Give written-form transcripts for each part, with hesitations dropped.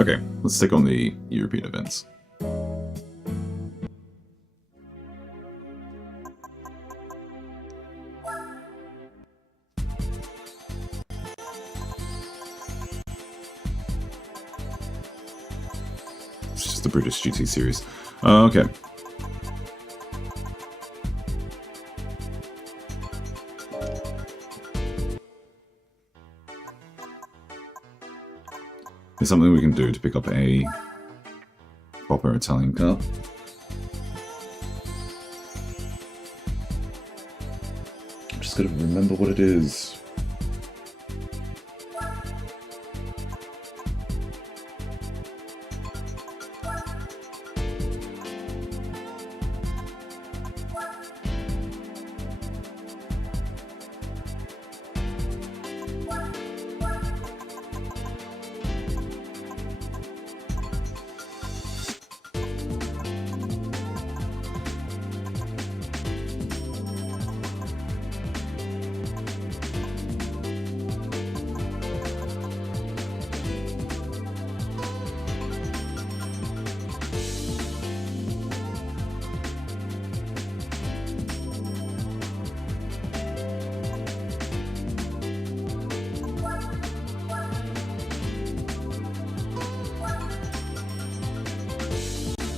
Okay, let's stick on the European events. It's just the British GT series. Okay. There's something we can do to pick up a proper Italian car. I'm just gotta remember what it is.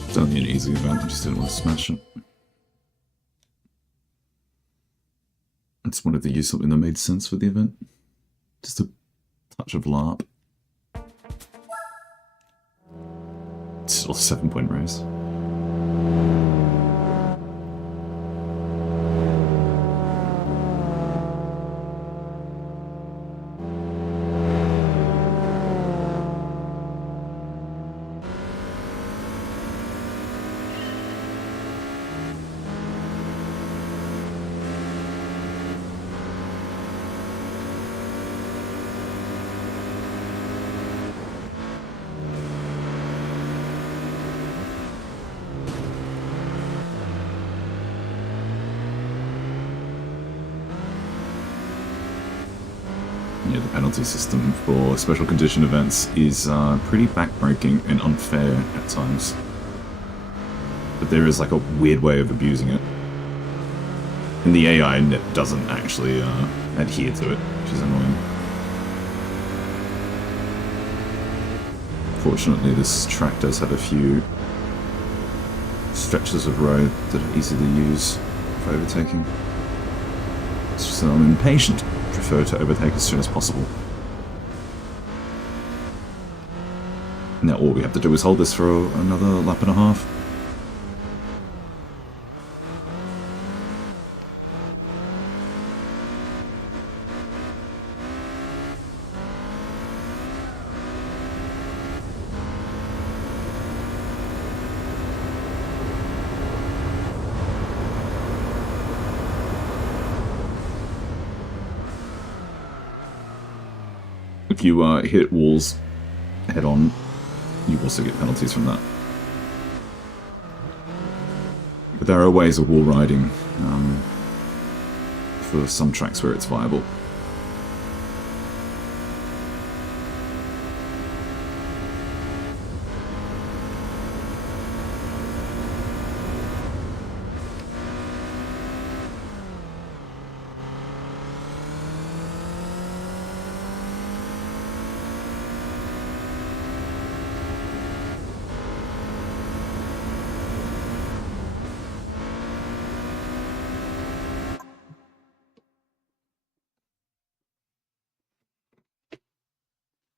It's only an easy event, I just didn't want to smash it. I just wanted to use something that made sense for the event. Just a touch of LARP. Still a 7-point raise. Yeah, the penalty system for special condition events is pretty backbreaking and unfair at times. But there is like a weird way of abusing it. And the AI doesn't actually adhere to it, which is annoying. Fortunately, this track does have a few stretches of road that are easy to use for overtaking. It's just that I'm impatient. Prefer to overtake as soon as possible. Now all we have to do is hold this for another lap and a half. If you hit walls head on, you also get penalties from that. But there are ways of wall riding for some tracks where it's viable.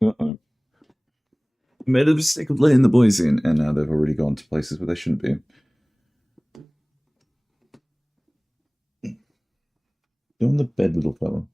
Uh-oh. Made a mistake of letting the boys in, and now they've already gone to places where they shouldn't be. Go on the bed, little fella.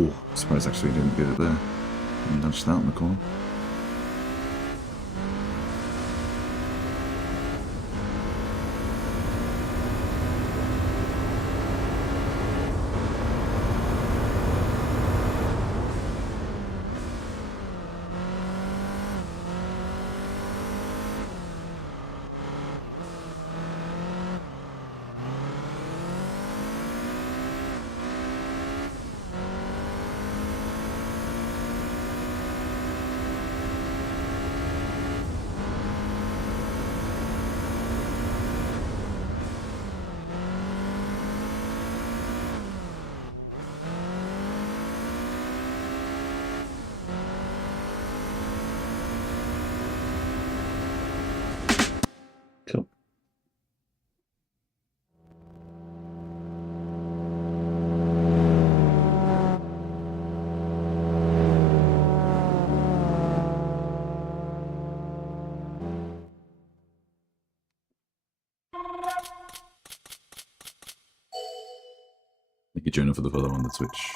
Oh, surprised actually didn't get it there. Nudged that in the corner. Cool. Thank you, Jonah, for the follow on the Twitch.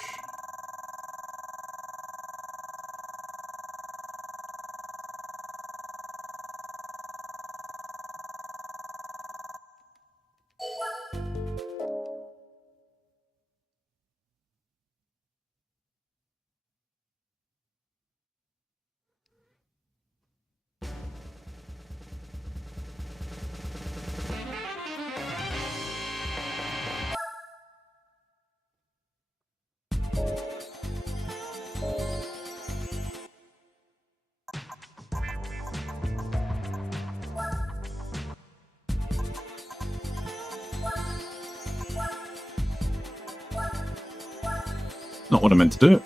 Not what I meant to do.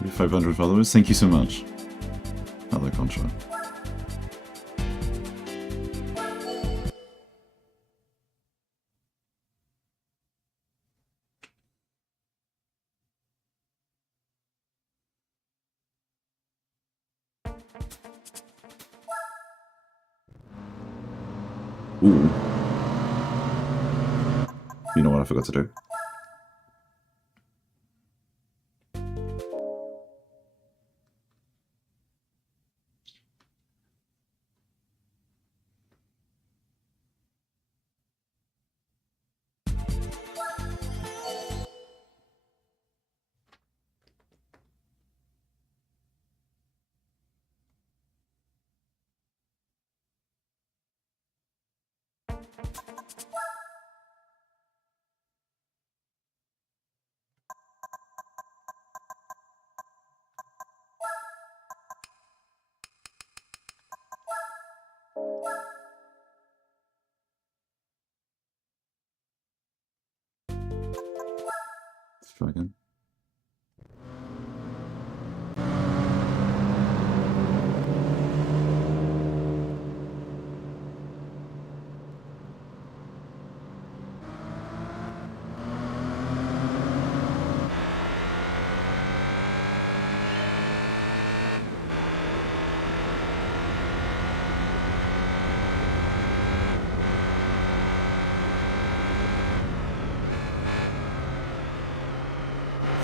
Maybe 500 followers. Thank you so much. Hello, Contra. Ooh. You know what I forgot to do? Let's try again.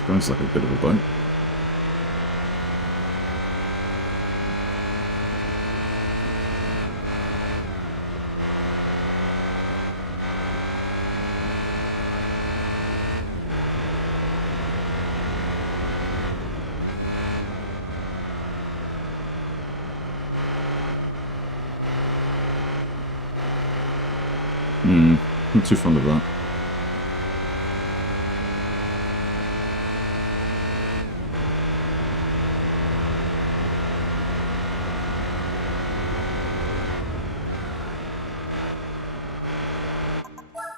Sounds like a bit of a boat. Not too fond of that.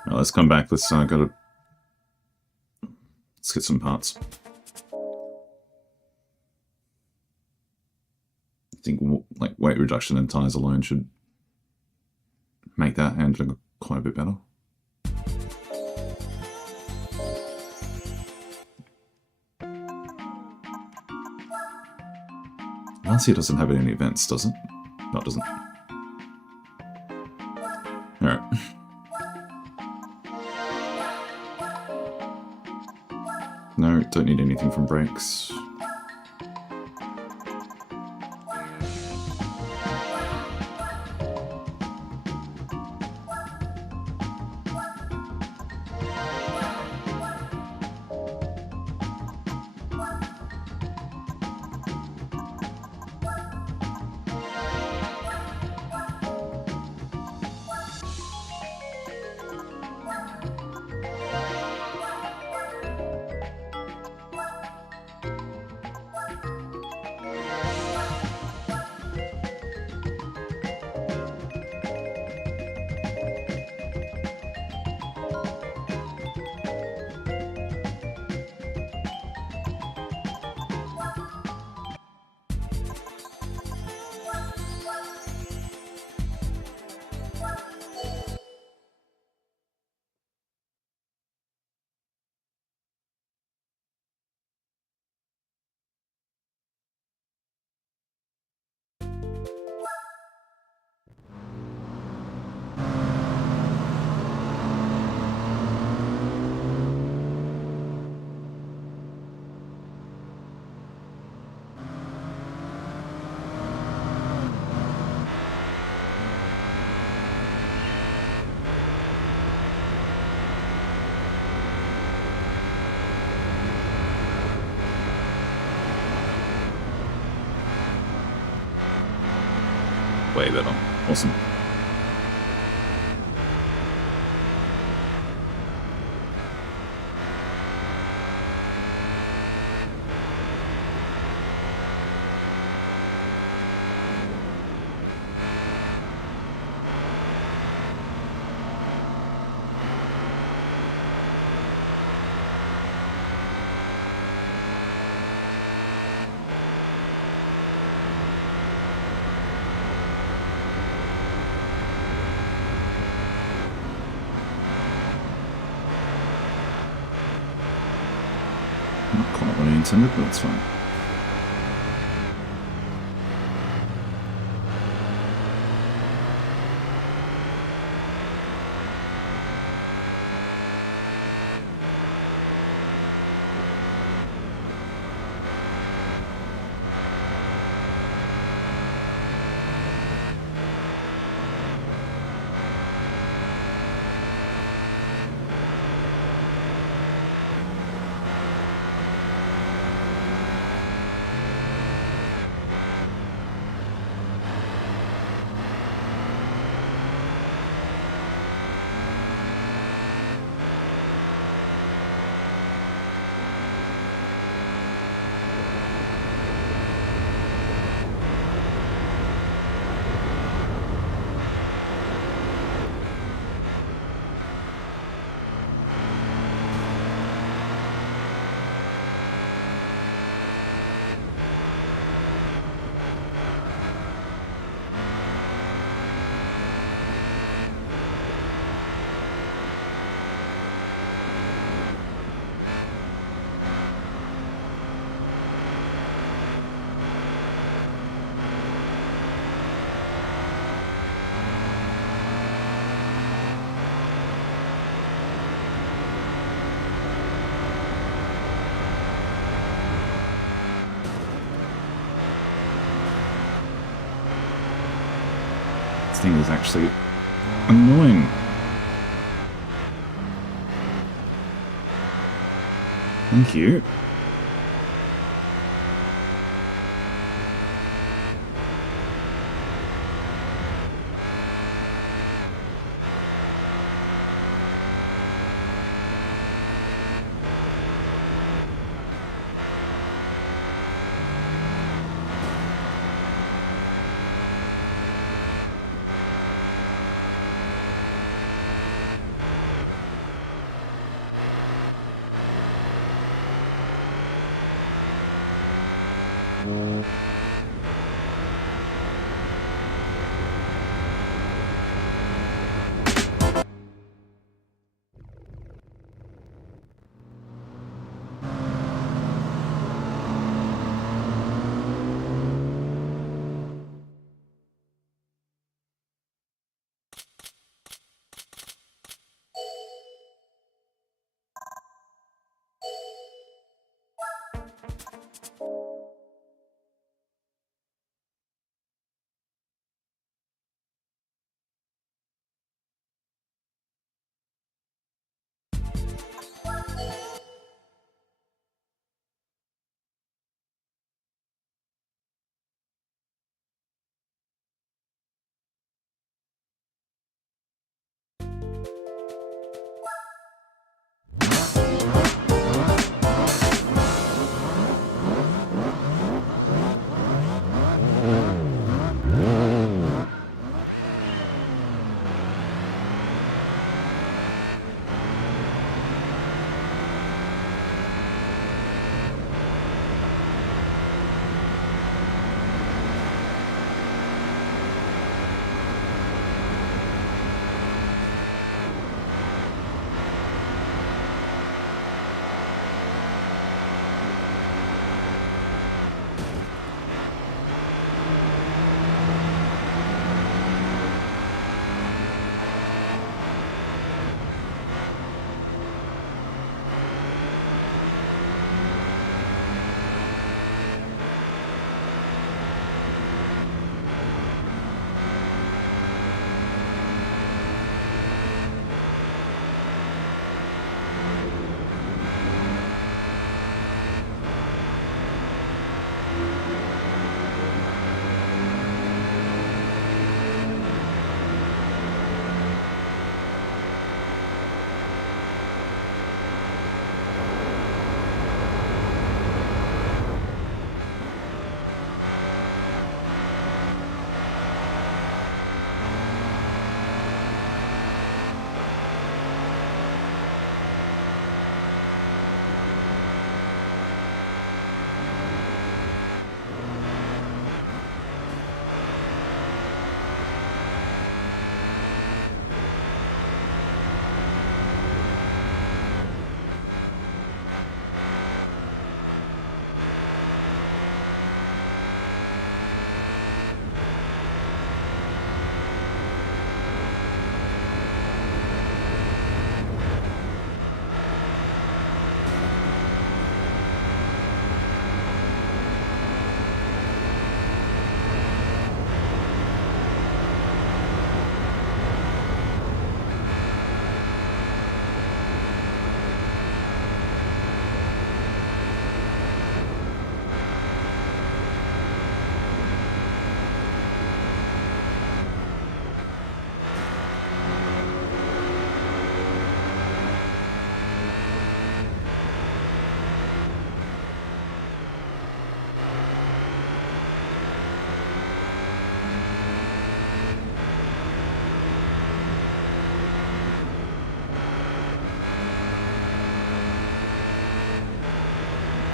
Right, let's come back. Let's let's get some parts. I think like weight reduction and tires alone should make that handling quite a bit better. Lancia doesn't have any events, does it? No, it doesn't. Alright. No, don't need anything from brakes. Way better. Awesome. Not quite what I intended, but that's fine. Thing is actually annoying. Thank you.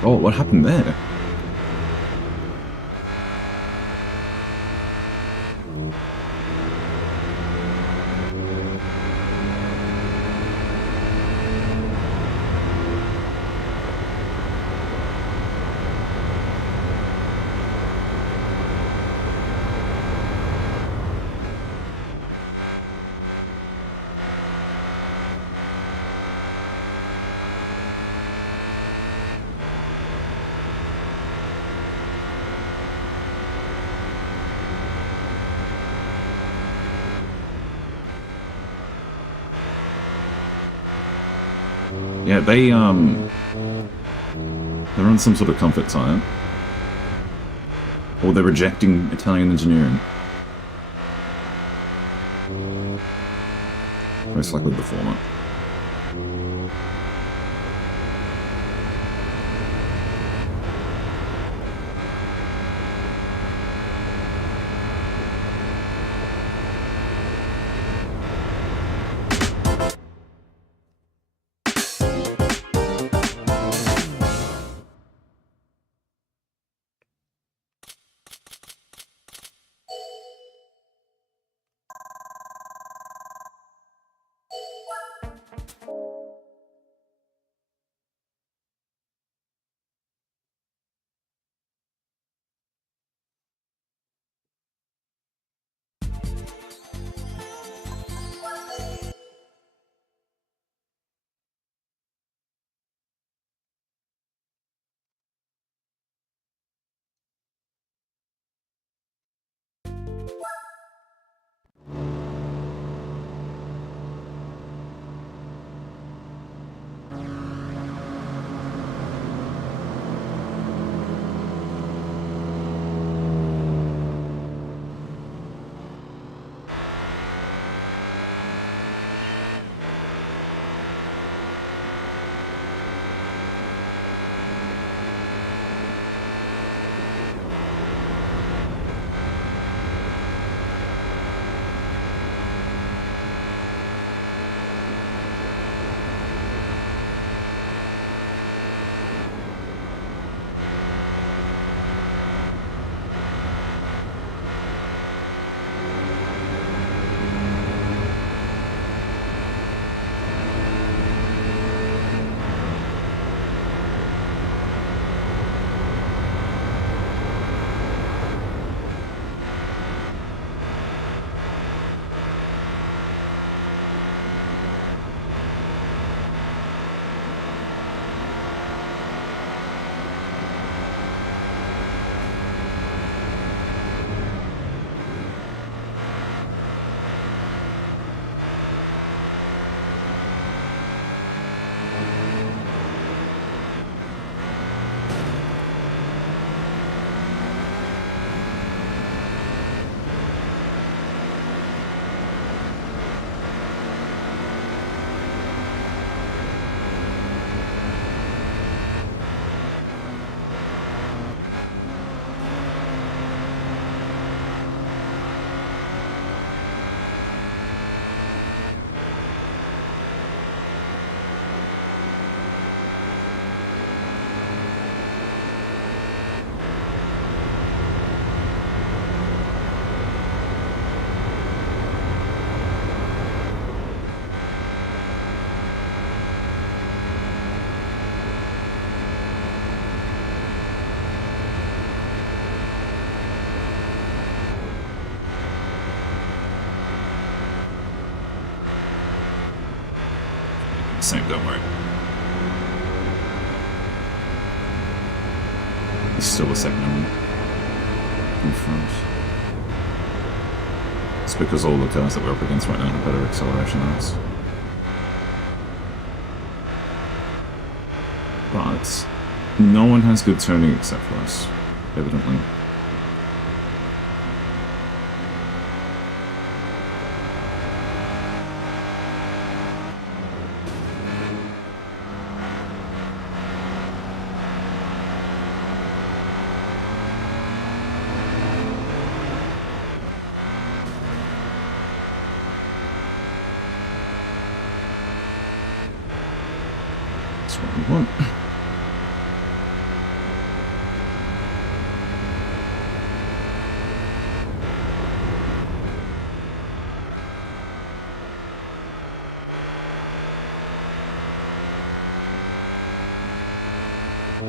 Oh, what happened there? Yeah, they're on some sort of comfort time. Or they're rejecting Italian engineering. Most likely the former. Same, don't worry. There's still a second in front. It's because all the cars that we're up against right now have better acceleration than us. But no one has good turning except for us, evidently. That's what we want. Try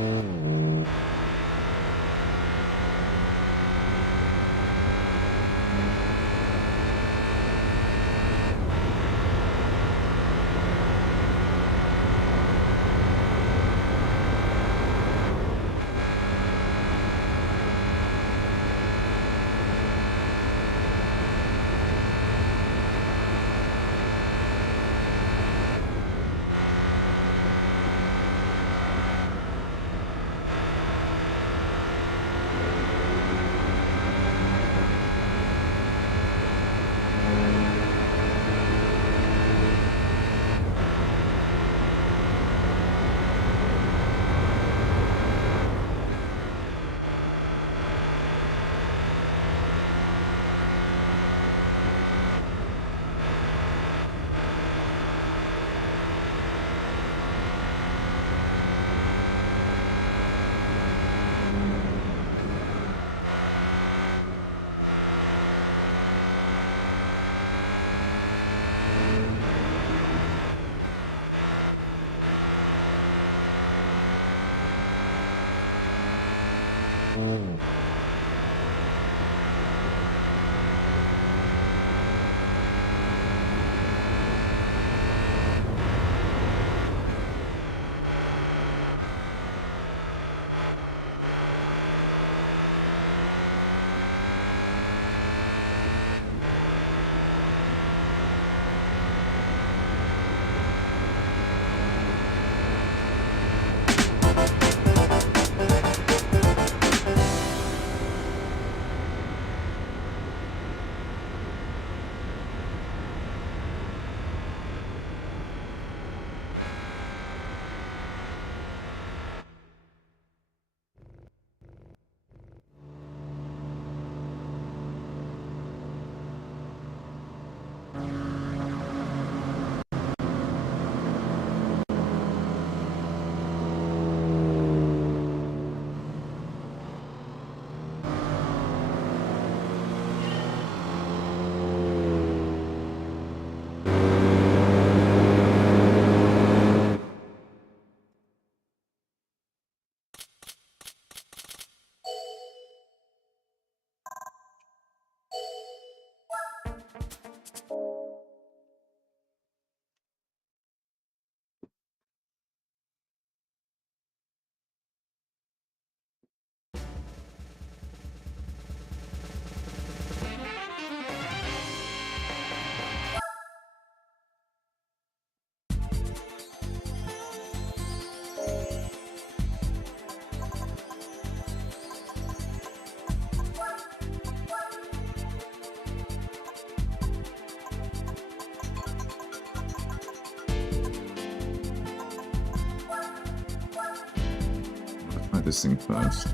this thing first.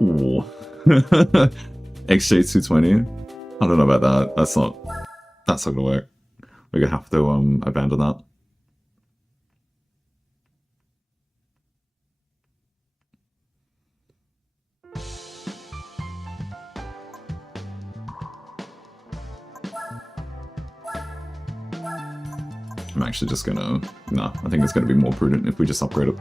Ooh. XJ220. I don't know about that. That's not gonna work. We're gonna have to abandon that. I'm actually just gonna... Nah, I think it's gonna be more prudent if we just upgrade it.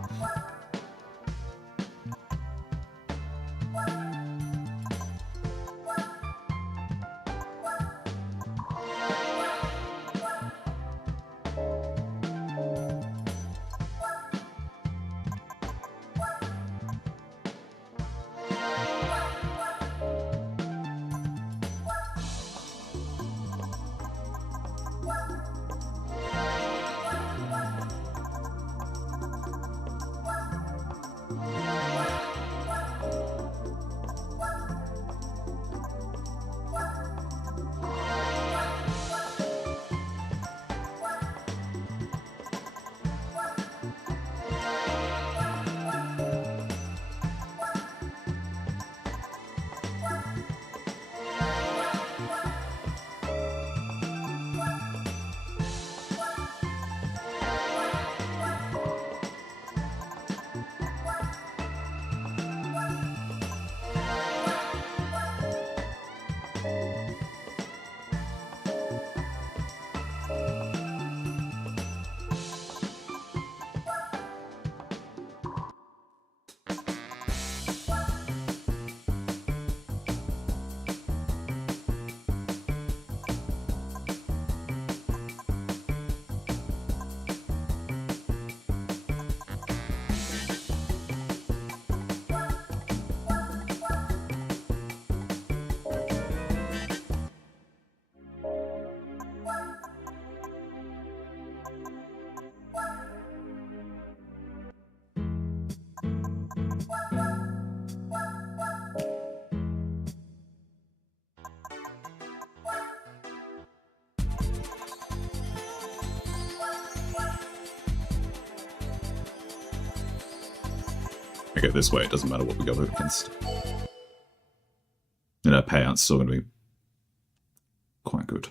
Okay, this way, it doesn't matter what we go against. And our payout's still going to be quite good.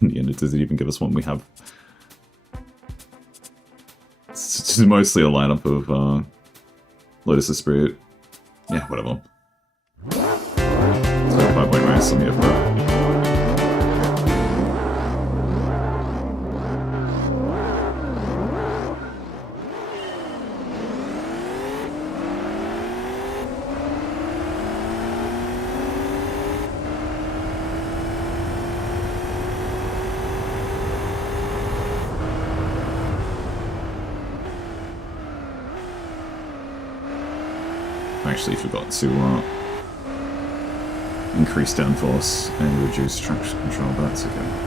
In the end, it doesn't even give us one we have. It's just mostly a lineup of Lotus of Spirit. Yeah, whatever. Let's go 5-point race on the F-Pro. I actually forgot to increase downforce and reduce traction control, but that's okay.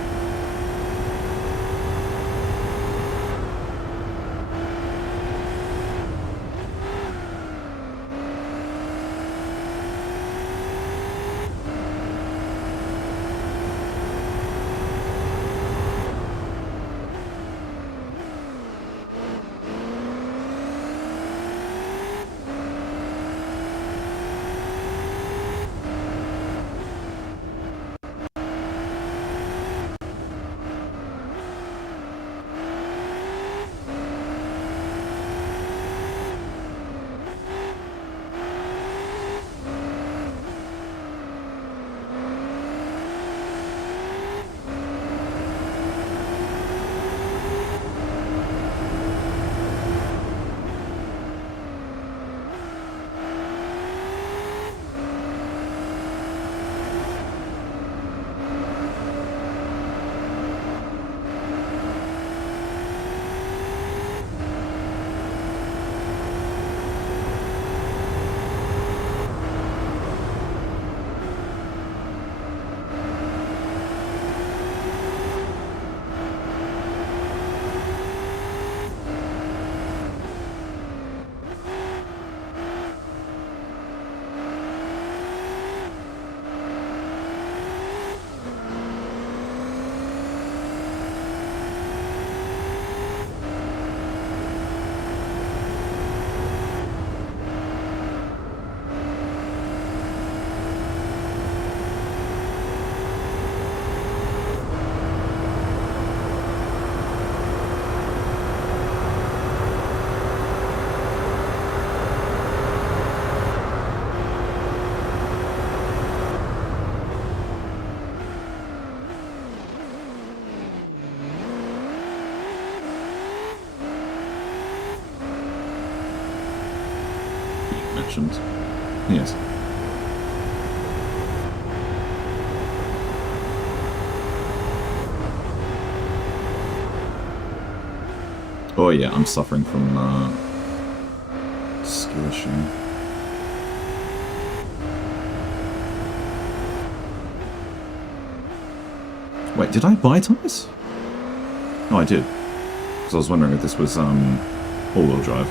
Yes. Oh yeah, I'm suffering from skill issue. Wait, did I buy tires? No, I did. Because I was wondering if this was all-wheel drive.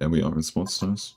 Yeah, we are in sports stars.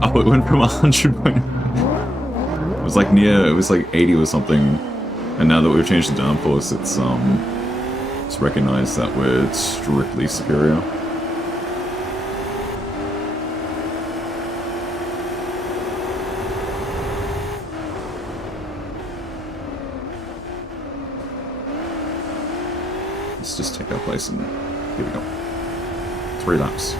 Oh, it went from 100 point. It was like it was like 80 or something. And now that we've changed the downforce, it's recognized that we're strictly superior. Let's just take our place and here we go. 3 laps.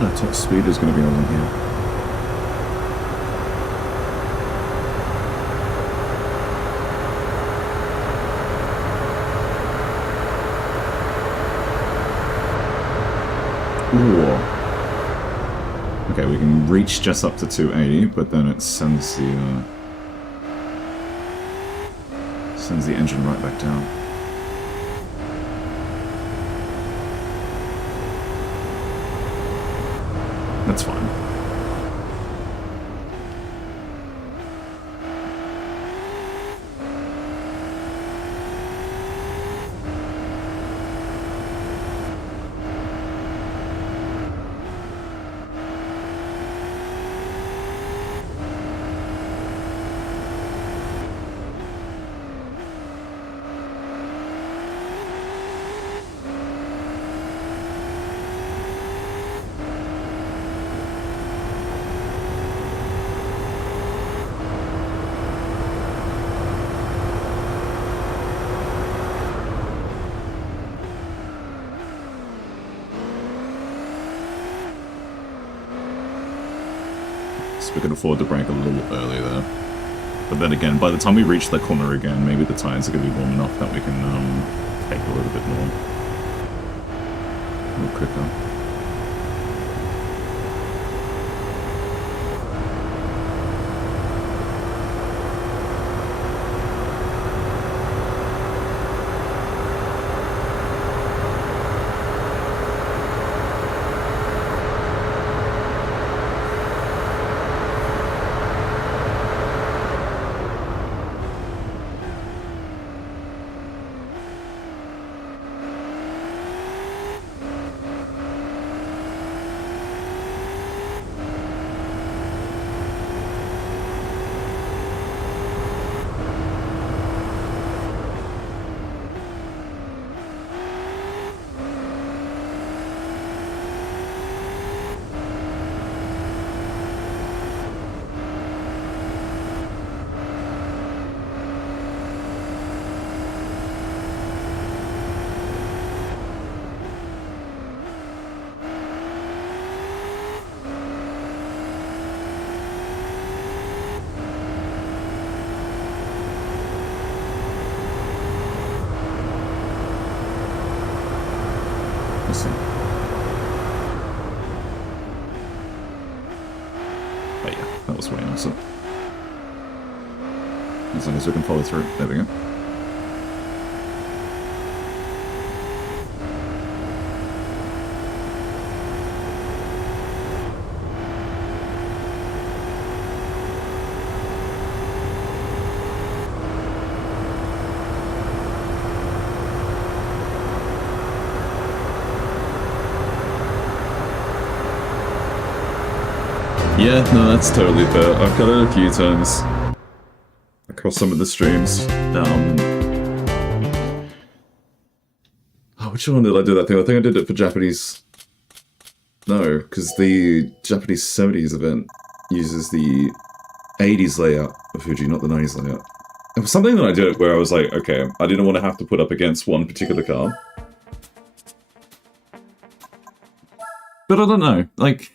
That top speed is going to be on here. Ooh. Okay, we can reach just up to 280, but then it sends the engine right back down. That's fine. We can afford to brake a little early there. But then again, by the time we reach that corner again, maybe the tires are going to be warm enough that we can take a little bit more. A little quicker. But yeah, that was way nicer. As long as we can follow through. There we go. Yeah, no, that's totally fair. I've cut it a few times across some of the streams. Which one did I do that thing? I think I did it for Japanese. No, because the Japanese 70s event uses the 80s layout of Fuji, not the 90s layout. It was something that I did where I was like, okay, I didn't want to have to put up against one particular car. But I don't know, like,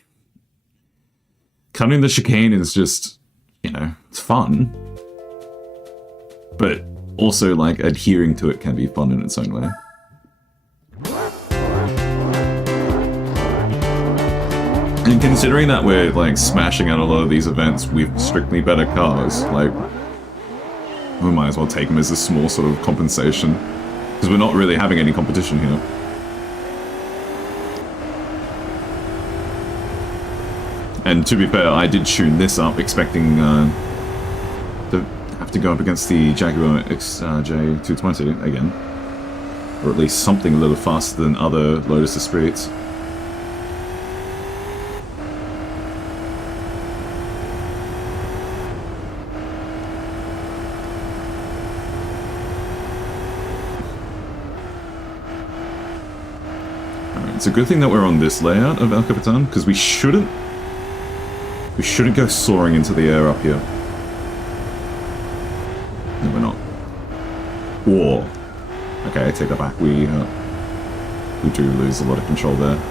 cutting the chicane is just, you know, it's fun. But also, like, adhering to it can be fun in its own way. And considering that we're, like, smashing out a lot of these events with strictly better cars, like, we might as well take them as a small sort of compensation. Because we're not really having any competition here. And to be fair, I did tune this up expecting to have to go up against the Jaguar XJ220 again. Or at least something a little faster than other Lotus Esprits. It's a good thing that we're on this layout of El Capitan, because we shouldn't go soaring into the air up here. No, we're not. Or, okay, I take that back. We do lose a lot of control there.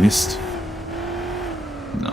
Missed? No.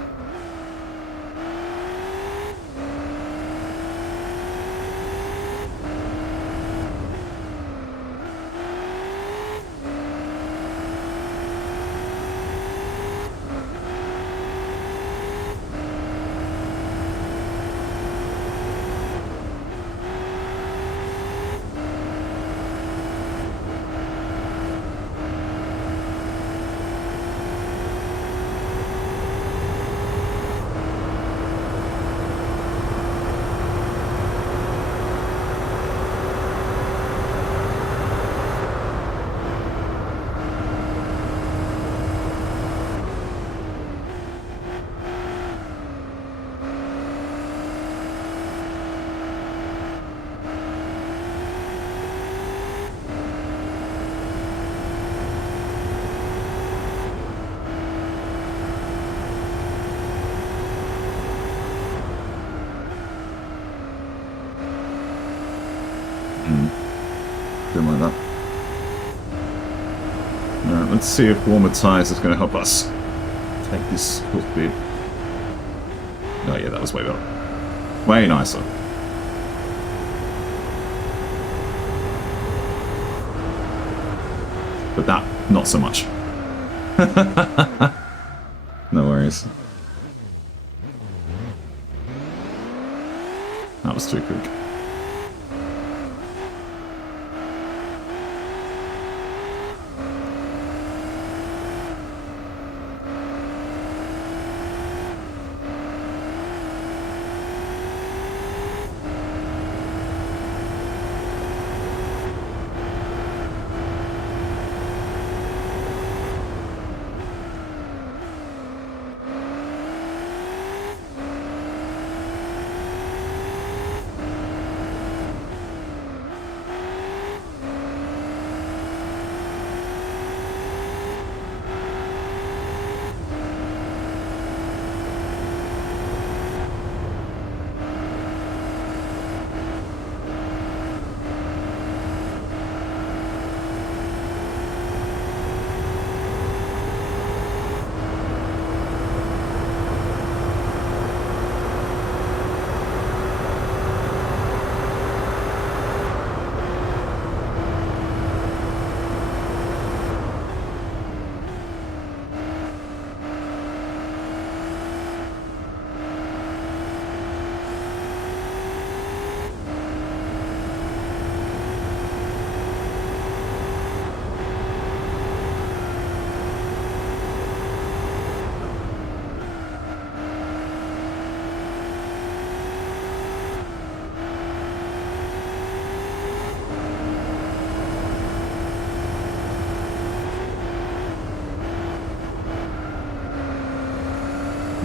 Something like that. Alright, let's see if warmer tyres is going to help us take this full speed. Oh yeah, that was way better. Way nicer. But that, not so much. No worries. That was too quick.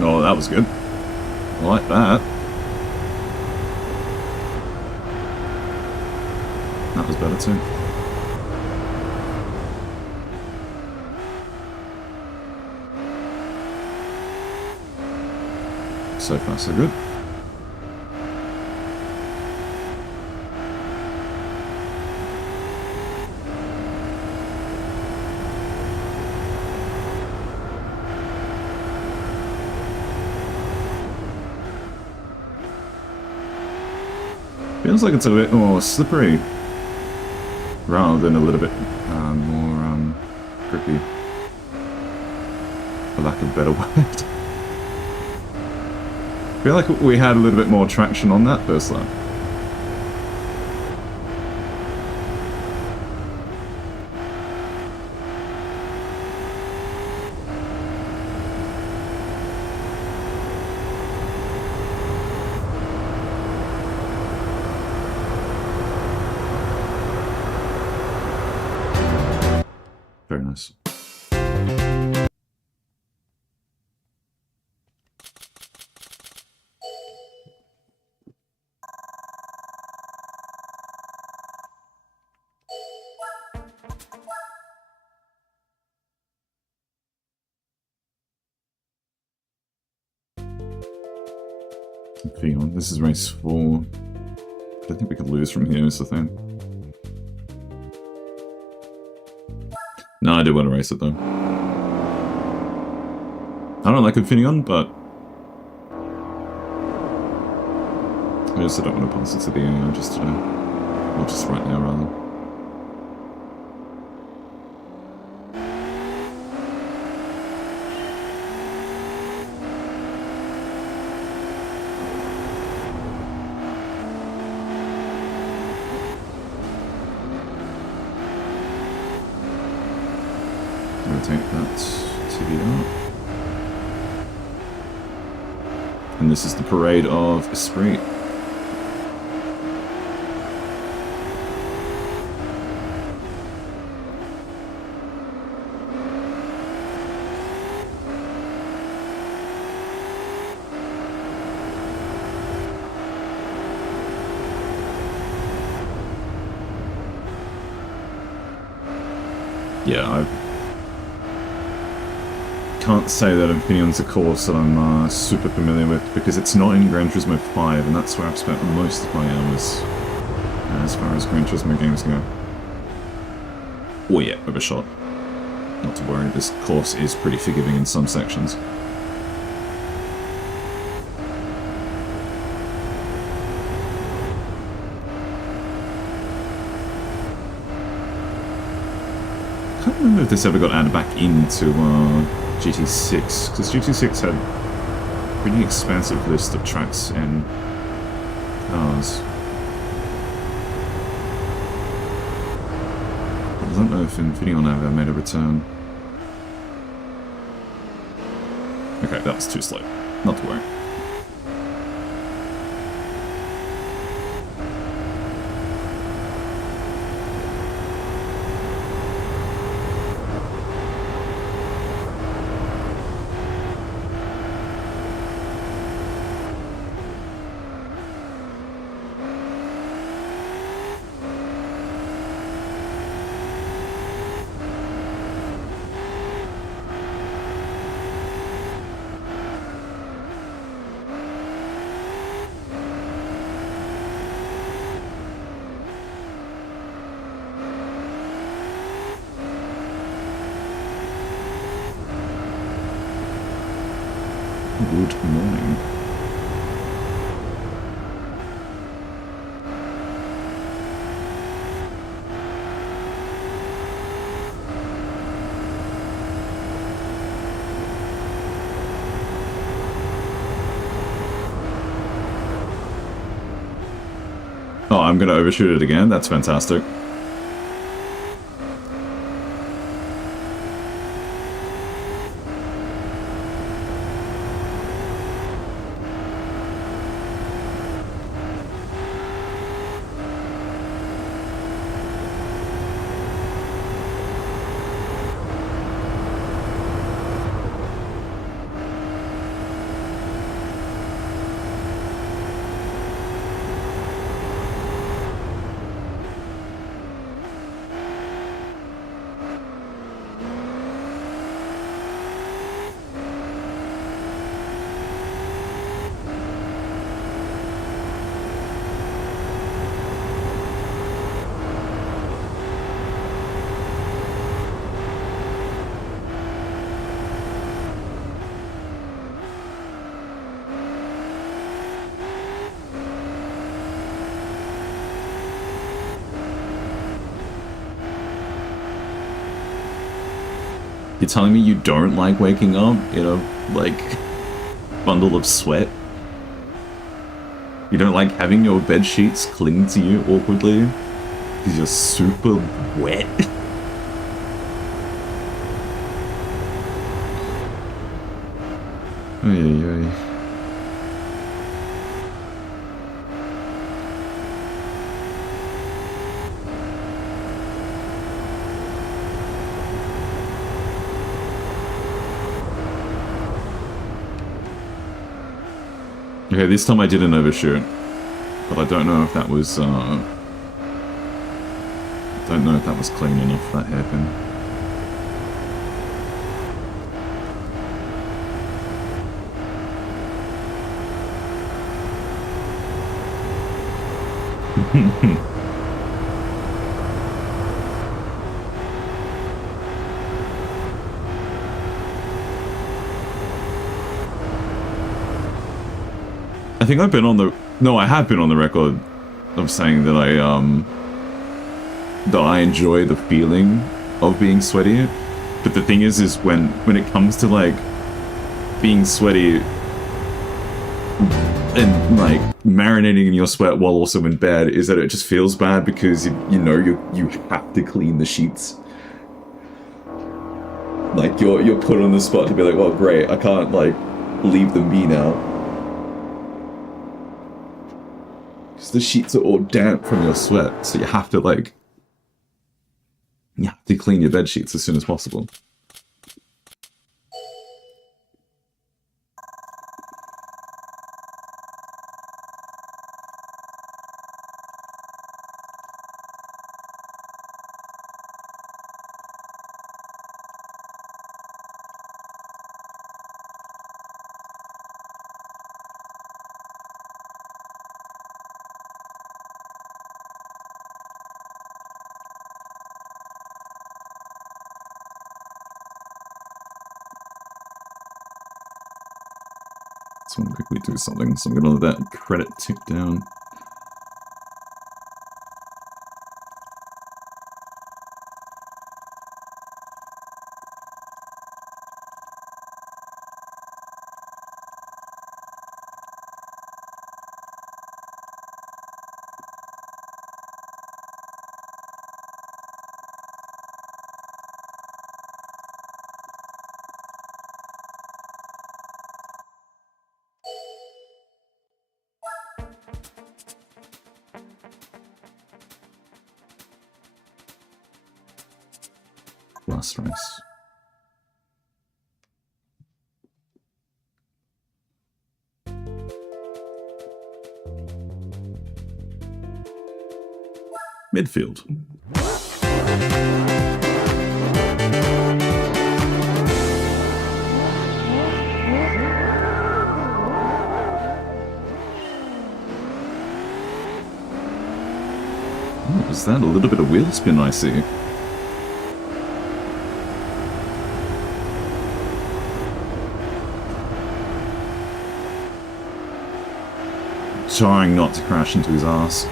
Oh, that was good. I like that. That was better too. So far, so good. Feels like it's a bit more slippery rather than a little bit more grippy, for lack of a better word. I feel like we had a little bit more traction on that first lap. Very nice. This is race 4. I don't think we can lose from here, is the thing. No, I do want to race it though. I don't like Infineon, but I also don't want to pass it to the AI just today. Or just right now, rather. Take that TV out. And this is the parade of Esprit. Yeah, I can't say that Infineon's a course that I'm super familiar with, because it's not in Gran Turismo 5, and that's where I've spent most of my hours as far as Gran Turismo games go. Oh yeah, overshot. Not to worry, this course is pretty forgiving in some sections. I can't remember if this ever got added back into GT6, because GT6 had a pretty expansive list of tracks and cars. I don't know if Infineon ever made a return. Okay, that was too slow. Not to worry. Good morning. Oh, I'm going to overshoot it again? That's fantastic. You're telling me you don't like waking up in a, like, bundle of sweat? You don't like having your bed sheets cling to you awkwardly? Because you're super wet? Oy, oy, oy. Okay, this time I didn't overshoot, but I don't know if that was, don't know if that was clean enough, that hairpin. I think I've been on the... No, I have been on the record of saying that that I enjoy the feeling of being sweaty. But the thing is when it comes to, like, being sweaty and, like, marinating in your sweat while also in bed, is that it just feels bad because, you know, you have to clean the sheets. Like, you're put on the spot to be like, oh, great, I can't, like, leave them be now. The sheets are all damp from your sweat, so you have to, like, clean your bed sheets as soon as possible. Just want to quickly do something, so I'm gonna let that credit tick down. Last race. Midfield. What was that? A little bit of wheel spin, I see. Trying not to crash into his ass.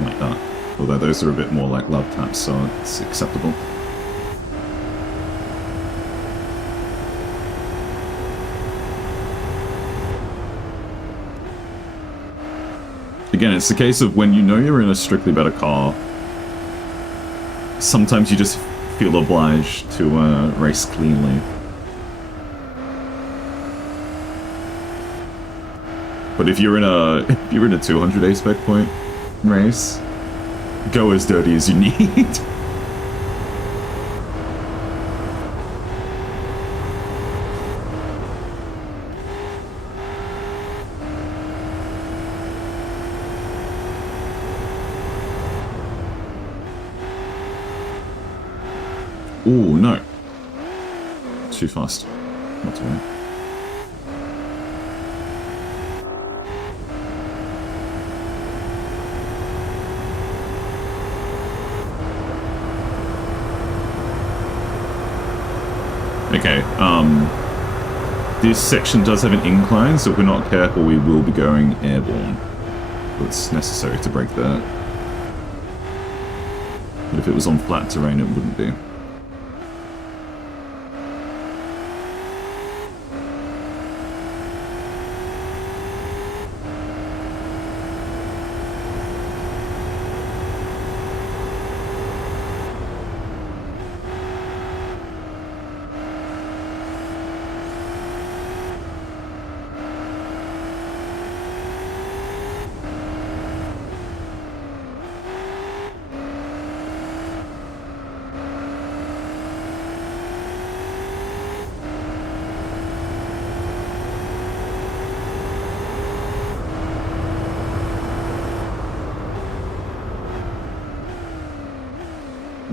Like that. Although those are a bit more like love taps, so it's acceptable. Again, it's the case of when you know you're in a strictly better car, sometimes you just feel obliged to race cleanly. But if you're in a 200 spec point race, go as dirty as you need. Ooh, no. Too fast. Not to worry. Okay, this section does have an incline, so if we're not careful, we will be going airborne. But it's necessary to break that. But if it was on flat terrain, it wouldn't be.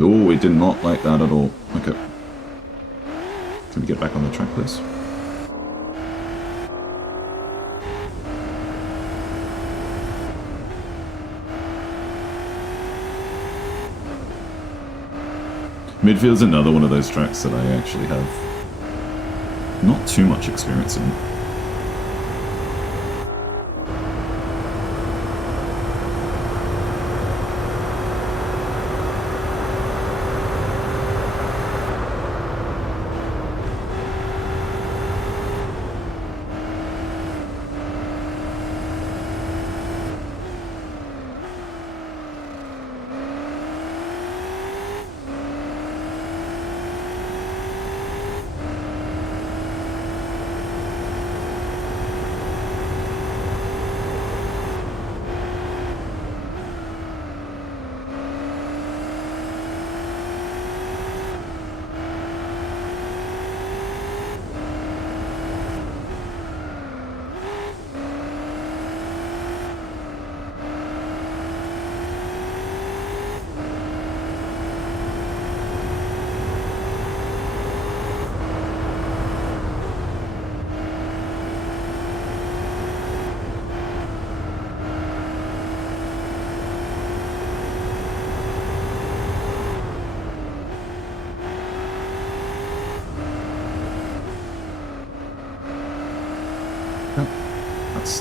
Oh, we did not like that at all. Okay. Can we get back on the track, please? Midfield's another one of those tracks that I actually have not too much experience in.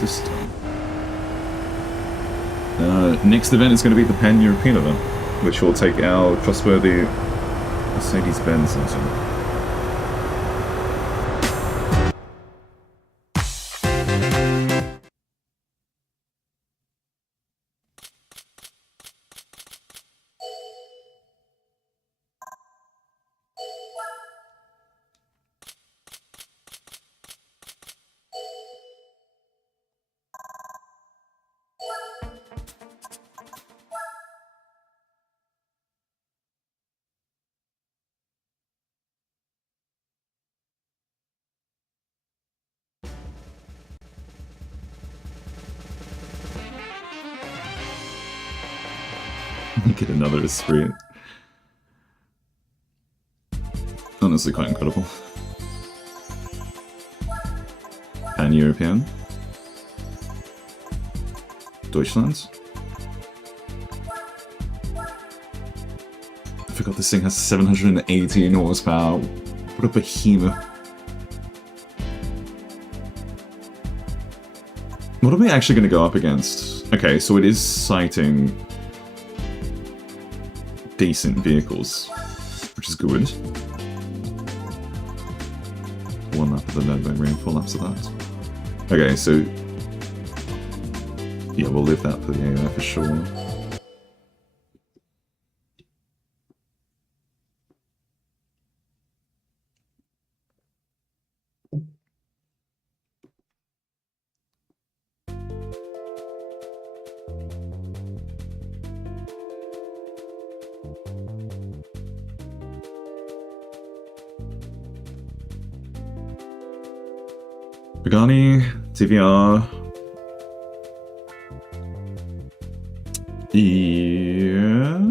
This time. Next event is going to be the Pan-European event, which will take our trustworthy Mercedes-Benz into. Get another Esprit. Honestly, quite incredible. Pan-European. Deutschland. I forgot this thing has 718 horsepower. What a behemoth. What are we actually going to go up against? Okay, so it is citing decent vehicles, which is good. One lap of the Nürburgring, 4 laps of that. Okay, so yeah, we'll leave that for the AI for sure. Pagani, TVR. Yeah.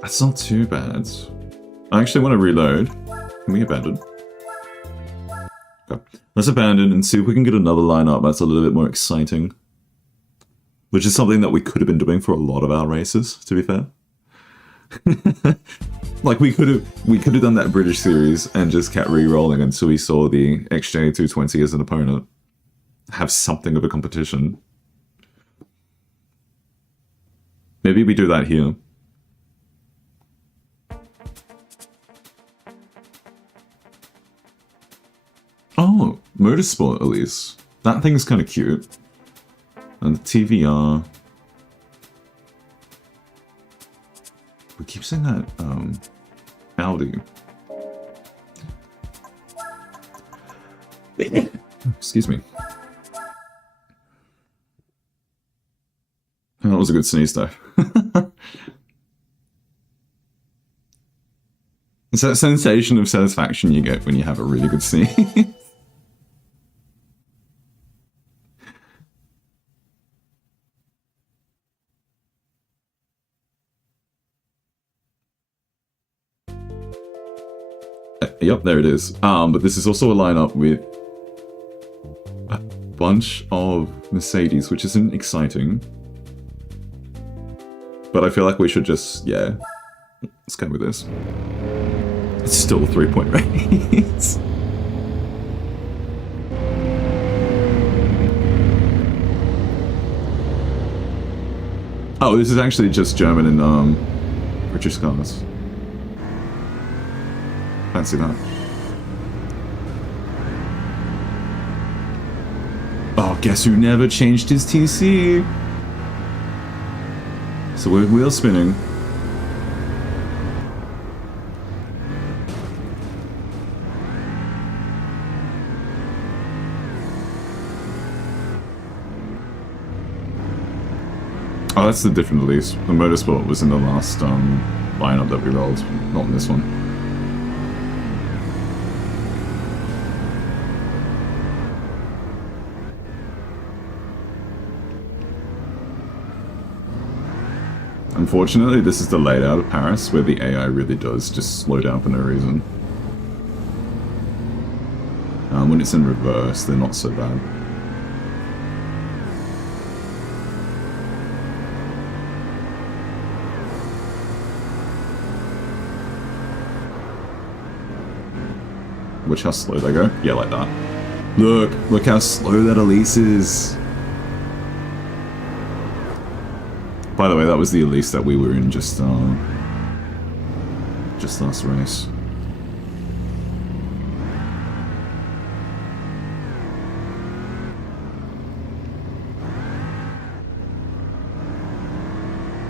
That's not too bad. I actually want to reload. Can we abandon? Okay. Let's abandon and see if we can get another lineup that's a little bit more exciting. Which is something that we could have been doing for a lot of our races, to be fair. Like we could have done that British series and just kept re-rolling until we saw the XJ220 as an opponent have something of a competition. Maybe we do that here. Oh, motorsport at least. That thing's kind of cute. And the TVR. We keep saying that, Audi. Excuse me. That was a good sneeze, though. It's that sensation of satisfaction you get when you have a really good sneeze. Yep, there it is. But this is also a lineup with a bunch of Mercedes, which isn't exciting. But I feel like we should just, yeah, let's go with this. It's still a 3-point race. Oh, this is actually just German and British cars. Fancy that. Oh, guess who never changed his TC? So we're wheel spinning. Oh, that's the different release. The Motorsport was in the last lineup that we rolled, not in this one. Unfortunately, this is the layout of Paris where the AI really does just slow down for no reason. When it's in reverse, they're not so bad. Watch how slow they go. Yeah, like that. Look how slow that Elise is. By the way, that was the Elise that we were in just last race.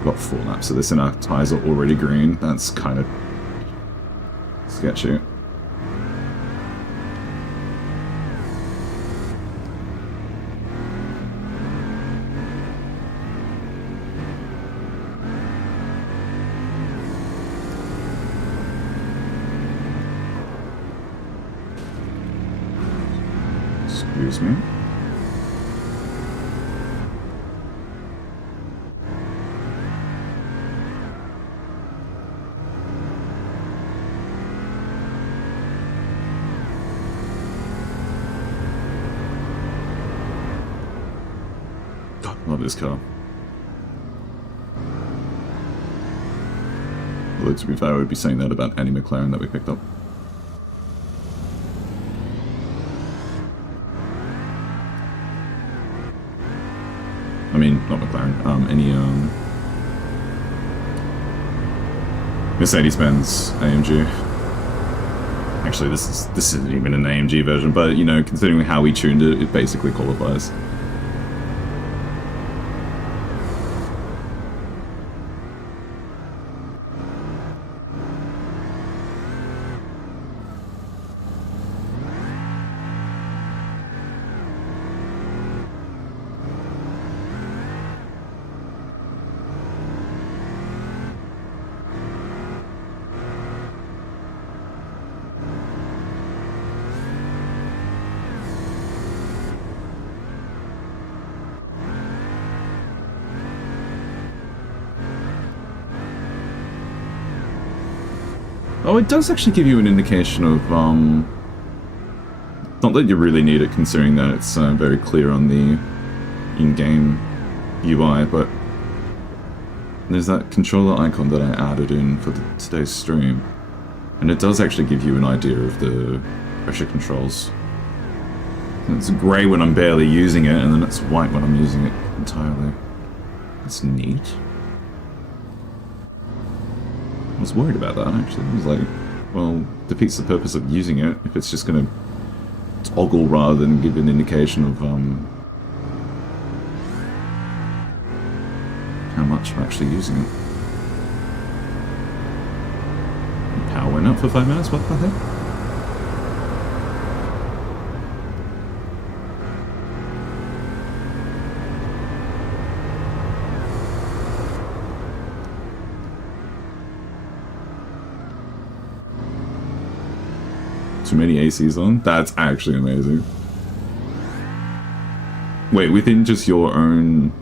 Got 4 laps of this and our tyres are already green. That's kind of sketchy. Excuse me. God, I love this car. Although to be fair, I would be saying that about any McLaren that we picked up. I mean, not McLaren, any Mercedes-Benz AMG. Actually, this isn't even an AMG version, but you know, considering how we tuned it, it basically qualifies. Oh, it does actually give you an indication of, not that you really need it considering that it's very clear on the in-game UI, but there's that controller icon that I added in for today's stream, and it does actually give you an idea of the pressure controls. And it's grey when I'm barely using it, and then it's white when I'm using it entirely. That's neat. was worried about that, actually. I was like, well, defeats the purpose of using it if it's just going to toggle rather than give an indication of how much we're actually using it. Power went up for 5 minutes, what the heck? Too many ACs on? That's actually amazing. Wait, within just your own...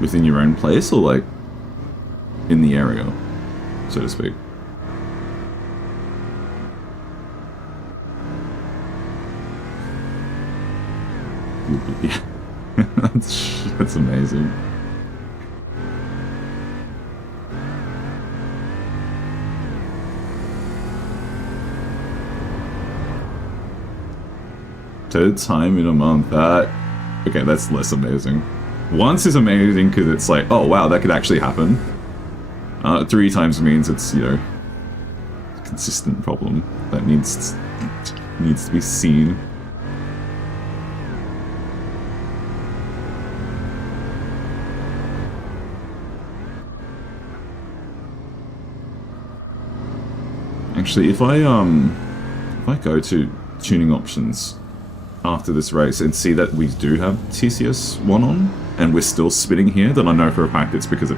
within your own place, or like in the area, so to speak? Yeah. That's amazing. Third time in a month, that... okay, that's less amazing. Once is amazing because it's like, oh wow, that could actually happen. 3 times means it's, you know, a consistent problem that needs to be seen. Actually, if I go to tuning options after this race and see that we do have TCS 1 on, and we're still spinning here, then I know for a fact it's because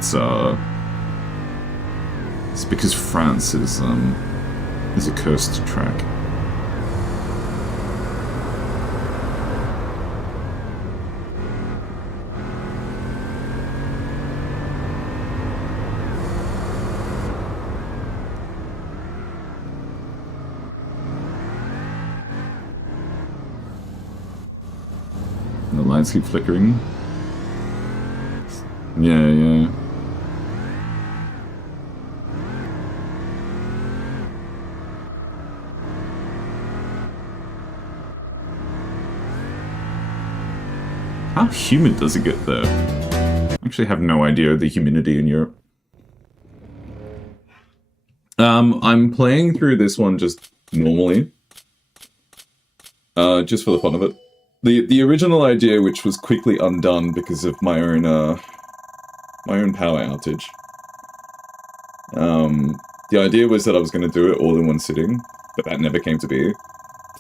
France is a cursed track. And the lights keep flickering. Yeah. How humid does it get there? I actually have no idea the humidity in Europe. I'm playing through this one just normally. Just for the fun of it. The original idea, which was quickly undone because of my own power outage. The idea was that I was going to do it all in one sitting, but that never came to be.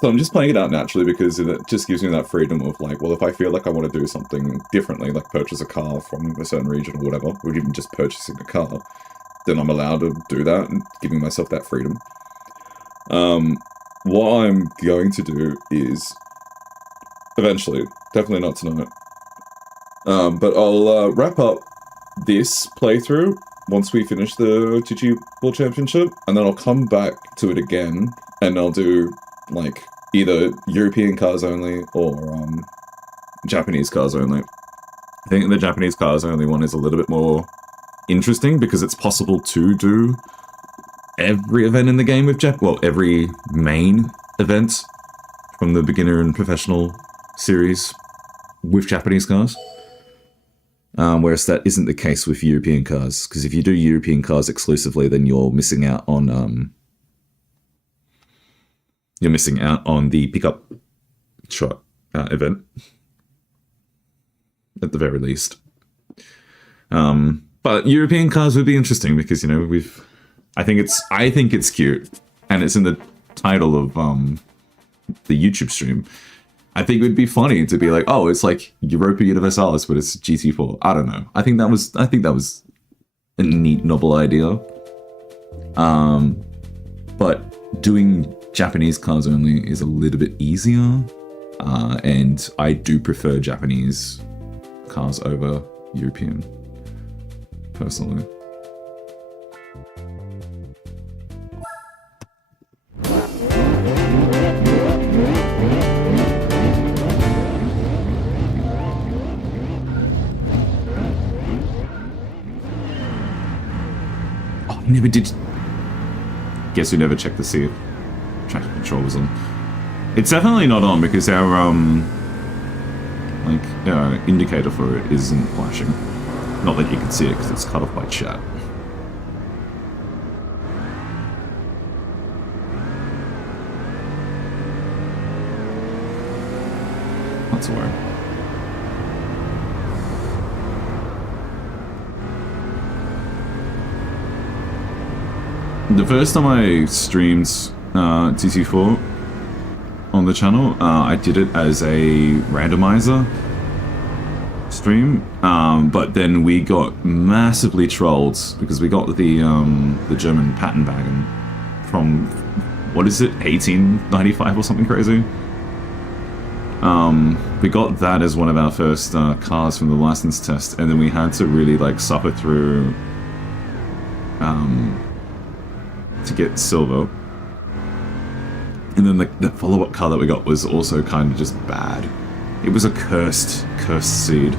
So I'm just playing it out naturally because it just gives me that freedom of like, well, if I feel like I want to do something differently, like purchase a car from a certain region or whatever, or even just purchasing a car, then I'm allowed to do that and giving myself that freedom. What I'm going to do is, eventually, definitely not tonight, but I'll wrap up this playthrough once we finish the GG World Championship, and then I'll come back to it again, and I'll do, like, either European cars only, or Japanese cars only. I think the Japanese cars only one is a little bit more interesting, because it's possible to do every event in the game with every main event from the beginner and professional series with Japanese cars. Whereas that isn't the case with European cars, because if you do European cars exclusively, then you're missing out on the pickup shot event at the very least. But European cars would be interesting because, you know, I think it's cute, and it's in the title of the YouTube stream. I think it would be funny to be like, oh, it's like Europa Universalis, but it's GT4. I don't know. I think that was a neat, novel idea. But doing Japanese cars only is a little bit easier, and I do prefer Japanese cars over European, personally. Never did. Guess we never checked to see if traction control was on. It's definitely not on because our indicator for it isn't flashing. Not that you can see it because it's cut off by chat. Not to worry. The first time I streamed TC4 on the channel, I did it as a randomizer stream, but then we got massively trolled because we got the German patent wagon from, what is it, 1895 or something crazy. We got that as one of our first cars from the license test, and then we had to really like suffer through to get silver. And then the follow-up car that we got was also kind of just bad. It was a cursed seed.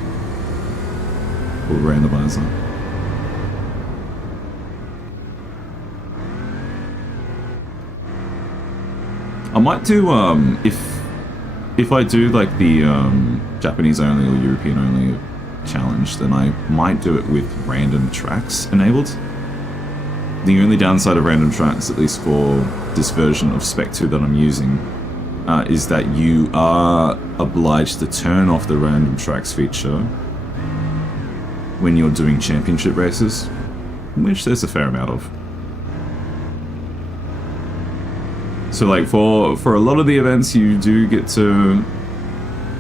Or randomizer. I might do, if I do like the Japanese only or European only challenge, then I might do it with random tracks enabled. The only downside of random tracks, at least for this version of Spec II that I'm using, is that you are obliged to turn off the random tracks feature when you're doing championship races, which there's a fair amount of. So like for a lot of the events, you do get to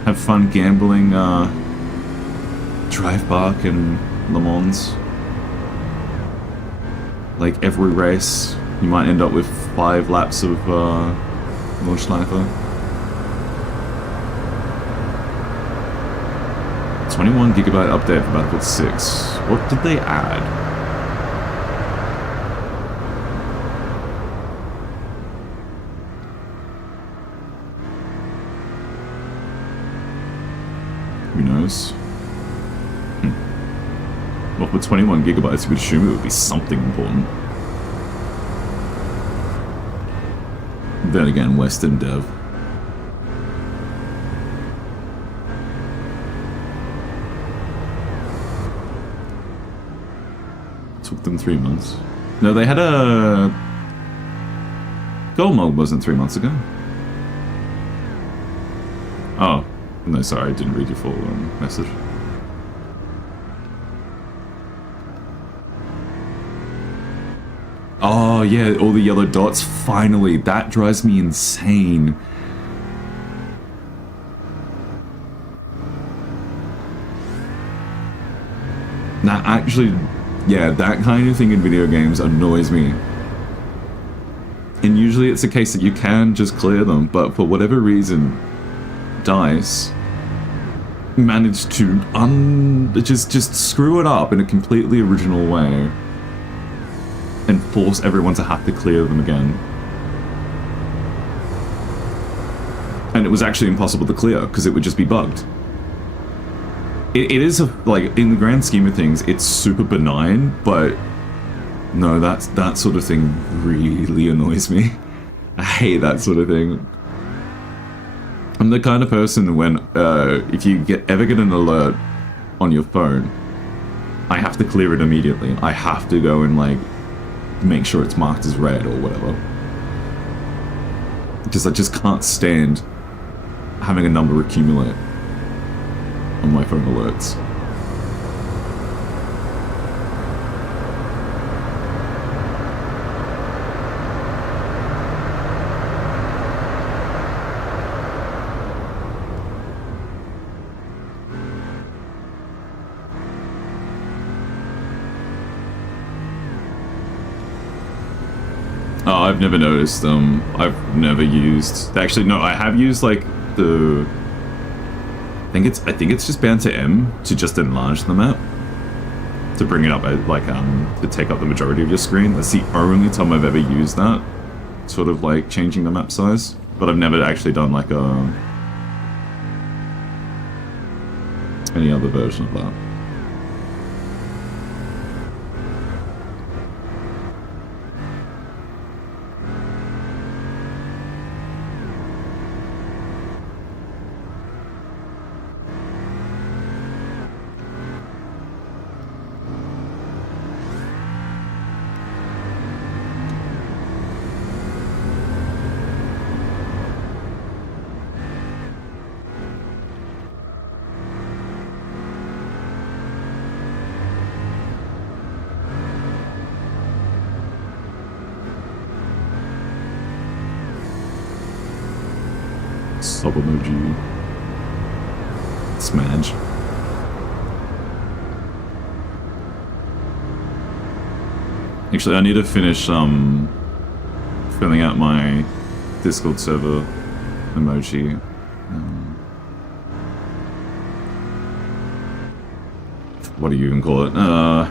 have fun gambling, Drive Park and Le Mans. Like every race, you might end up with 5 laps of Nordschleife. 21 gigabyte update for Battlefield 6. What did they add? Who knows? Well, for 21 gigabytes, you would assume it would be something important. Then again, Western Dev. Took them 3 months. No, they had a... Gold Mode wasn't 3 months ago. Oh. No, sorry, I didn't read your full message. Oh, yeah, all the yellow dots. Finally, that drives me insane. That actually, yeah, that kind of thing in video games annoys me. And usually it's a case that you can just clear them, but for whatever reason, DICE managed to just screw it up in a completely original way and force everyone to have to clear them again. And it was actually impossible to clear because it would just be bugged. It is, like, in the grand scheme of things, it's super benign, but no, that sort of thing really annoys me. I hate that sort of thing. I'm the kind of person when, if you ever get an alert on your phone, I have to clear it immediately. I have to go and, like, make sure it's marked as red or whatever. Because I just can't stand having a number accumulate on my phone alerts. Oh, I've never noticed them. I've never used... Actually, no, I have used, like, the... I think it's just bound to M to just enlarge the map. To bring it up, like, to take up the majority of your screen. That's the only time I've ever used that. Sort of, like, changing the map size. But I've never actually done, like, any other version of that. Sub emoji. Smudge. Actually, I need to finish filling out my Discord server emoji. What do you even call it? The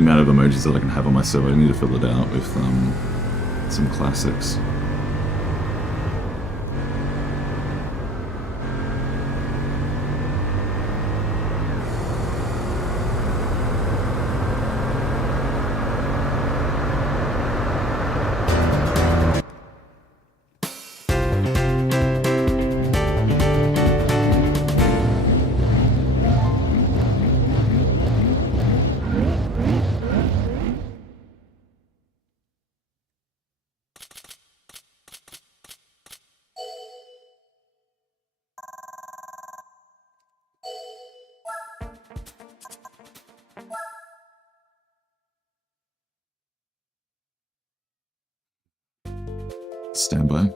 amount of emojis that I can have on my server. I need to fill it out with some classics. Stand by.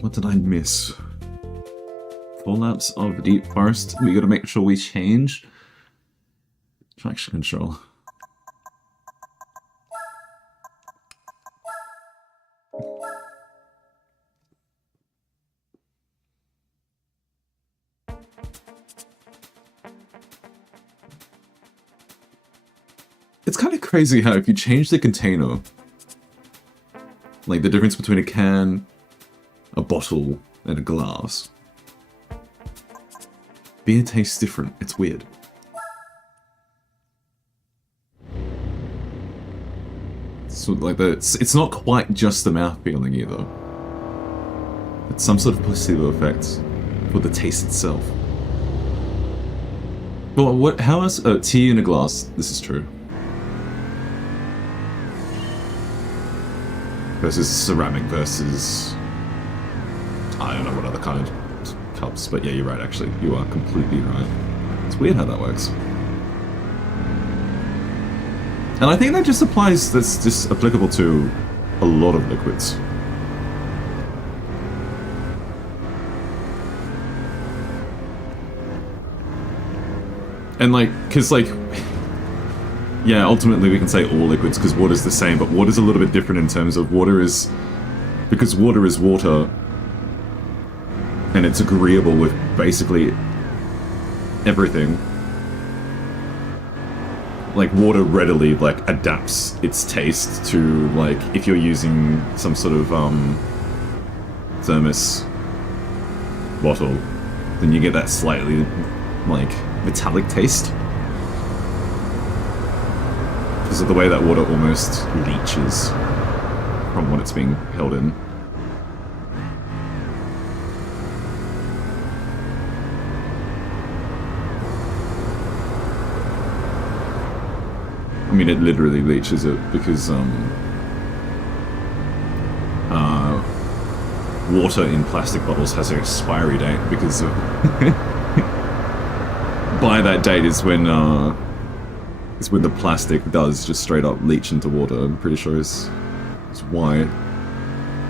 What did I miss? Fallouts of Deep Forest. We gotta make sure we change traction control. It's kind of crazy how if you change the container, like the difference between a can, a bottle, and a glass, beer tastes different. It's weird. So like it's not quite just the mouth feeling either. some sort of placebo effect for the taste itself. Well, what? How else? Tea in a glass. This is true. Versus ceramic versus... I don't know what other kind of cups, but yeah, you're right, actually. You are completely right. It's weird how that works. And I think that just applies, that's just applicable to a lot of liquids. And like, cause like, yeah, ultimately we can say all liquids because water's the same, but water's a little bit different in terms of water is, because water is water, and it's agreeable with basically everything. Like water readily like adapts its taste to like if you're using some sort of thermos bottle, then you get that slightly like metallic taste because of the way that water almost leaches from what it's being held in. I mean, it literally leaches it because water in plastic bottles has an expiry date because of by that date is when the plastic does just straight up leach into water. I'm pretty sure is why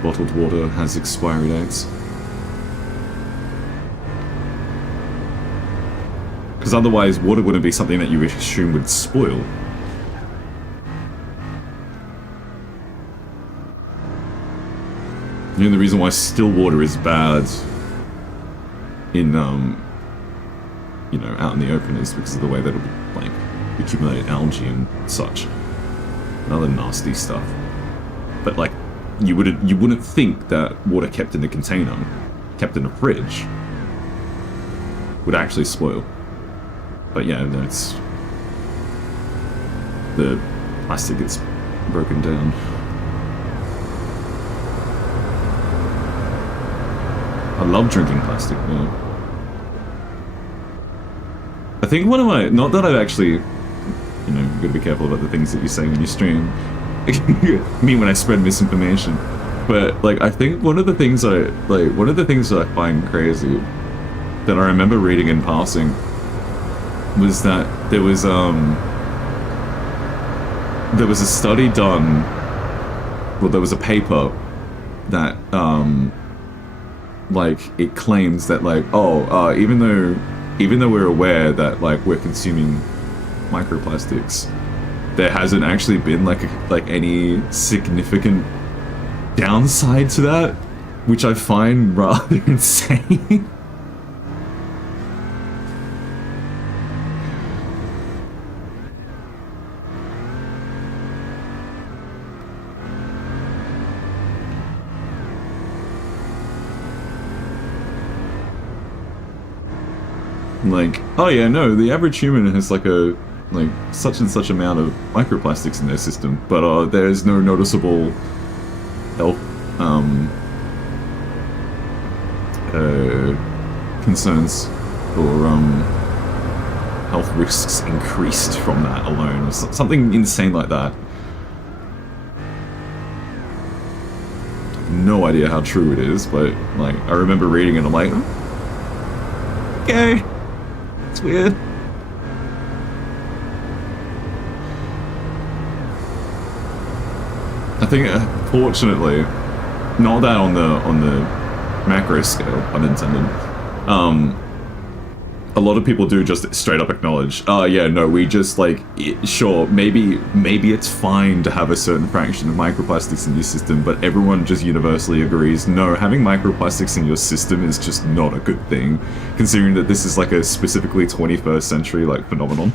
bottled water has expiry dates. Because otherwise water wouldn't be something that you would assume would spoil. You know, the reason why still water is bad in, you know, out in the open is because of the way that it'll, like, accumulate algae and such. And other nasty stuff. But, like, you wouldn't think that water kept in a container, kept in a fridge, would actually spoil. But yeah, no, it's... the plastic gets broken down. I love drinking plastic, yeah. I think one of my... not that I've actually... you know, you've got to be careful about the things that you say when you stream. Me when I spread misinformation. But, like, I think one of the things I... like, one of the things that I find crazy that I remember reading in passing was that there was a study done... well, there was a paper that, like, it claims that, like, oh, even though we're aware that, like, we're consuming microplastics, there hasn't actually been, like any significant downside to that, which I find rather insane. Like, oh yeah, no, the average human has like a, like, such and such amount of microplastics in their system, but there's no noticeable health concerns or health risks increased from that alone, or something insane like that. I have no idea how true it is, but like I remember reading it and I'm like, okay. It's weird. I think, fortunately, not that on the macro scale, unintended. A lot of people do just straight up acknowledge, oh yeah, no, we just like, sure, maybe it's fine to have a certain fraction of microplastics in your system, but everyone just universally agrees, no, having microplastics in your system is just not a good thing, considering that this is like a specifically 21st century like phenomenon.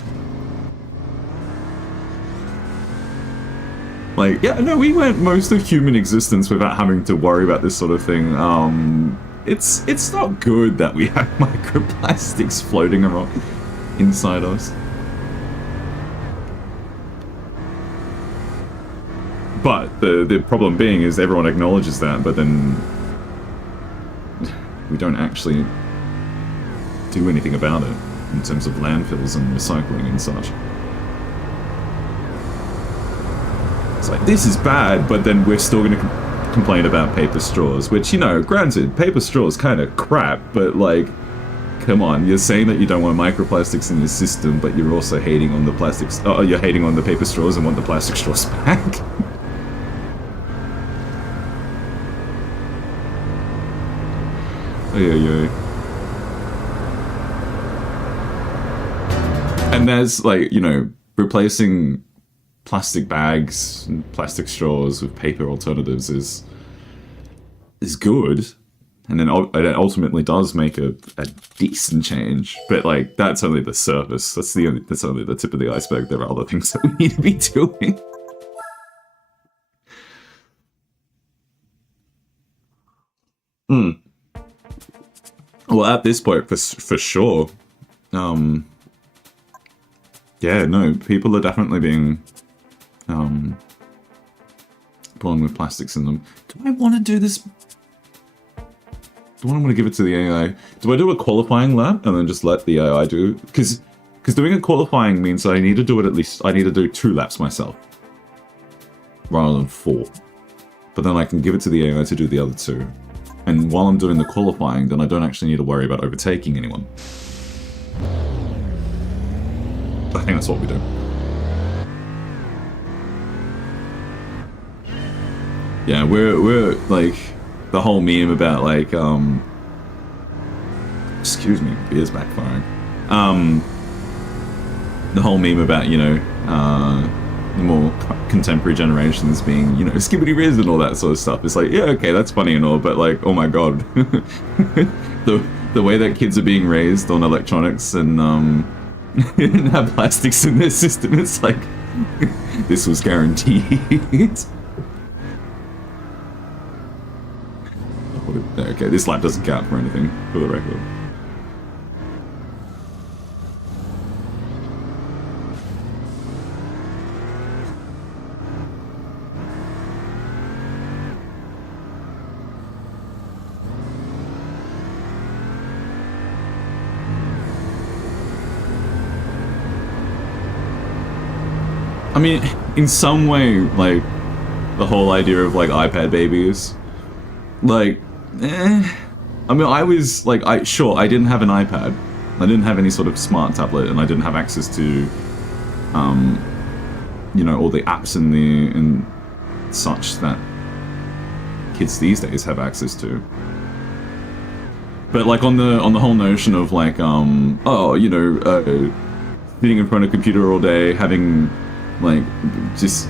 Like, yeah, no, we went most of human existence without having to worry about this sort of thing. It's not good that we have microplastics floating around inside us. But the problem being is everyone acknowledges that, but then we don't actually do anything about it in terms of landfills and recycling and such. It's like, this is bad, but then we're still going to complain about paper straws, which, you know, granted, paper straws kind of crap, but like, come on, you're saying that you don't want microplastics in your system, but you're also hating on the plastics, you're hating on the paper straws and want the plastic straws back. Yeah. And there's, like, you know, replacing plastic bags and plastic straws with paper alternatives is good, and then it ultimately does make a decent change. But like, that's only the surface. That's only the tip of the iceberg. There are other things that we need to be doing. Well, at this point, for sure. Yeah, no, people are definitely being born with plastics in them. Do I want to do this? Do I want to give it to the AI? Do I do a qualifying lab and then just let the AI do? Because doing a qualifying means I need to do it at least. I need to do 2 laps myself rather than 4. But then I can give it to the AI to do the other 2. And while I'm doing the qualifying, then I don't actually need to worry about overtaking anyone. I think that's what we do. Yeah, we're like the whole meme about like excuse me, beer's backfiring. The whole meme about, you know, the more contemporary generations being, you know, skibbity riz and all that sort of stuff. It's like, yeah, okay, that's funny and all, but like, oh my god, the way that kids are being raised on electronics and have plastics in their system, it's like, this was guaranteed. Okay, this lap doesn't count for anything, for the record. I mean, in some way, like, the whole idea of, like, iPad babies, like, I mean, I was, like, I didn't have an iPad. I didn't have any sort of smart tablet, and I didn't have access to, you know, all the apps and such that kids these days have access to. But, like, on the whole notion of, like, oh, you know, sitting in front of a computer all day, having, like, just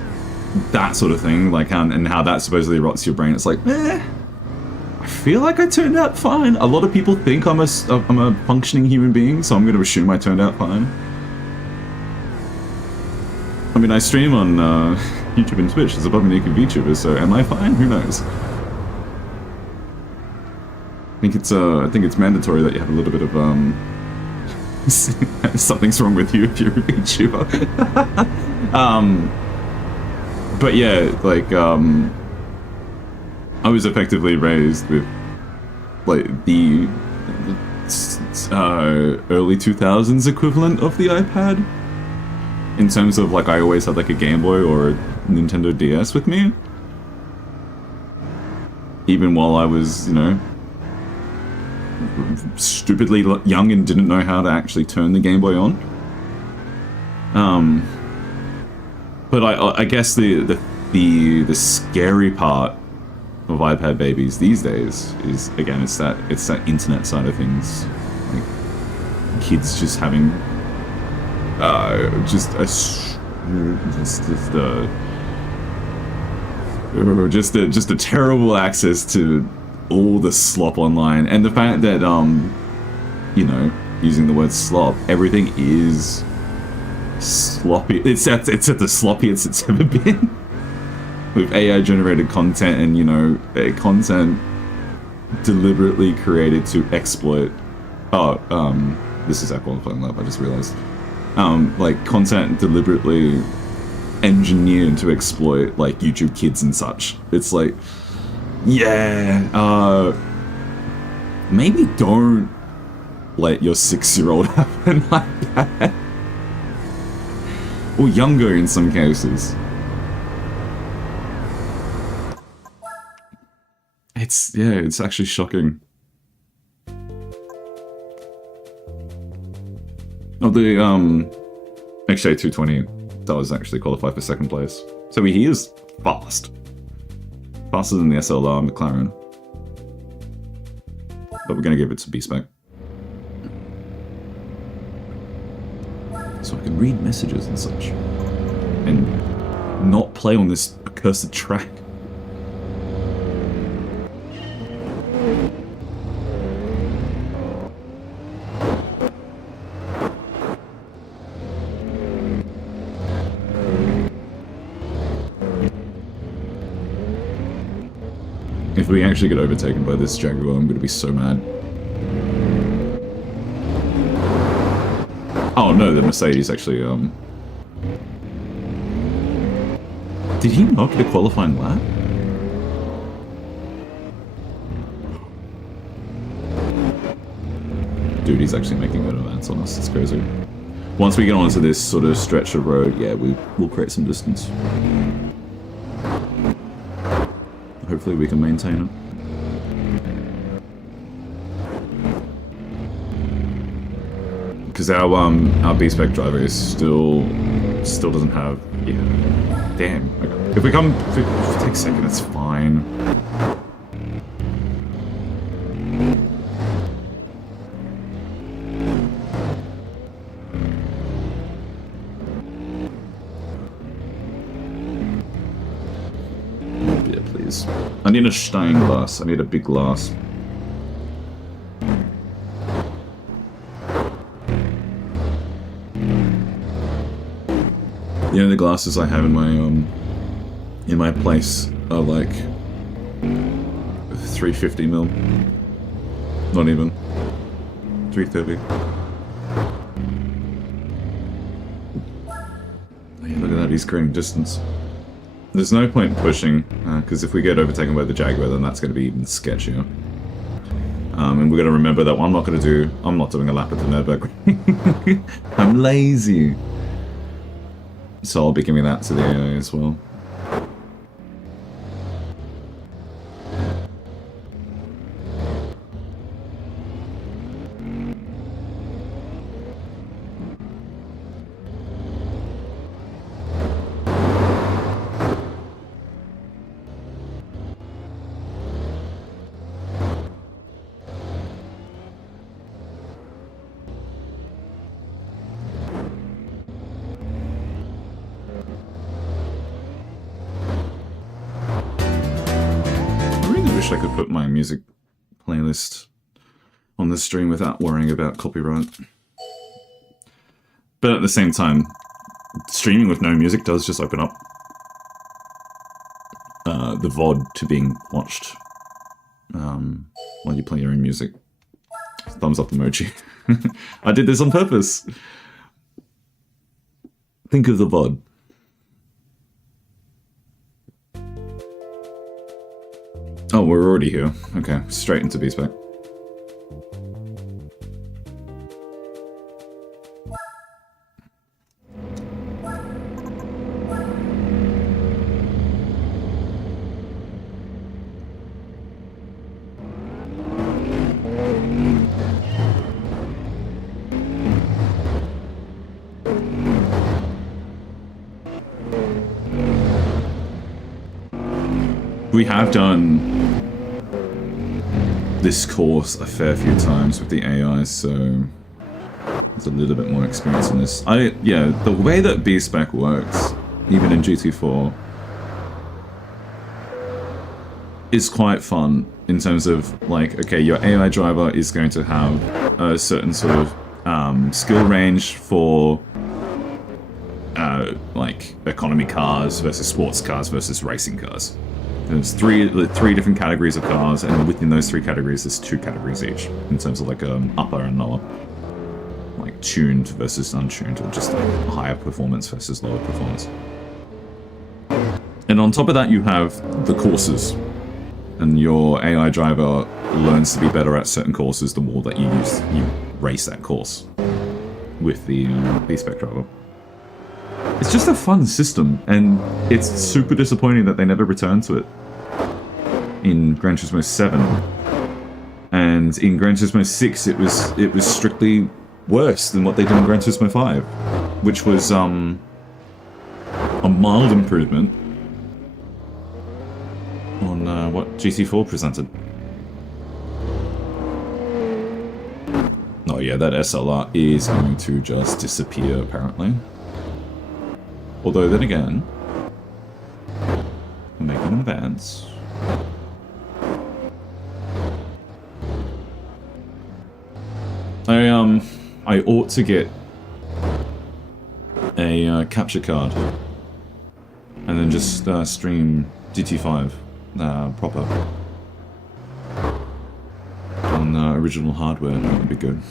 that sort of thing, like, and how that supposedly rots your brain, it's like, I feel like I turned out fine. A lot of people think I'm a functioning human being, so I'm going to assume I turned out fine. I mean, I stream on YouTube and Twitch as a public Vtuber, so am I fine? Who knows? I think it's mandatory that you have a little bit of something's wrong with you if you're a VTuber. But yeah, like I was effectively raised with like the early 2000s equivalent of the iPad, in terms of like I always had like a Game Boy or a Nintendo DS with me, even while I was, you know, stupidly young and didn't know how to actually turn the Game Boy on. But I guess the scary part of iPad babies these days is, again, it's that internet side of things, like kids just having just a terrible access to all the slop online, and the fact that you know, using the word slop, everything is sloppy. It's at the sloppiest it's ever been, with AI generated content, and, you know, content deliberately created to exploit. This is our qualifying lab, I just realized. Like content deliberately engineered to exploit like YouTube Kids and such. It's like, yeah, Maybe don't let your 6-year-old happen like that. Or younger in some cases. It's actually shocking. Oh, the XJ220 does actually qualify for 2nd place. So he is fast. Faster than the SLR McLaren. But we're gonna give it to B-Spec. So I can read messages and such. And not play on this accursed track. If we actually get overtaken by this Jaguar, I'm gonna be so mad. Oh no, the Mercedes actually, Did he not get a qualifying lap? Dude, he's actually making good advance on us, it's crazy. Once we get onto this sort of stretch of road, yeah, we'll create some distance. Hopefully we can maintain it. Because our B-Spec driver is still doesn't have, yeah, damn. If we take 2nd, it's fine. Yeah, please. I need a Stein glass. I need a big glass. The only glasses I have in my place are like 350mm. Not even 330. Yeah, look at that, he's creating distance. There's no point pushing, because if we get overtaken by the Jaguar, then that's going to be even sketchier. And we're going to remember that I'm not doing a lap at the Nürburgring. I'm lazy. So I'll be giving that to the AI as well. I could put my music playlist on the stream without worrying about copyright. But at the same time, streaming with no music does just open up the VOD to being watched while you play your own music. Thumbs up emoji. I did this on purpose. Think of the VOD. Oh, we're already here. Okay, straight into B-Spec. We have done this course a fair few times with the AI, so there's a little bit more experience in this. Yeah, the way that B-Spec works, even in GT4, is quite fun in terms of, like, okay, your AI driver is going to have a certain sort of skill range for like economy cars versus sports cars versus racing cars. There's three different categories of cars, and within those 3 categories, there's 2 categories each, in terms of like upper and lower. Like tuned versus untuned, or just like higher performance versus lower performance. And on top of that, you have the courses. And your AI driver learns to be better at certain courses the more that you race that course with the Spec driver. It's just a fun system, and it's super disappointing that they never returned to it in Gran Turismo 7. And in Gran Turismo 6, it was strictly worse than what they did in Gran Turismo 5, which was a mild improvement on what GT4 presented. Oh yeah, that SLR is going to just disappear, apparently. Although, then again, we're making an advance. I ought to get a capture card and then just stream GT5 proper on original hardware. That would be good.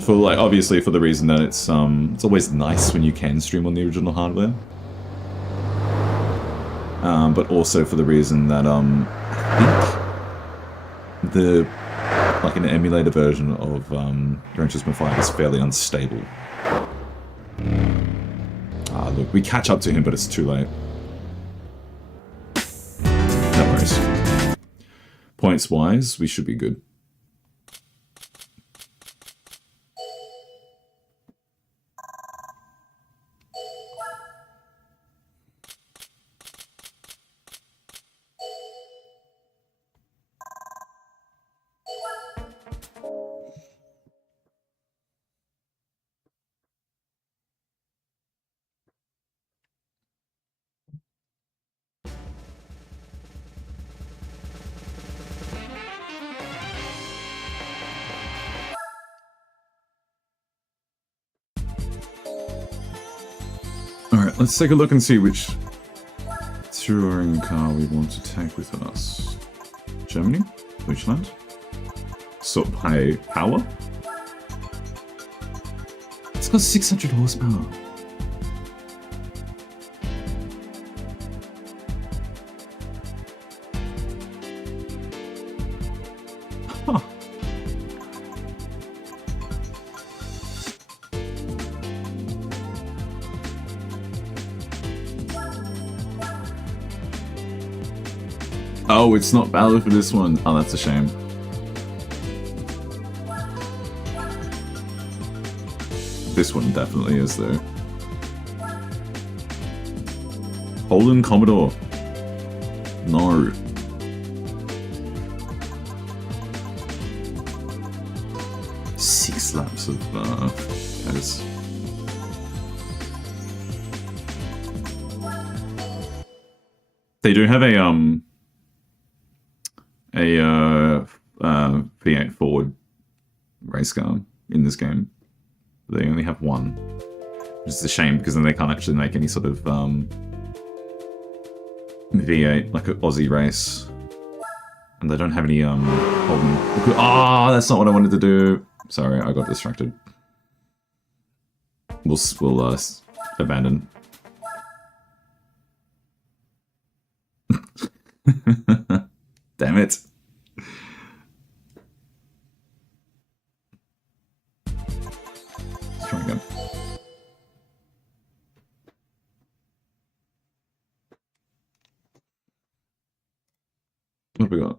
For obviously for the reason that it's always nice when you can stream on the original hardware, but also for the reason that I think an emulator version of Gran Turismo 5 is fairly unstable. Look, we catch up to him, but it's too late. No worries. Points wise, we should be good. Alright, let's take a look and see which touring car we want to take with us. Germany? Which land? Sort by power? It's got 600 horsepower. Huh. Oh, it's not valid for this one. Oh, that's a shame. This one definitely is, though. Poland Commodore. No. Six laps of Paris. They do have a V8 Ford race car in this game. They only have one, which is a shame because then they can't actually make any sort of V8 like an Aussie race, and they don't have any Holden. Ah, that's not what I wanted to do. Sorry, I got distracted. We'll abandon. Damn it. Let's try again. What have we got?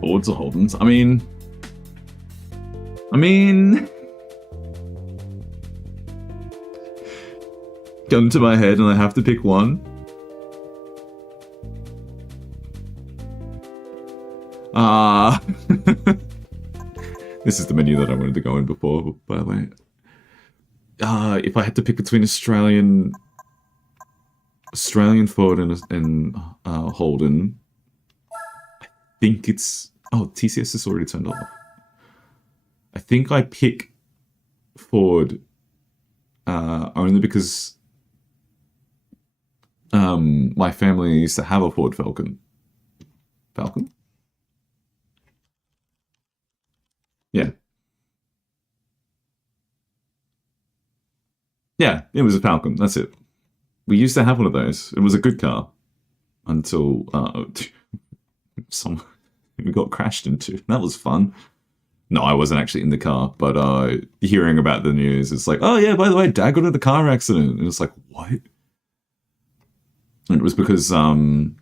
Fords or Holdens? I mean... Gun to my head and I have to pick one. This is the menu that I wanted to go in before, by the way. If I had to pick between Australian Ford and Holden, I think it's... Oh, TCS is already turned off. I think I pick Ford only because my family used to have a Ford Falcon. Falcon? Yeah. Yeah, it was a Falcon, that's it. We used to have one of those. It was a good car. Until we got crashed into. That was fun. No, I wasn't actually in the car, but hearing about the news, it's like, oh yeah, by the way, Dad got in a car accident. And it's like, what? And it was because some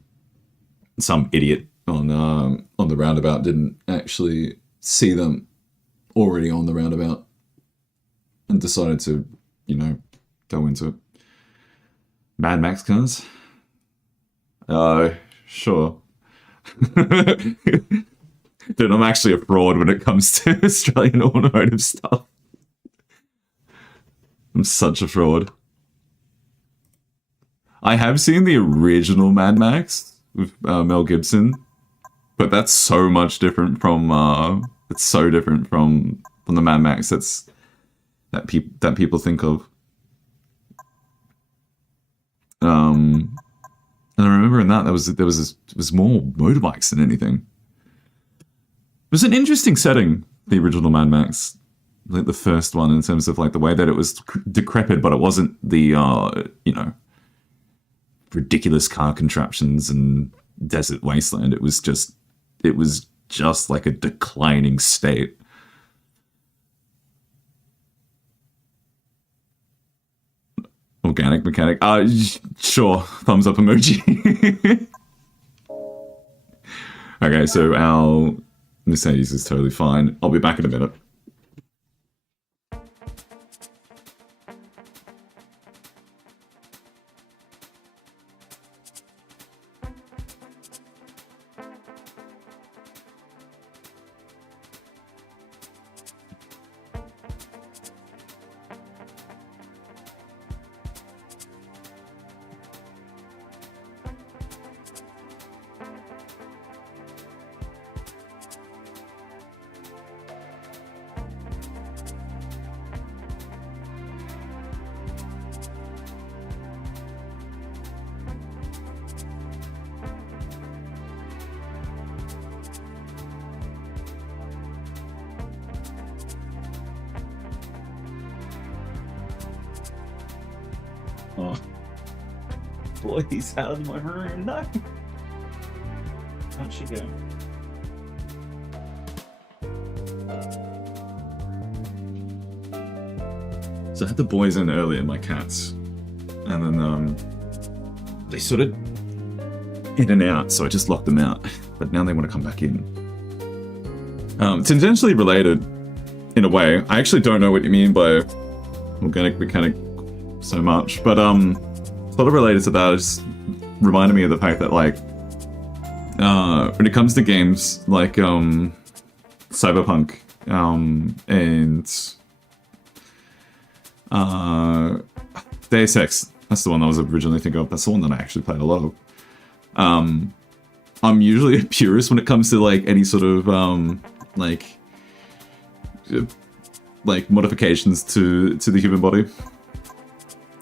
idiot on the roundabout didn't actually see them already on the roundabout and decided to, you know, go into it. Mad Max cars? Sure. Dude, I'm actually a fraud when it comes to Australian automotive stuff. I'm such a fraud. I have seen the original Mad Max with Mel Gibson, but that's so much different from it's so different from the Mad Max that people think of. And I remember in that there was more motorbikes than anything. It was an interesting setting, the original Mad Max, like the first one, in terms of like the way that it was decrepit, but it wasn't the you know, ridiculous car contraptions and desert wasteland. It was just like a declining state. Organic mechanic. Sure. Thumbs up emoji. Okay, so our Mercedes is totally fine. I'll be back in a minute. He's out of my room. No. How'd she go? So I had the boys in earlier, my cats, and then they sort of in and out, so I just locked them out. But now they want to come back in. Tangentially related, in a way. I actually don't know what you mean by organic mechanic so much, but sort of related to that, just reminded me of the fact that, like, when it comes to games like Cyberpunk and Deus Ex, that's the one I was originally thinking of. That's the one that I actually played a lot of. I'm usually a purist when it comes to like any sort of like modifications to the human body.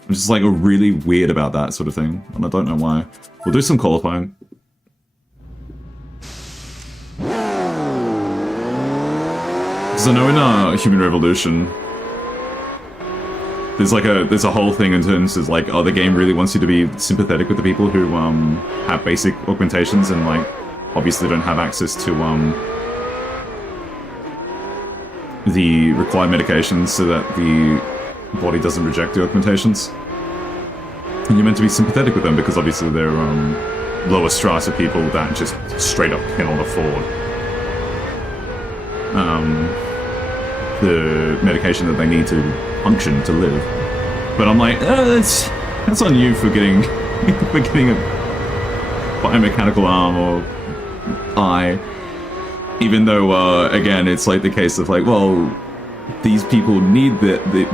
I'm just like really weird about that sort of thing, and I don't know why. We'll do some qualifying. Because I know in Human Revolution, there's a whole thing in terms of like, oh, the game really wants you to be sympathetic with the people who have basic augmentations and like obviously don't have access to the required medications so that the body doesn't reject the augmentations. And you're meant to be sympathetic with them because obviously they're lower strata people that just straight up cannot afford the medication that they need to function to live. But I'm like, that's on you for getting for getting a biomechanical arm or eye. Even though, again, it's like the case of like, well, these people need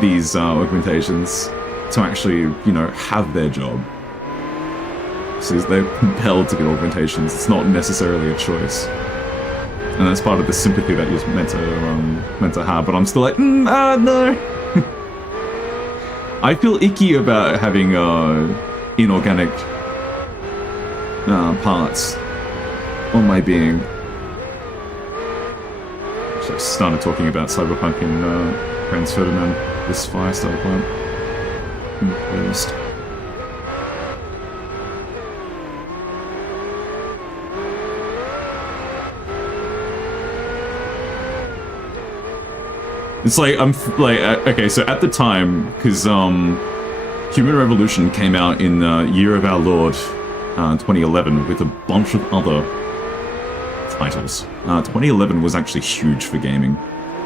these augmentations to actually, you know, have their job. So they're compelled to get augmentations. It's not necessarily a choice. And that's part of the sympathy that you're meant to have. But I'm still like, no. I feel icky about having inorganic parts on my being. So I started talking about Cyberpunk in Franz Ferdinand, this fire starter plant. First. It's like, I'm like, okay, so at the time, because Human Revolution came out in Year of Our Lord 2011 with a bunch of other titles. 2011 was actually huge for gaming.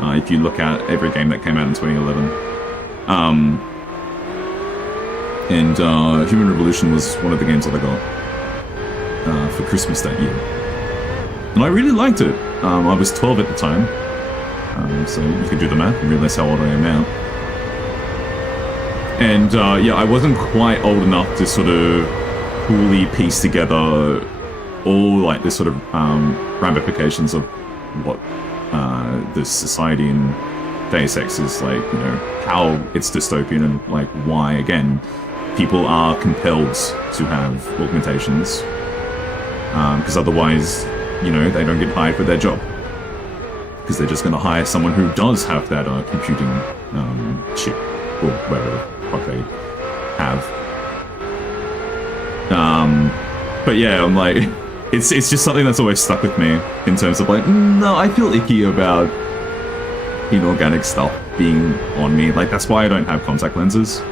If you look at every game that came out in 2011. And Human Revolution was one of the games that I got for Christmas that year. And I really liked it. I was 12 at the time. So you can do the math and realize how old I am now. And yeah, I wasn't quite old enough to sort of fully piece together all like the sort of ramifications of what the society in Deus Ex is like, you know, how it's dystopian and like why, again, people are compelled to have augmentations. Because otherwise, you know, they don't get hired for their job. Because they're just going to hire someone who does have that computing chip, or whatever the fuck they have. But yeah, I'm like, it's just something that's always stuck with me in terms of like, no, I feel icky about inorganic stuff being on me. Like, that's why I don't have contact lenses.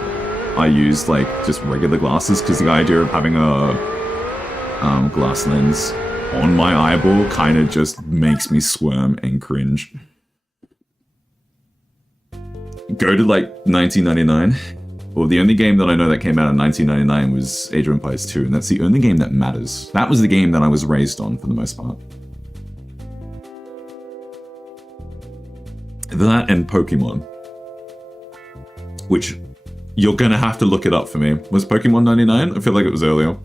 I use like just regular glasses, because the idea of having a glass lens on my eyeball kind of just makes me squirm and cringe. Go to like 1999. Well, the only game that I know that came out in 1999 was Age of Empires 2, and that's the only game that matters. That was the game that I was raised on for the most part. That and Pokemon. Which, you're gonna have to look it up for me. Was Pokemon 99? I feel like it was earlier.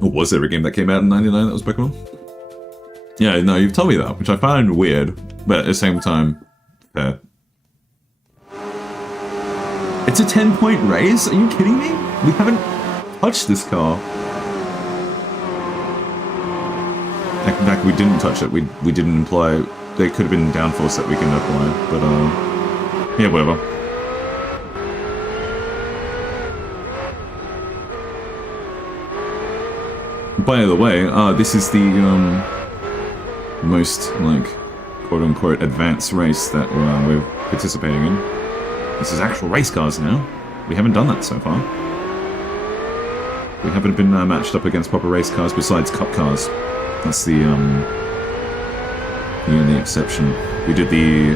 Or was there a game that came out in 99 that was Pokemon? Yeah, no, you've told me that, which I find weird, but at the same time, fair. It's a 10-point raise? Are you kidding me? We haven't touched this car. In fact, we didn't touch it. We didn't imply... There could have been downforce that we can apply, but yeah, whatever. By the way, this is the most, like, quote-unquote advanced race that we're participating in. This is actual race cars now. We haven't done that so far. We haven't been matched up against proper race cars besides cup cars. That's the only exception. We did the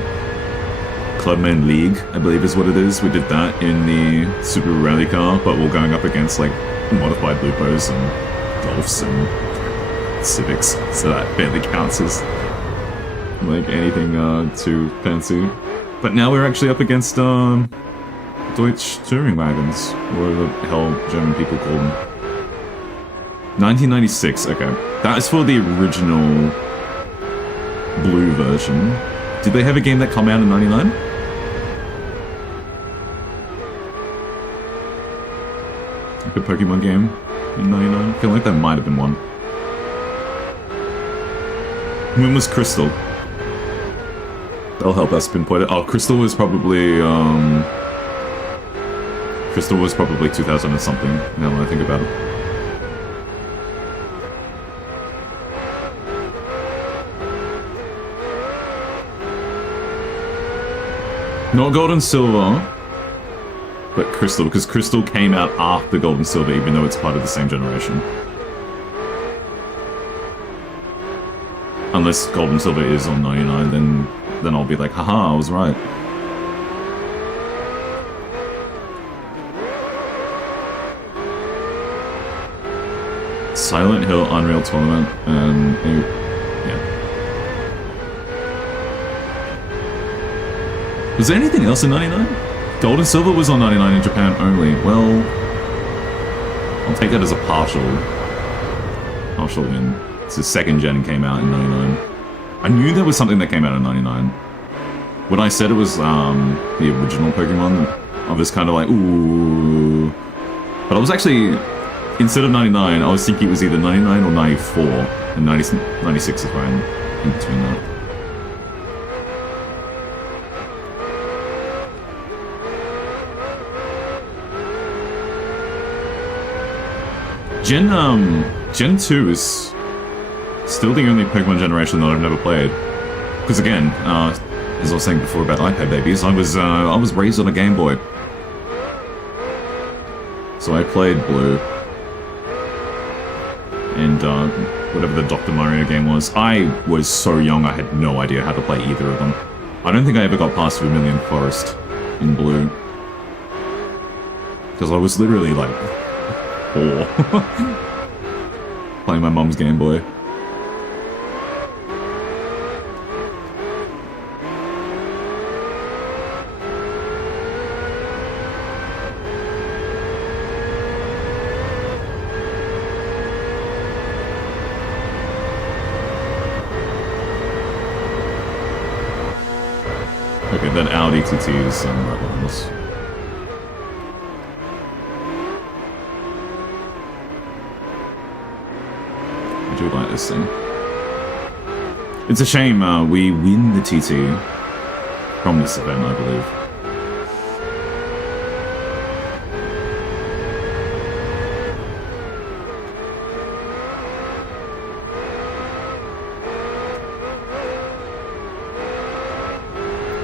Clubman League, I believe is what it is. We did that in the Subaru Rally car, but we're going up against, like, modified Lupos and Golfs and Civics, so that barely counts as like anything too fancy. But now we're actually up against Deutsch Touring Wagons, or the hell German people call them. 1996, okay. That is for the original blue version. Did they have a game that come out in 99? Like a Pokemon game in 99? I feel like there might have been one. When was Crystal? That'll help us pinpoint it. Oh, Crystal was probably 2000 and something, now when I think about it. Not Gold and Silver, but Crystal, because Crystal came out after Gold and Silver, even though it's part of the same generation. Unless Gold and Silver is on 99, then I'll be like, haha, I was right. Silent Hill Unreal Tournament, and yeah. Was there anything else in 99? Gold and Silver was on 99 in Japan only. Well, I'll take that as a partial win. It's the second gen came out in 99. I knew there was something that came out in 99. When I said it was the original Pokemon, I was kind of like, ooh. But I was actually, instead of 99, I was thinking it was either 99 or 94. And 96 is right in between that. Gen 2 is still the only Pokemon generation that I've never played. Because again, as I was saying before about iPad babies, I was raised on a Game Boy. So I played Blue. And whatever the Dr. Mario game was. I was so young I had no idea how to play either of them. I don't think I ever got past Vermilion Forest in Blue. Because I was literally like 4. Playing my mom's Game Boy. Okay, that Audi TT is right behind us. I do like this thing. It's a shame we win the TT from this event, I believe.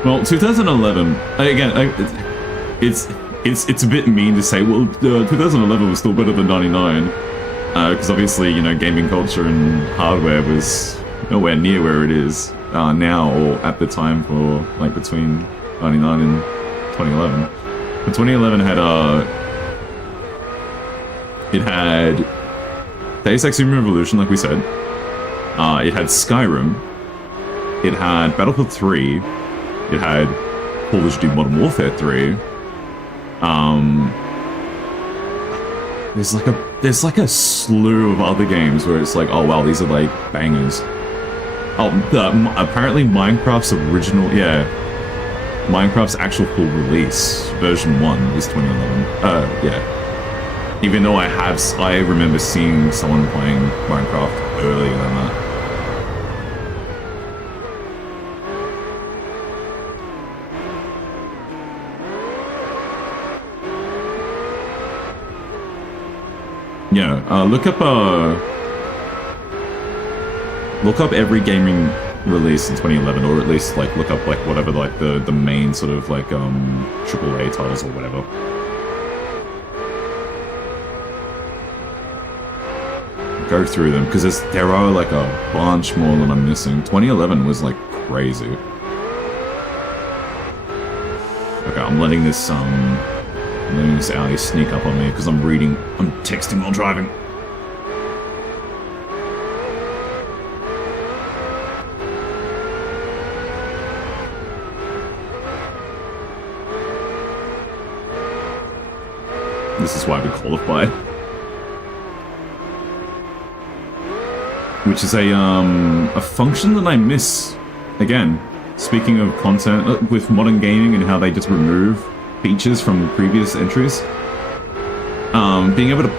Well, 2011, again, it's a bit mean to say, well, 2011 was still better than 99, because obviously, you know, gaming culture and hardware was nowhere near where it is now, or at the time for, like, between 99 and 2011. But 2011 had, it had Deus Ex Human Revolution, like we said, it had Skyrim, it had Battlefield 3, it had Call of Duty Modern Warfare 3. There's like a slew of other games where it's like, oh wow, these are like bangers. Oh, apparently Minecraft's original, yeah, Minecraft's actual full release version 1 was 2011. Yeah. Even though I remember seeing someone playing Minecraft earlier than that. Yeah, look up every gaming release in 2011, or at least like look up like whatever like the main sort of like AAA titles or whatever. Go through them because there are like a bunch more that I'm missing. 2011 was like crazy. Okay, I'm letting this Audi sneak up on me because I'm texting while driving. This is why we qualified. Which is a function that I miss. Again, speaking of content with modern gaming and how they just remove features from previous entries, being able to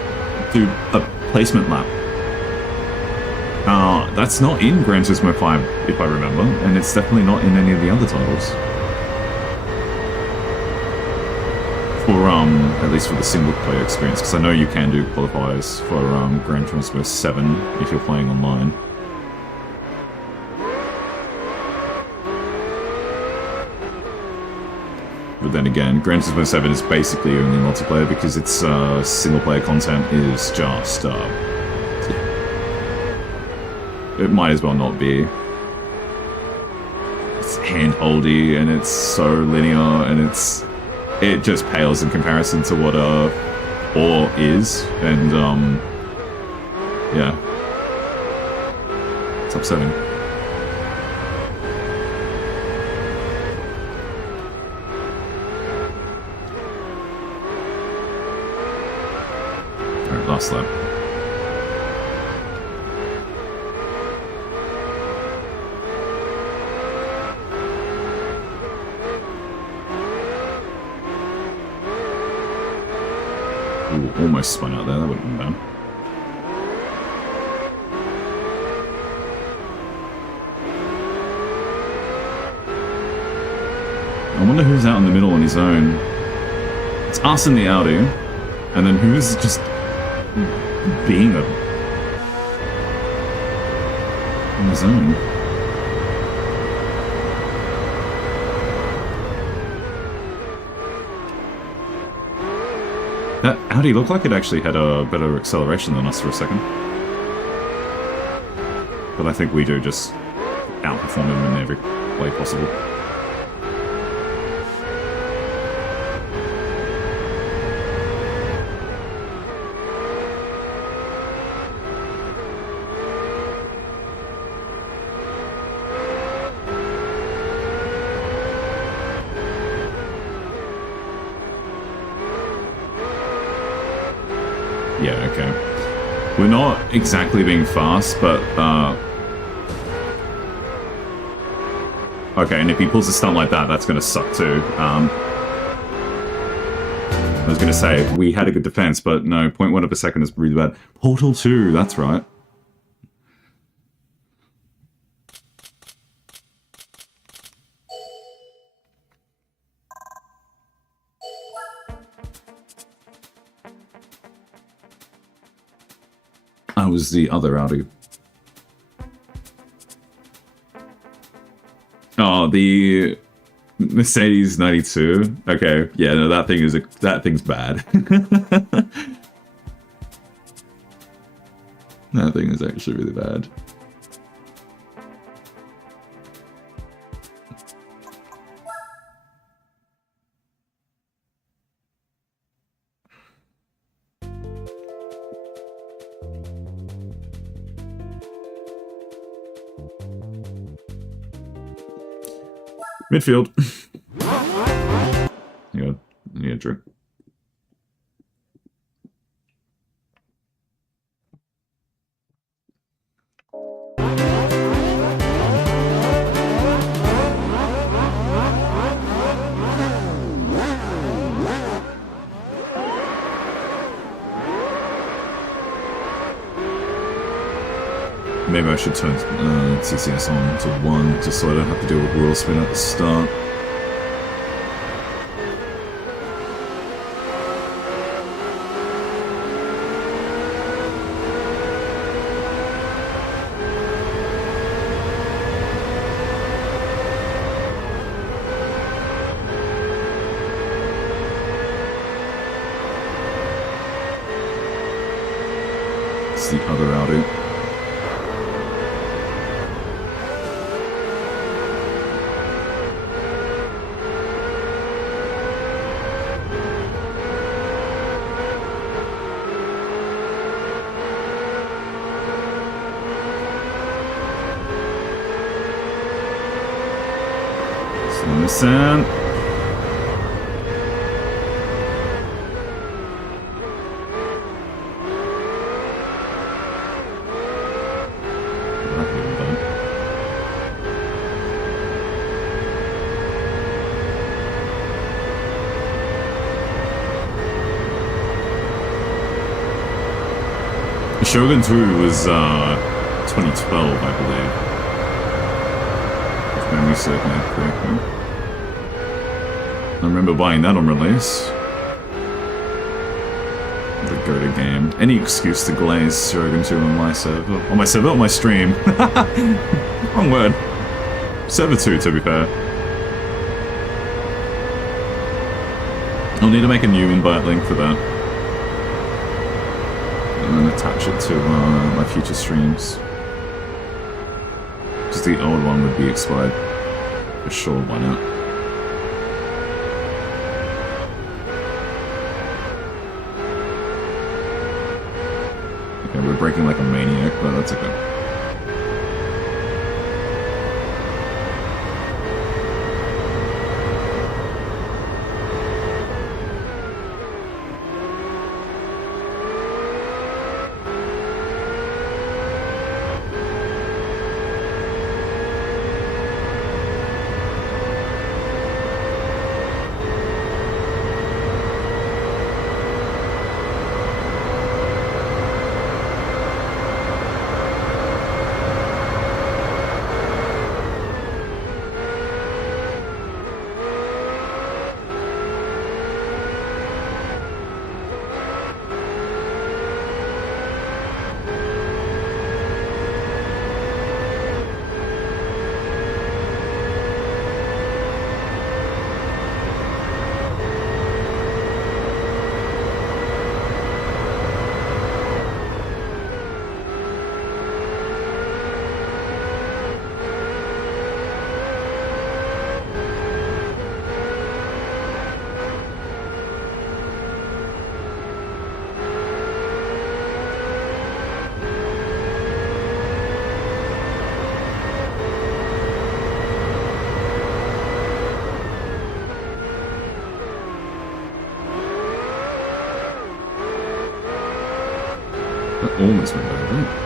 do a placement lap. That's not in Gran Turismo 5, if I remember, and it's definitely not in any of the other titles. For, at least for the single player experience, because I know you can do qualifiers for Gran Turismo 7 if you're playing online. But then again, Gran Turismo 7 is basically only multiplayer because its single-player content is just, it might as well not be. It's hand-holdy, and it's so linear, and it just pales in comparison to what Or is, and yeah. It's upsetting. Alright, last lap. Ooh, almost spun out there, that would have been bad. I wonder who's out in the middle on his own. It's us in the Audi, and then who's just being on his own. That Audi looked like it actually had a better acceleration than us for a second. But I think we do just outperform him in every way possible. Yeah, okay. We're not exactly being fast, but, okay, and if he pulls a stunt like that, that's gonna suck too. I was gonna say, we had a good defense, but no, 0.1 of a second is really bad. Portal 2, that's right. I was the other Audi. Oh, the Mercedes 92. Okay, yeah, no, that thing's bad. That thing is actually really bad. Midfield. Yeah, drink. Maybe I should turn TCS on to 1, just so I don't have to deal with wheel spin at the start. It's the other Audi. Sand. Shogun 2 was 2012, I believe. If memory serves me correctly. I remember buying that on release. The go-to game. Any excuse to glaze Shogun 2 on my server. On my server? On my stream. Wrong word. Server 2, to be fair. I'll need to make a new invite link for that. And then attach it to my future streams. because the old one would be expired. For sure, why not? Okay, we're braking like a maniac, but that's okay. Almost went over.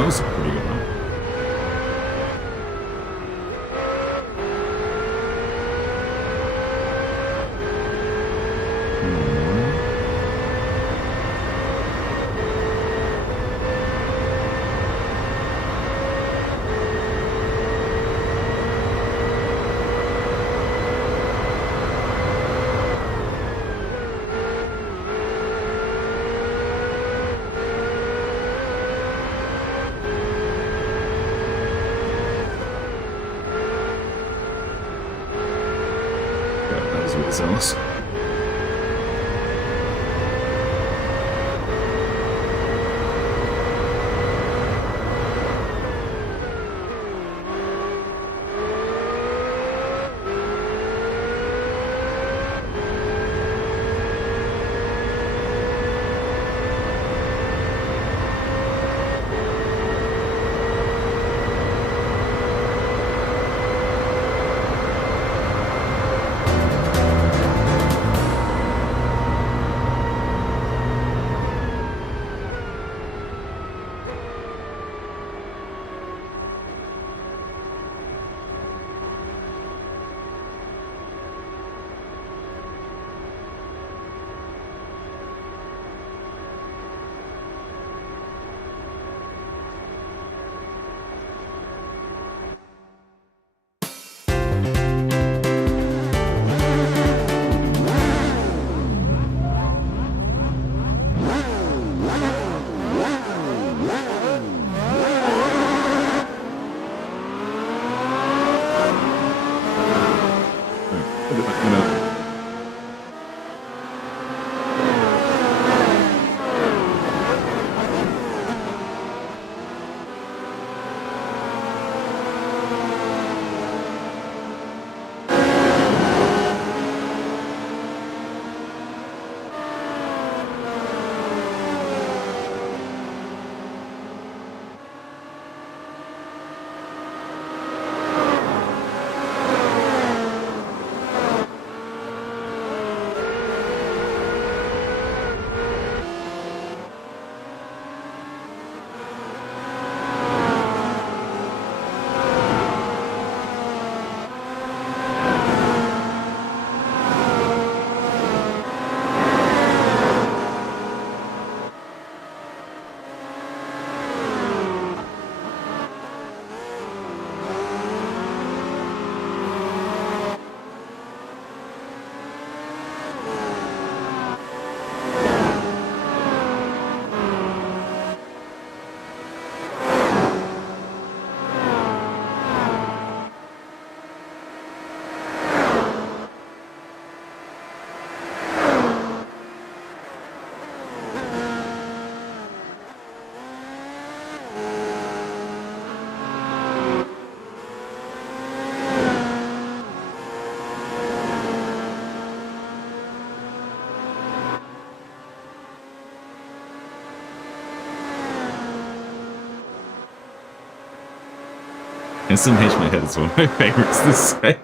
That was a pretty good one. That is what it sounds. Get back in it. SMH my head is one of my favorites to say.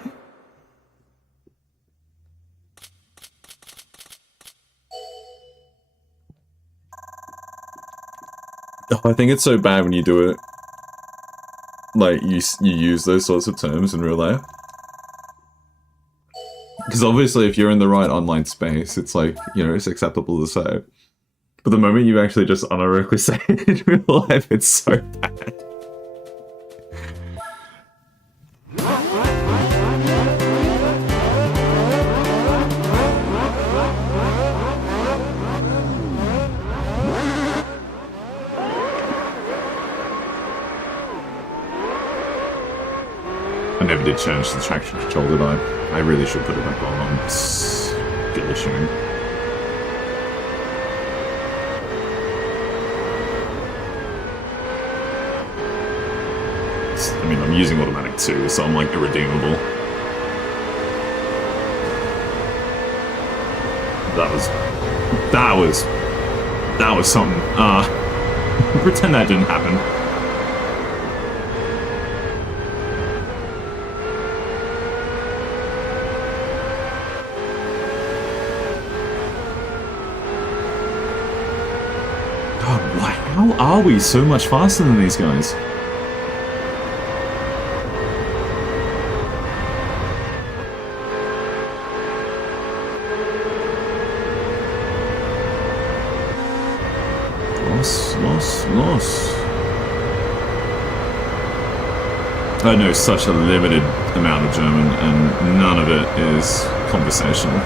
Oh, I think it's so bad when you do it. Like, you use those sorts of terms in real life. Because obviously if you're in the right online space, it's like, you know, it's acceptable to say. But the moment you actually just unironically say it in real life, it's so bad. I never did change the traction control, did I? I really should put it back on. I'm still assuming. I mean, I'm using automatic too, so I'm like irredeemable. That was something. Pretend that didn't happen. How are we so much faster than these guys? Loss. I know such a limited amount of German, and none of it is conversational.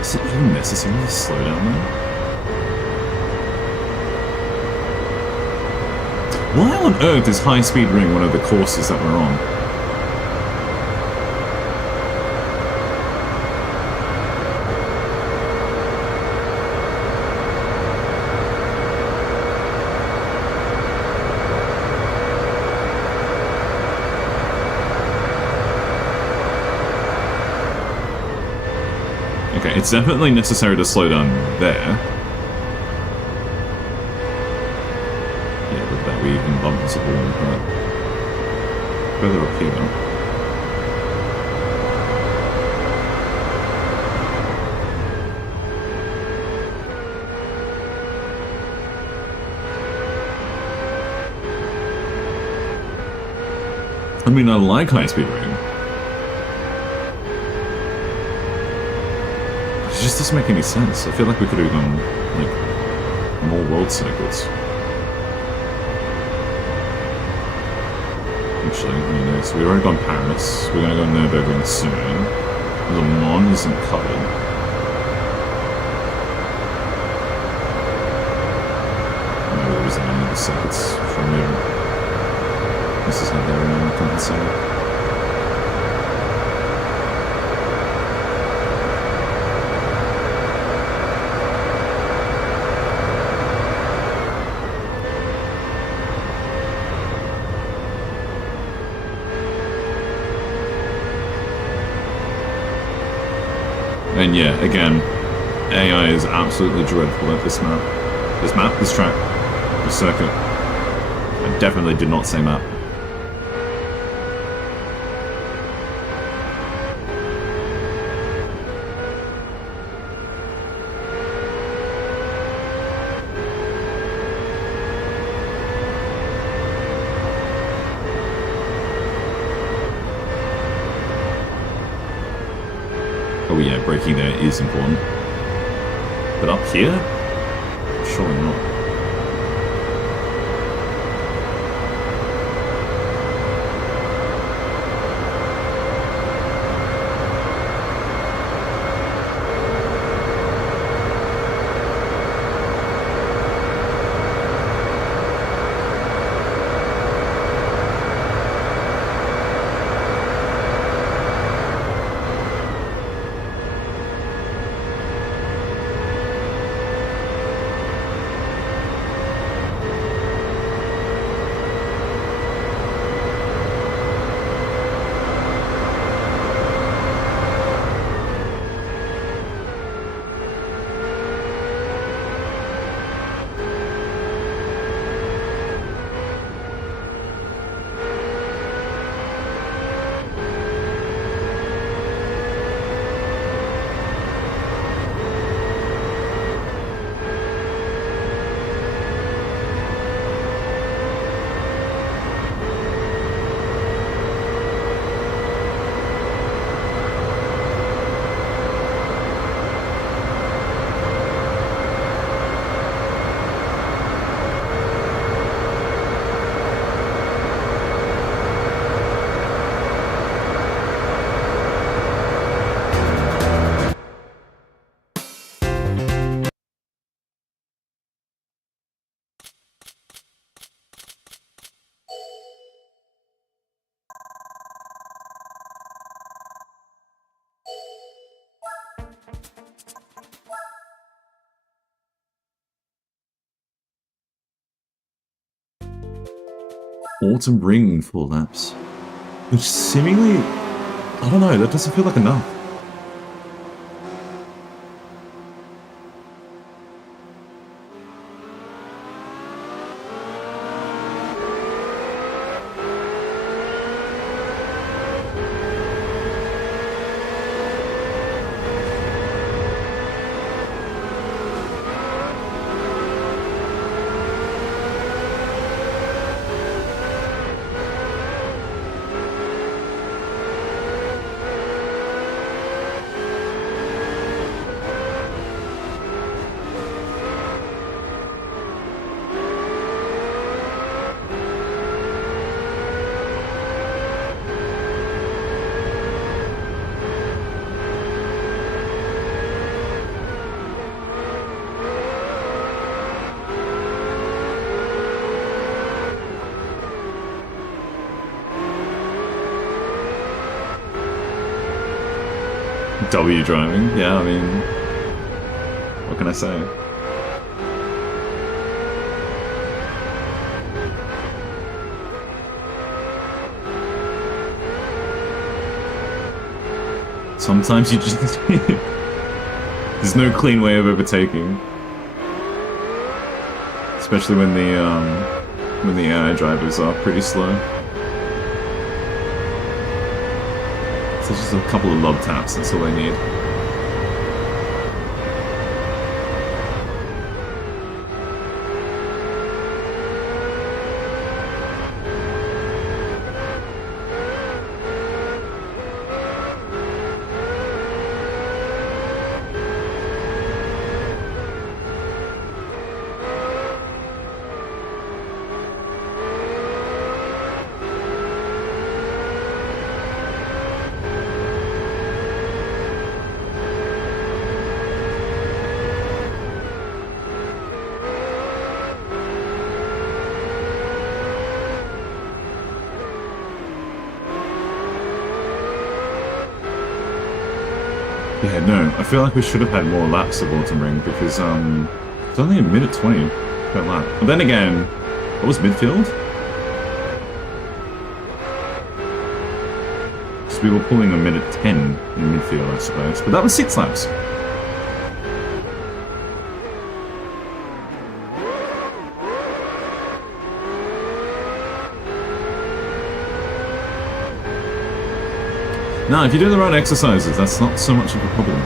Is it even necessary to slow down though? Why on earth is High Speed Ring one of the courses that we're on? Okay, it's definitely necessary to slow down there. Yeah, look at that, we even bumped into the wall, but further up here. I mean, I like high-speed rain. It just doesn't make any sense. I feel like we could have gone, like, more world circuits. Actually, anyway, so we've already gone Paris. We're gonna go Nürburgring soon. Le Mans isn't covered. Maybe there isn't any of the circuits from Europe. This is how they're compensated. And yeah, again, AI is absolutely dreadful at this map. This track, this circuit. I definitely did not say map. Oh yeah, braking there is important. But up here? Surely not. Autumn Ring 4 laps. Which seemingly, I don't know, that doesn't feel like enough. W driving, yeah, I mean, what can I say? Sometimes you just... There's no clean way of overtaking. Especially when the when the AI drivers are pretty slow. So just a couple of lob taps, that's all I need. Yeah, no, I feel like we should have had more laps of Autumn Ring because it's only a minute 20 per lap. But then again, what was midfield? Because we were pulling a minute 10 in midfield, I suppose. But that was 6 laps. No, if you do the right exercises, that's not so much of a problem.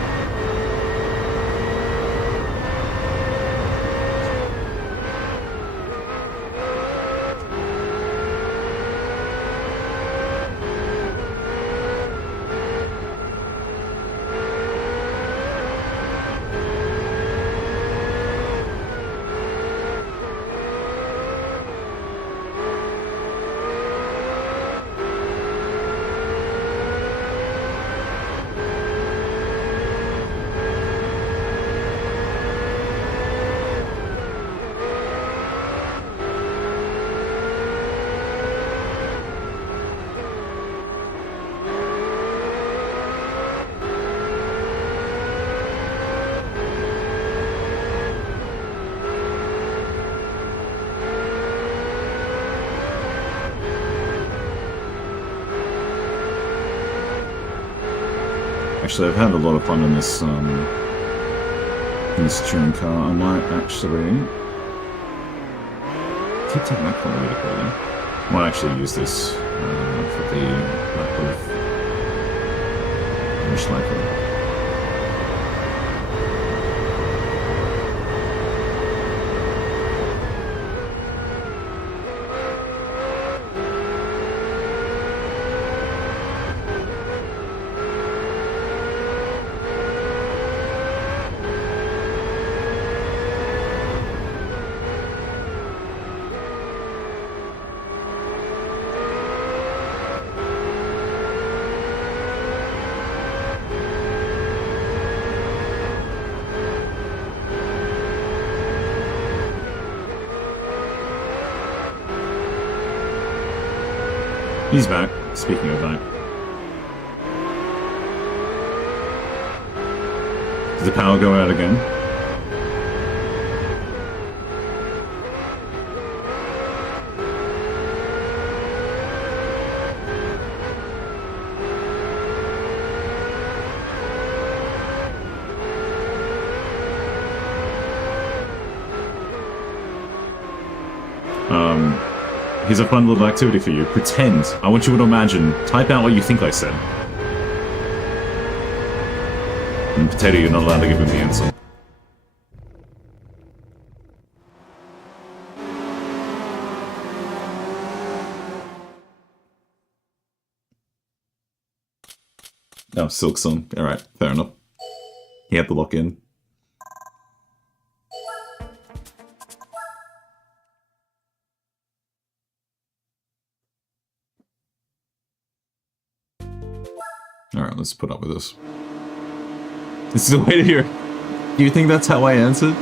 Actually, I've had a lot of fun in this touring car. I might actually keep taking that corner really quickly. I might actually use this for the lap of Schleifer. He's back, speaking of that. Did the power go out again? Here's a fun little activity for you. Pretend. I want you to imagine. Type out what you think I said. And Potato, you're not allowed to give him the answer. Oh, Silk Song. Alright, fair enough. He had the lock in. Alright, let's put up with this. This is the way to hear. Do you think that's how I answered?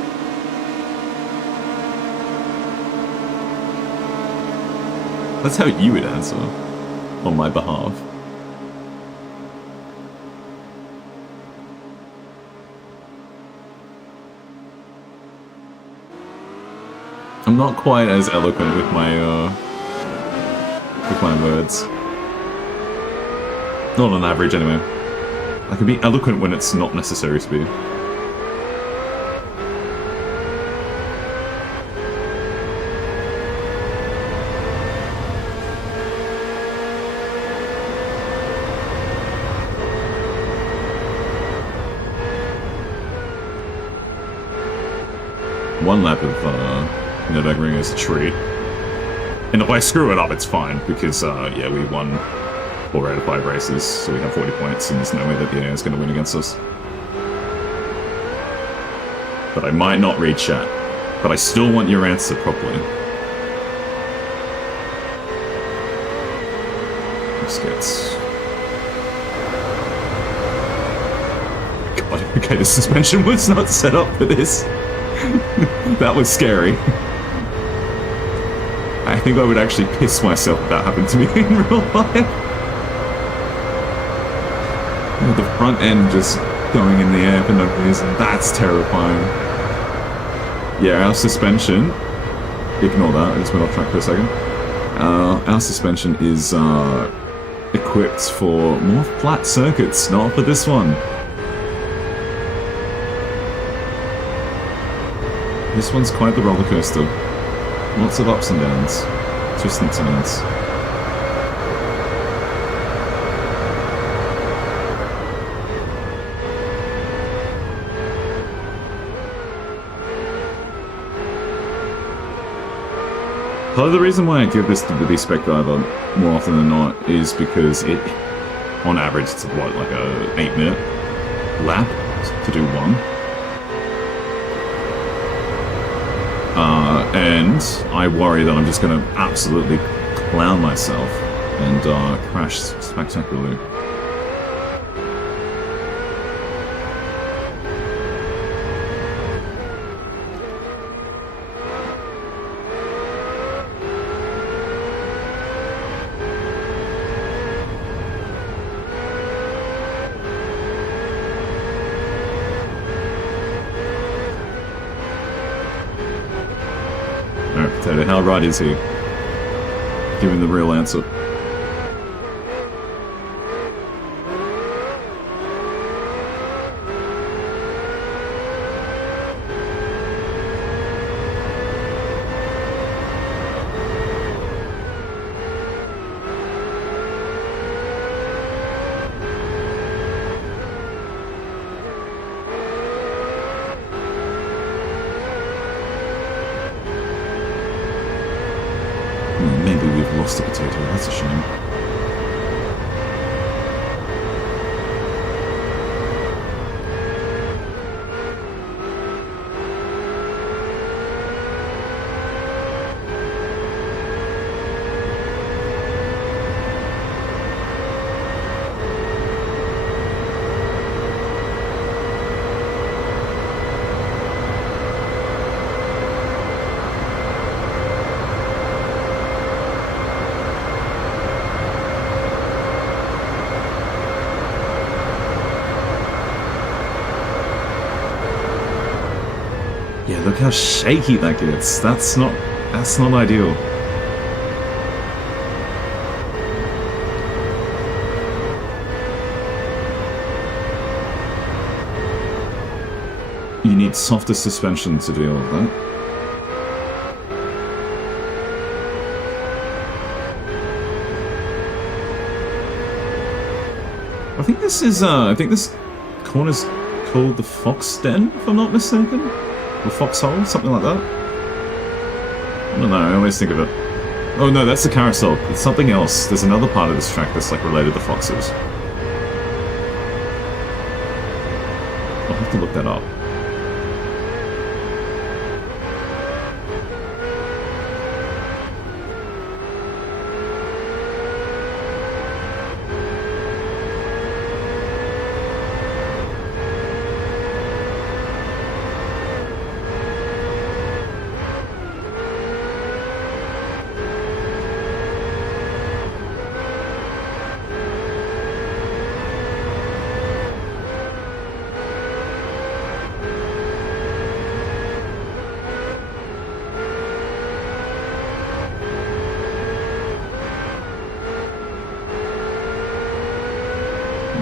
That's how you would answer. On my behalf. I'm not quite as eloquent with my words. Not on average, anyway. I can be eloquent when it's not necessary to be. one lap of Nürburgring as a treat. And if I screw it up, it's fine, because, yeah, we won 4 out of 5 races, so we have 40 points, and there's no way that the AI is going to win against us. But I might not read chat. But I still want your answer properly. This gets... God, okay, the suspension was not set up for this. That was scary. I think I would actually piss myself if that happened to me in real life. The front end just going in the air for no reason. That's terrifying. Yeah, our suspension... Ignore that, I just went off track for a second. Our suspension is equipped for more flat circuits, not for this one. This one's quite the roller coaster. Lots of ups and downs, twists and turns. Part of the reason why I give this to the Spec Diver more often than not is because it, on average, it's what, like a 8-minute lap to do one. And I worry that I'm just going to absolutely clown myself and crash spectacularly. How right is he? Give him the real answer. Lost a potato, that's a shame. Look how shaky that gets. That's not ideal. You need softer suspension to deal with that. I think this corner's called the Fox Den, if I'm not mistaken. Or Foxhole, something like that. I don't know, I always think of it. Oh no, that's the carousel. It's something else. There's another part of this track that's like related to foxes. I'll have to look that up.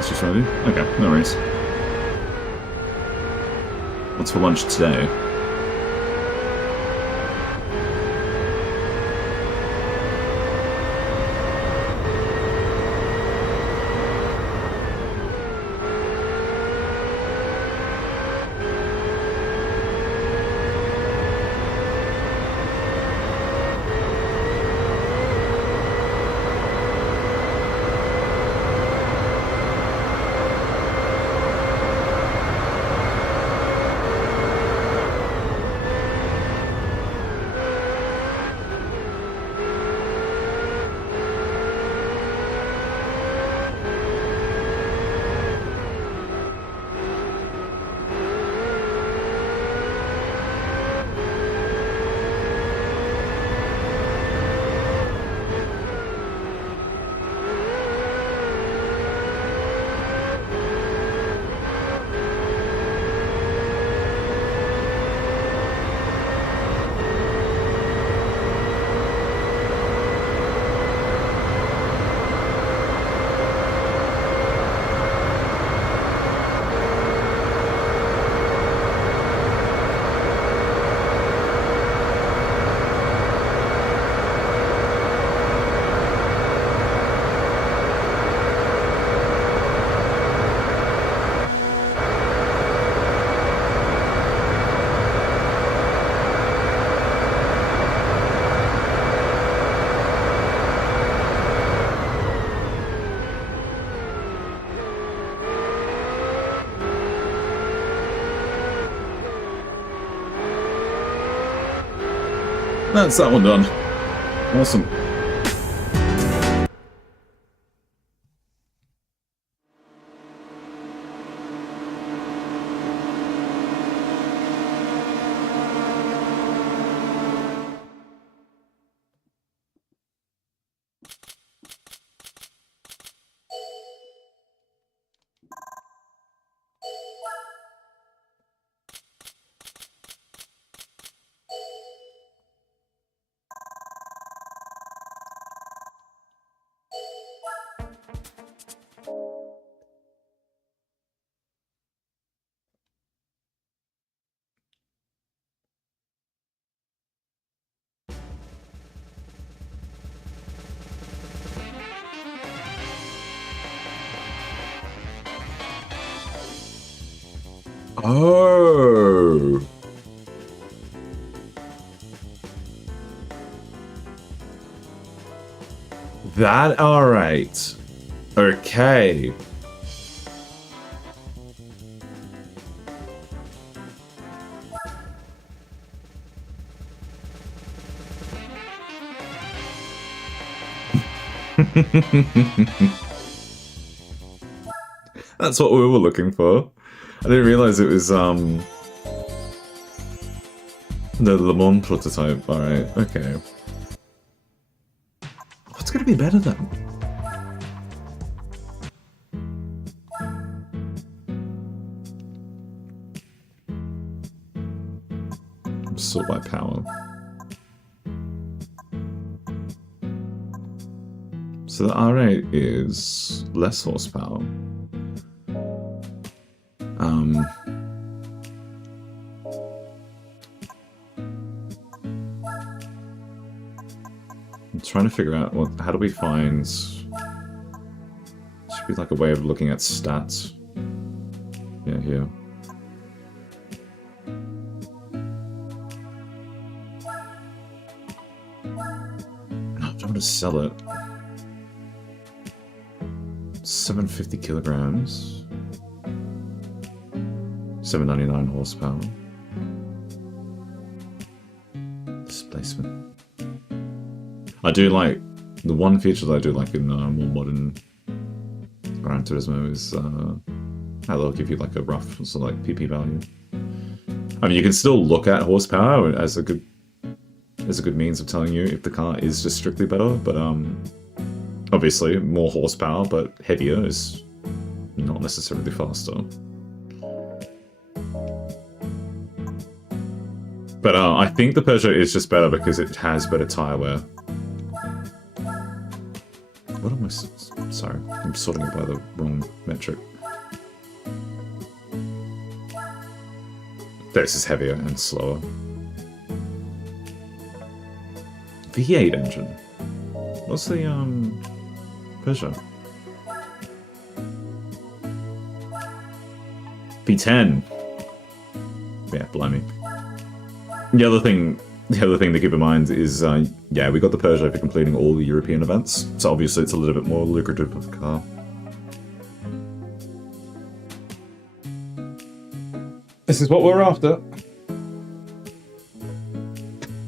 Just ready? Okay, no worries. What's for lunch today? That's that one done. Awesome. Oh. That, alright. Okay. That's what we were looking for. I didn't realize it was, the Le Mans prototype. Alright, okay. What's gonna be better then? Sort by power. So the R8 is less horsepower. I'm trying to figure out how do we find... Should be like a way of looking at stats. Yeah, here. I don't want to sell it. 750 kilograms. 799 horsepower. Displacement. I do like the one feature that I do like in more modern Gran Turismo is how they'll give you like a rough sort of like PP value. I mean, you can still look at horsepower as a good means of telling you if the car is just strictly better, but obviously more horsepower but heavier is not necessarily faster. But I think the Peugeot is just better because it has better tyre wear. What am I... Sorry, I'm sorting it by the wrong metric. This is heavier and slower. V8 engine. What's the, Peugeot? V10. Yeah, blimey. The other thing to keep in mind is, yeah, we got the Peugeot for completing all the European events, so obviously it's a little bit more lucrative of a car. This is what we're after.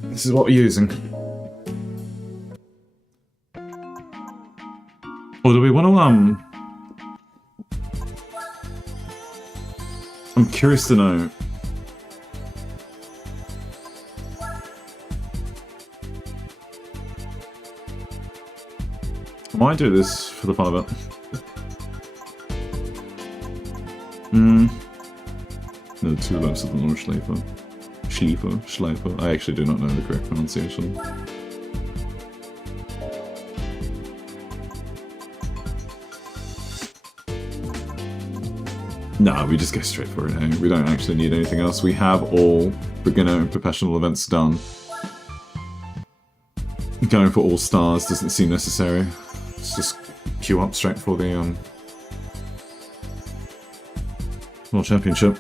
This is what we're using. Or do we want to, I'm curious to know. I might do this for the fun of it. No, 2 laps of the Nordschleifer. Schleifer. I actually do not know the correct pronunciation. Nah, we just go straight for it, eh? We don't actually need anything else. We have all beginner and professional events done. Going for all stars doesn't seem necessary. Let's just queue up straight for the World Championship.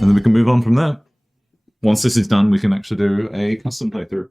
And then we can move on from there. Once this is done, we can actually do a custom playthrough.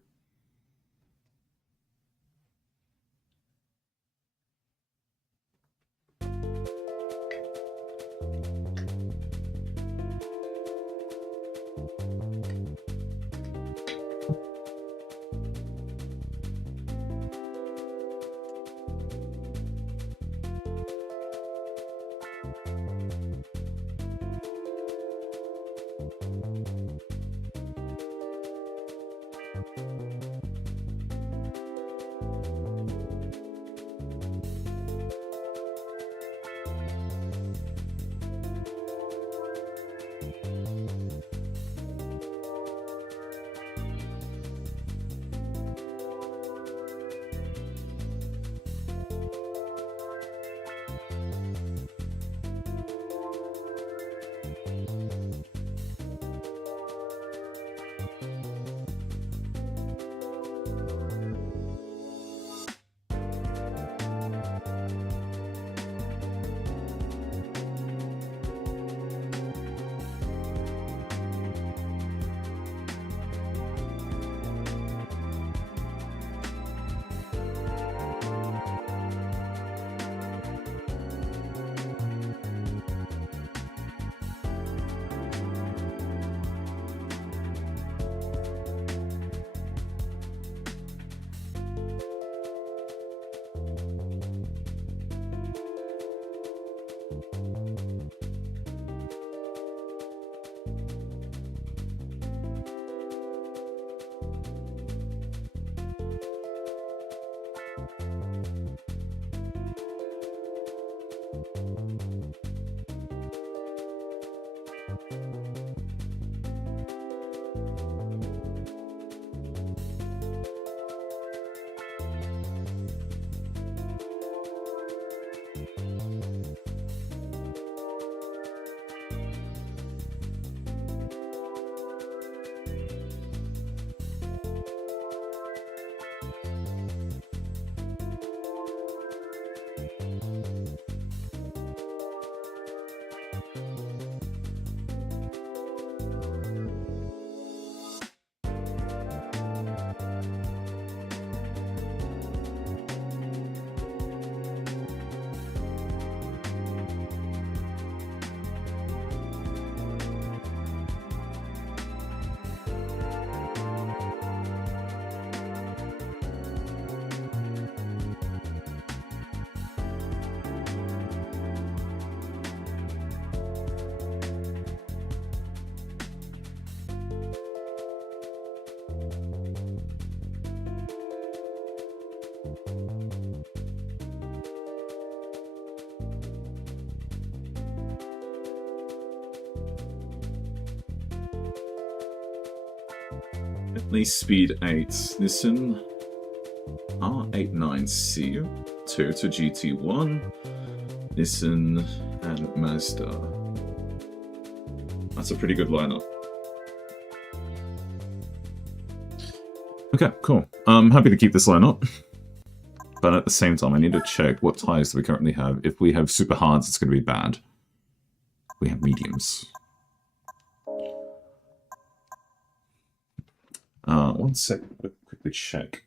At least speed 8. Nissan R89C, Toyota GT1, Nissan, and Mazda. That's a pretty good lineup. Okay, cool. I'm happy to keep this lineup. But at the same time, I need to check what tires do we currently have. If we have super hards, it's going to be bad. We have mediums. One sec, we'll quickly check.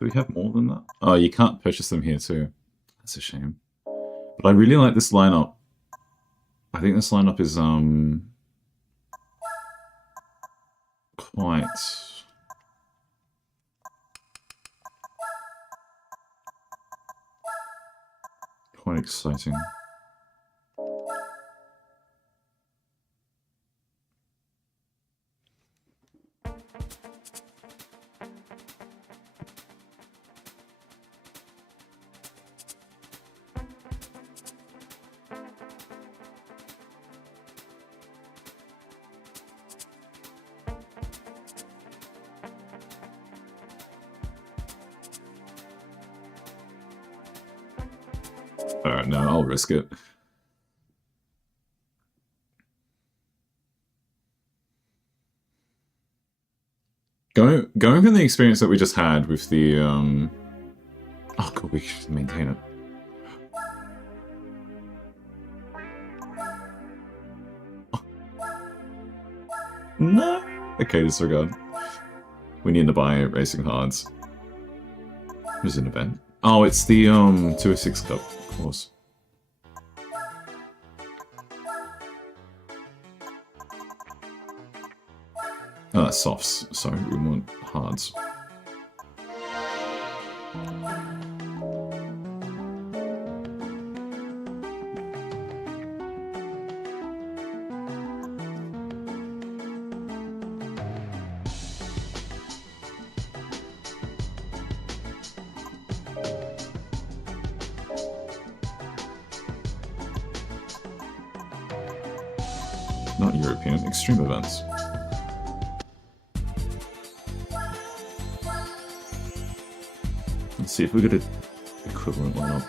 Do we have more than that? Oh, you can't purchase them here too. That's a shame. But I really like this lineup. I think this lineup is quite exciting. Alright, no, I'll risk it. Going from the experience that we just had with the oh god, we should maintain it. Oh. No. Okay, disregard. We need to buy racing cards. There's an event. Oh, it's the 206 Cup, of course. Oh, that's softs. Sorry, we want hards. Not European, extreme events. Let's see if we get an equivalent lineup.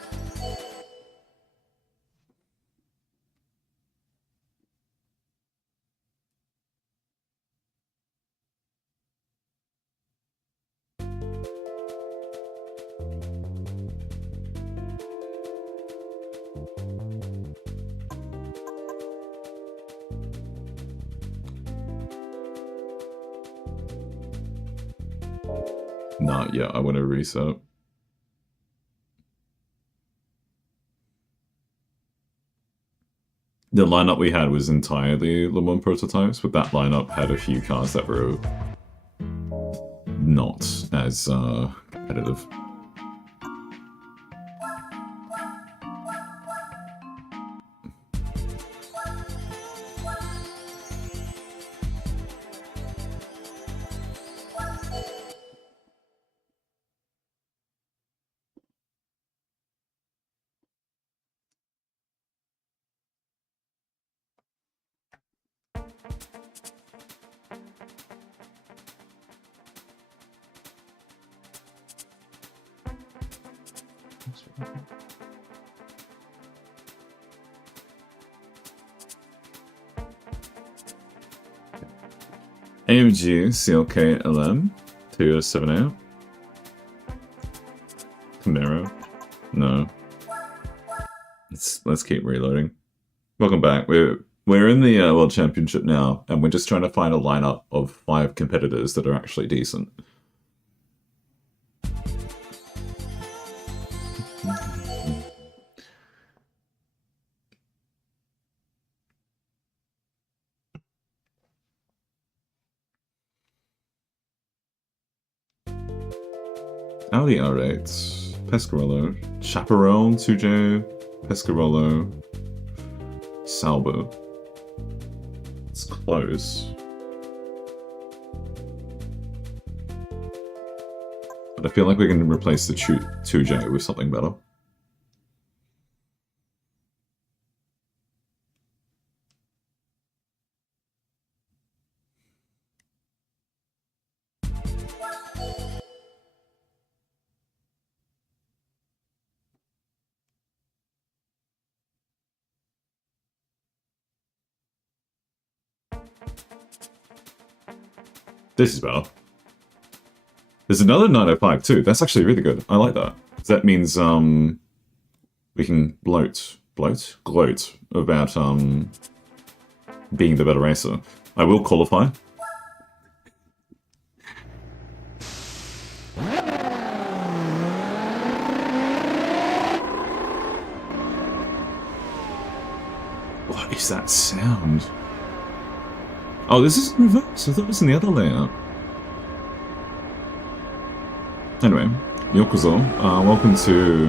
No, yeah, I want to reset. The lineup we had was entirely Le Mans prototypes, but that lineup had a few cars that were not as competitive. AMG CLK LM 207A. Camaro. No. Let's keep reloading. Welcome back. We're in the World Championship now, and we're just trying to find a lineup of 5 competitors that are actually decent. Audi R8, Pescarolo, Chaparral, 2J, Pescarolo, Sauber. It's close. But I feel like we can replace the 2J with something better. This is better. There's another 905 too. That's actually really good. I like that. That means we can gloat about being the better racer. I will qualify. What is that sound? Oh, this is in reverse. I thought it was in the other layout. Anyway, Yokozo, welcome to...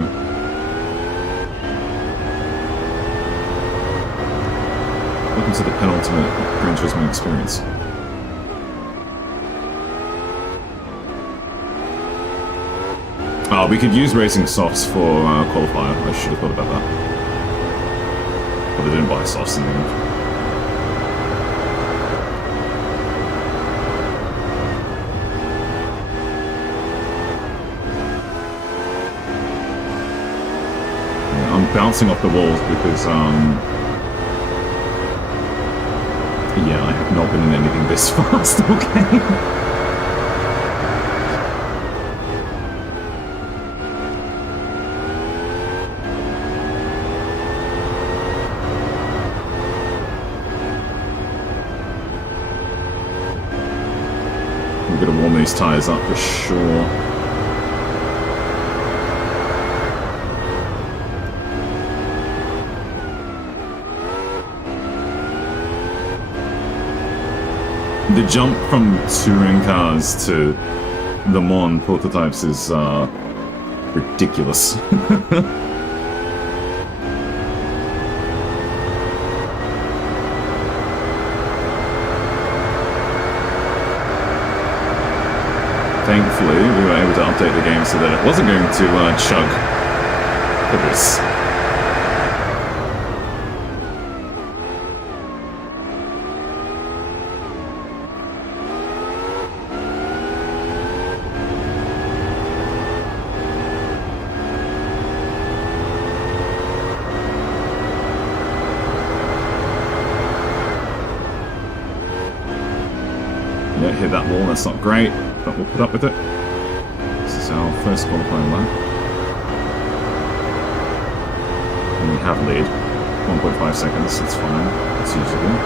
Welcome to the penultimate Gran Turismo experience. Oh, we could use racing softs for qualifier. I should have thought about that. But they didn't buy softs in the end. Yeah, I'm bouncing off the walls because, yeah, I have not been in anything this fast, okay? These tires up for sure. The jump from touring cars to Le Mans prototypes is ridiculous. Thankfully, we were able to update the game so that it wasn't going to chug for this. Yeah, hit that wall, that's not great. But we'll put up with it. This is our first qualifying lap. And we have lead. 1.5 seconds, that's fine. That's usable.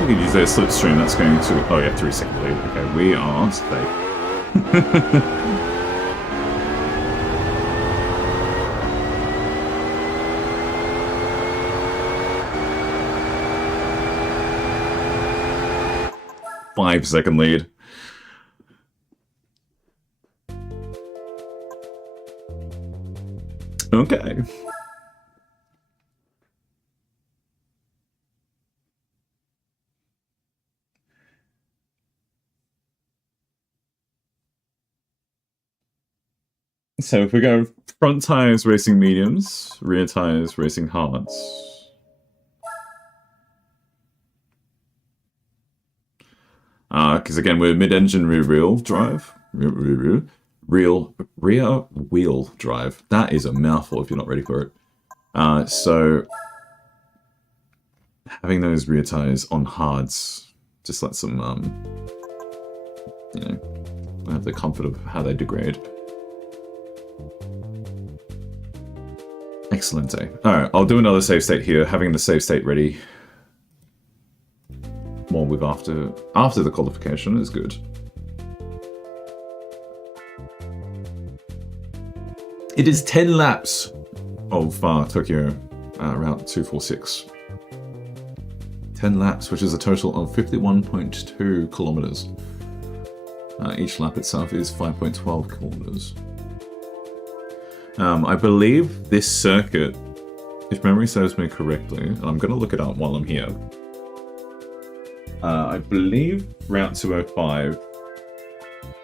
We could use their slipstream, that's going to... Oh yeah, 3 second lead. Okay, we are safe. 5 second lead. Okay. So if we go front tires racing mediums, rear tires racing hards. Because again, we're mid-engine rear wheel drive. Rear wheel drive. That is a mouthful if you're not ready for it. So having those rear tires on hards just lets them, you know, have the comfort of how they degrade. Excellent. Alright, I'll do another save state here, having the save state ready more with after the qualification is good. It is 10 laps of Tokyo Route 246. 10 laps, which is a total of 51.2 kilometers. Each lap itself is 5.12 kilometers. I believe this circuit, if memory serves me correctly, and I'm going to look it up while I'm here. I believe Route 205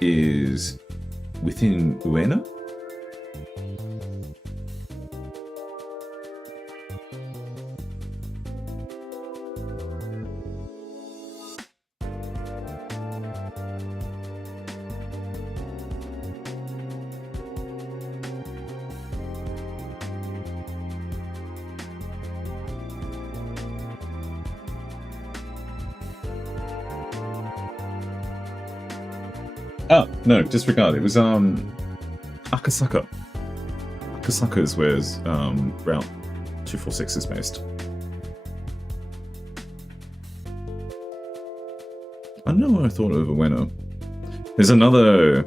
is within Ueno. Oh, no, disregard. It was, Akasaka. Akasaka is where, Route 246 is based. I don't know what I thought of Ueno. There's another...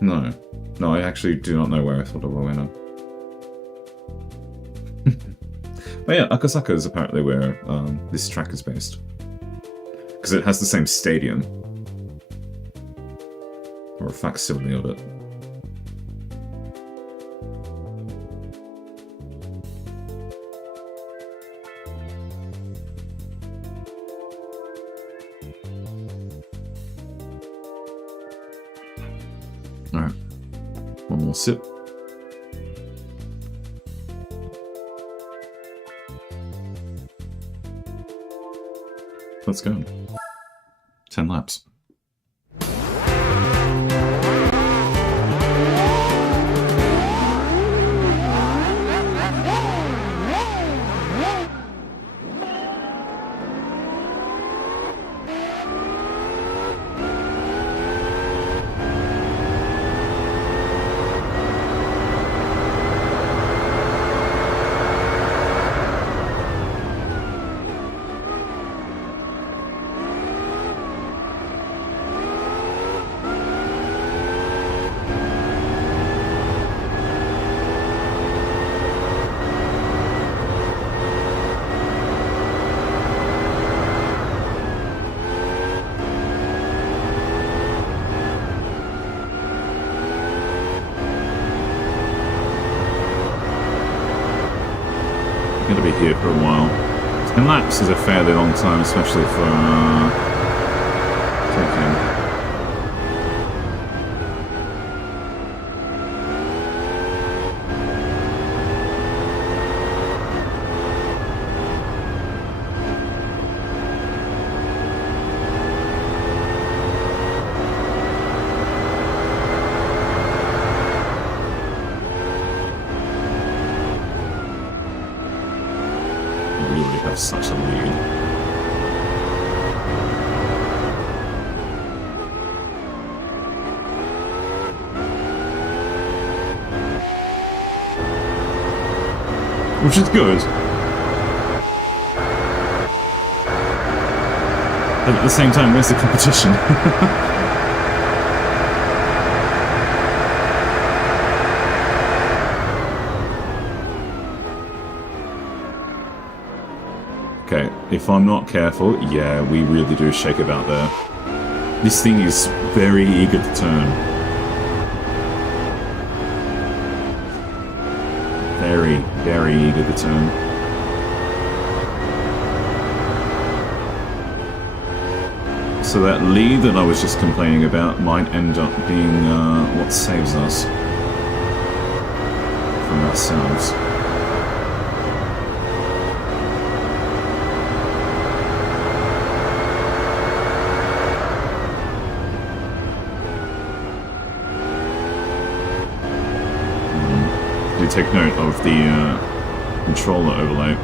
No. No, I actually do not know where I thought of Ueno. But yeah, Akasaka is apparently where this track is based. Because it has the same stadium. Or a facsimile of it. Alright. One more sip. Let's go. 10 laps. Going to be here for a while. 10 laps is a fairly long time, especially for taking. Such a lead. Which is good. But at the same time, where's the competition? Okay, if I'm not careful, yeah, we really do shake about there. This thing is very eager to turn. Very, very eager to turn. So that lead that I was just complaining about might end up being what saves us from ourselves. Take note of the controller overlay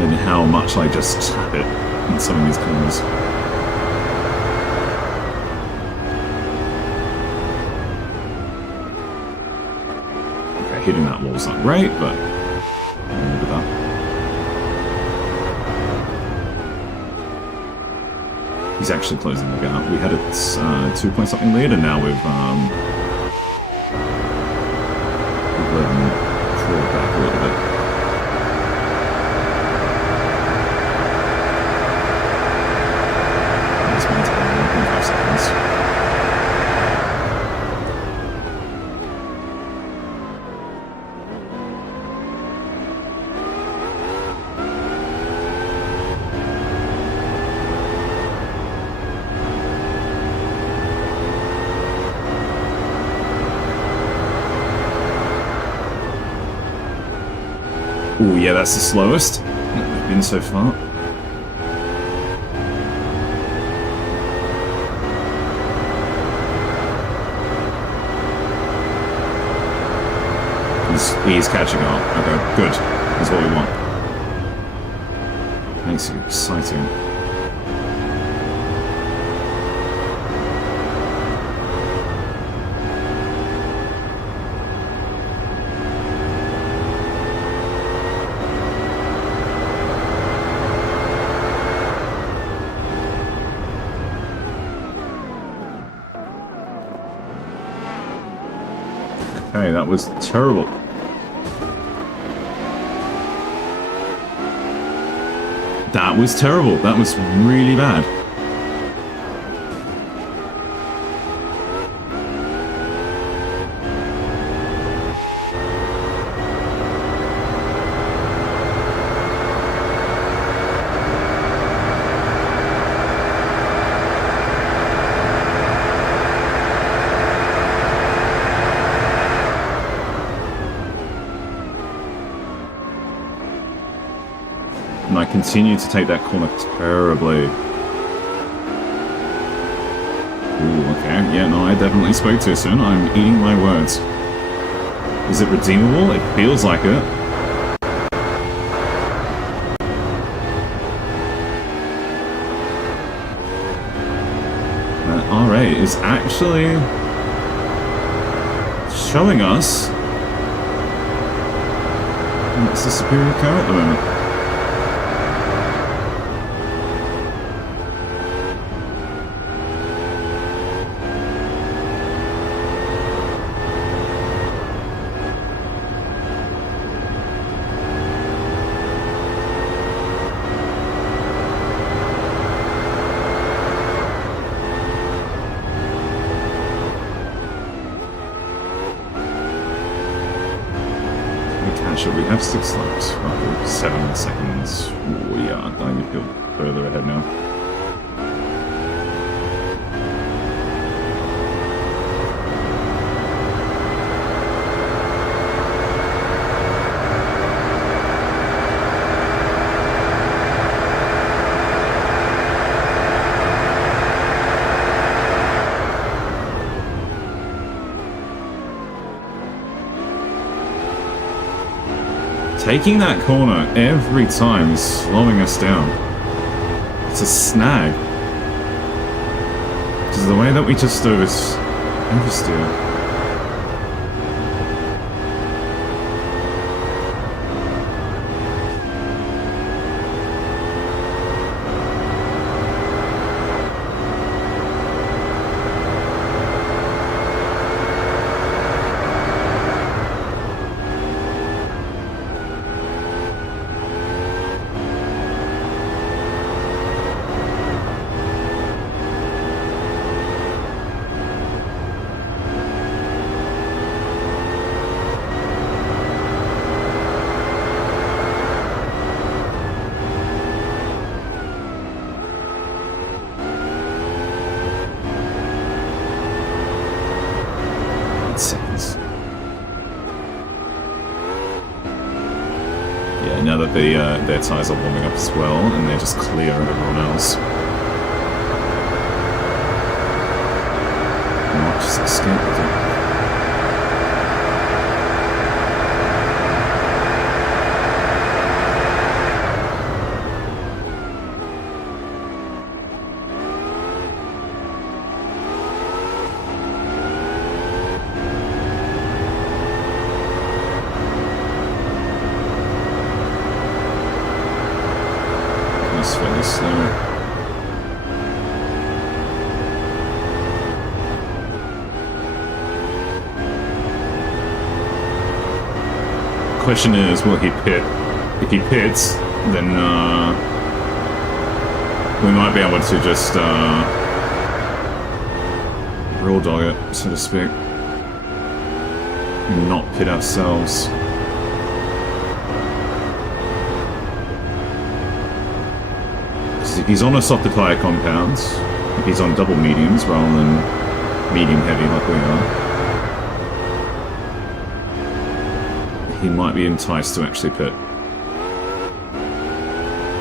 and how much I just tap it in some of these corners. Okay, hitting that wall's not great, but I'll live with that. He's actually closing the gap. We had a 2-point-something lead, and now we've let him crawl back a little bit. This means about 1.5 seconds. Ooh, yeah, that's the slowest we've been so far. He's catching on. Okay, good. That's what we want. Makes it exciting. Hey, that was terrible. That was terrible. That was really bad. And I continue to take that corner terribly. Ooh, okay. Yeah, no, I definitely spoke too soon. I'm eating my words. Is it redeemable? It feels like it. That R8 is actually showing us it's the superior car at the moment. We have 6 laps, roughly 7 seconds. Ooh, yeah, I feel further ahead now. Taking that corner every time is slowing us down. It's a snag. Because the way that we just oversteer. Seconds. Yeah, now that their tyres are warming up as well, and they're just clear of everyone else. Might just escape with it. Fairly slow. Question is, will he pit? If he pits, then we might be able to just raw dog it, so to speak, and not pit ourselves. If he's on a softer tyre compound, if he's on double mediums rather than medium heavy like we are, he might be enticed to actually pit.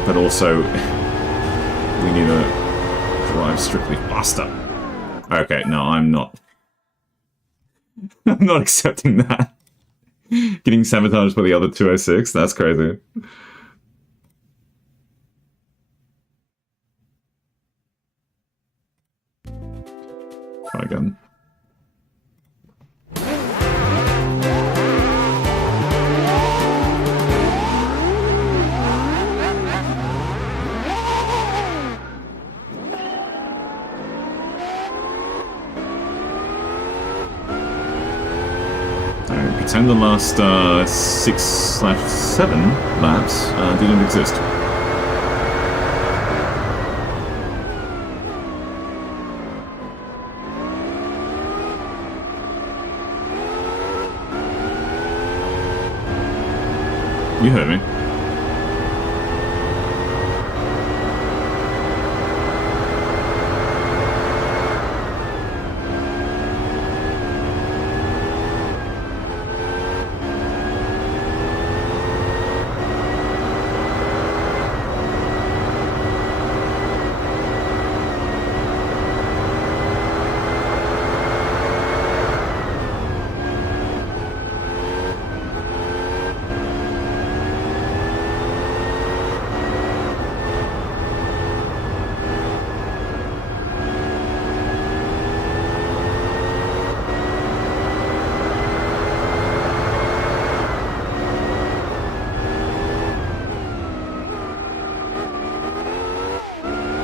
But also, we need to drive strictly faster. Okay, no, I'm not. I'm not accepting that. Getting sabotaged by the other 206, that's crazy. Pretend the last 6/7 laps didn't exist. You heard me.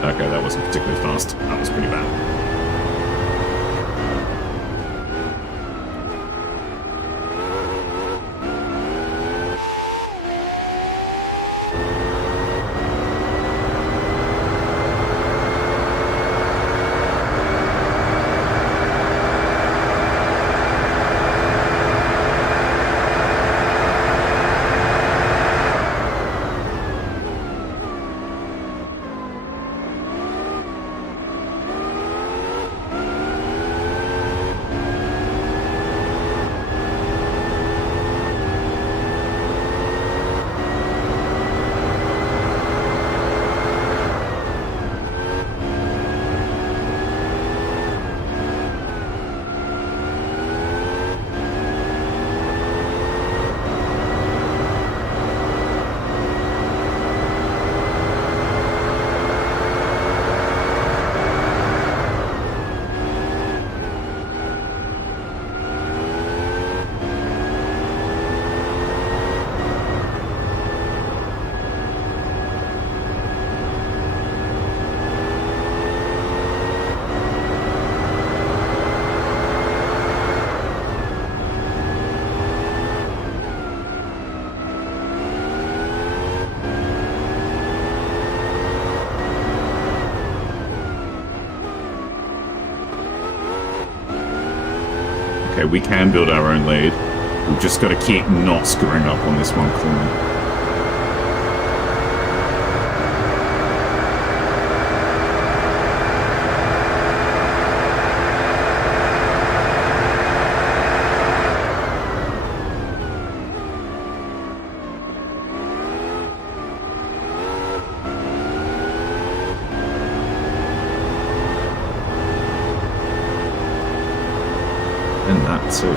Okay, that wasn't particularly fast. That was pretty bad. Okay, we can build our own lead. We've just got to keep not screwing up on this one corner. And that too.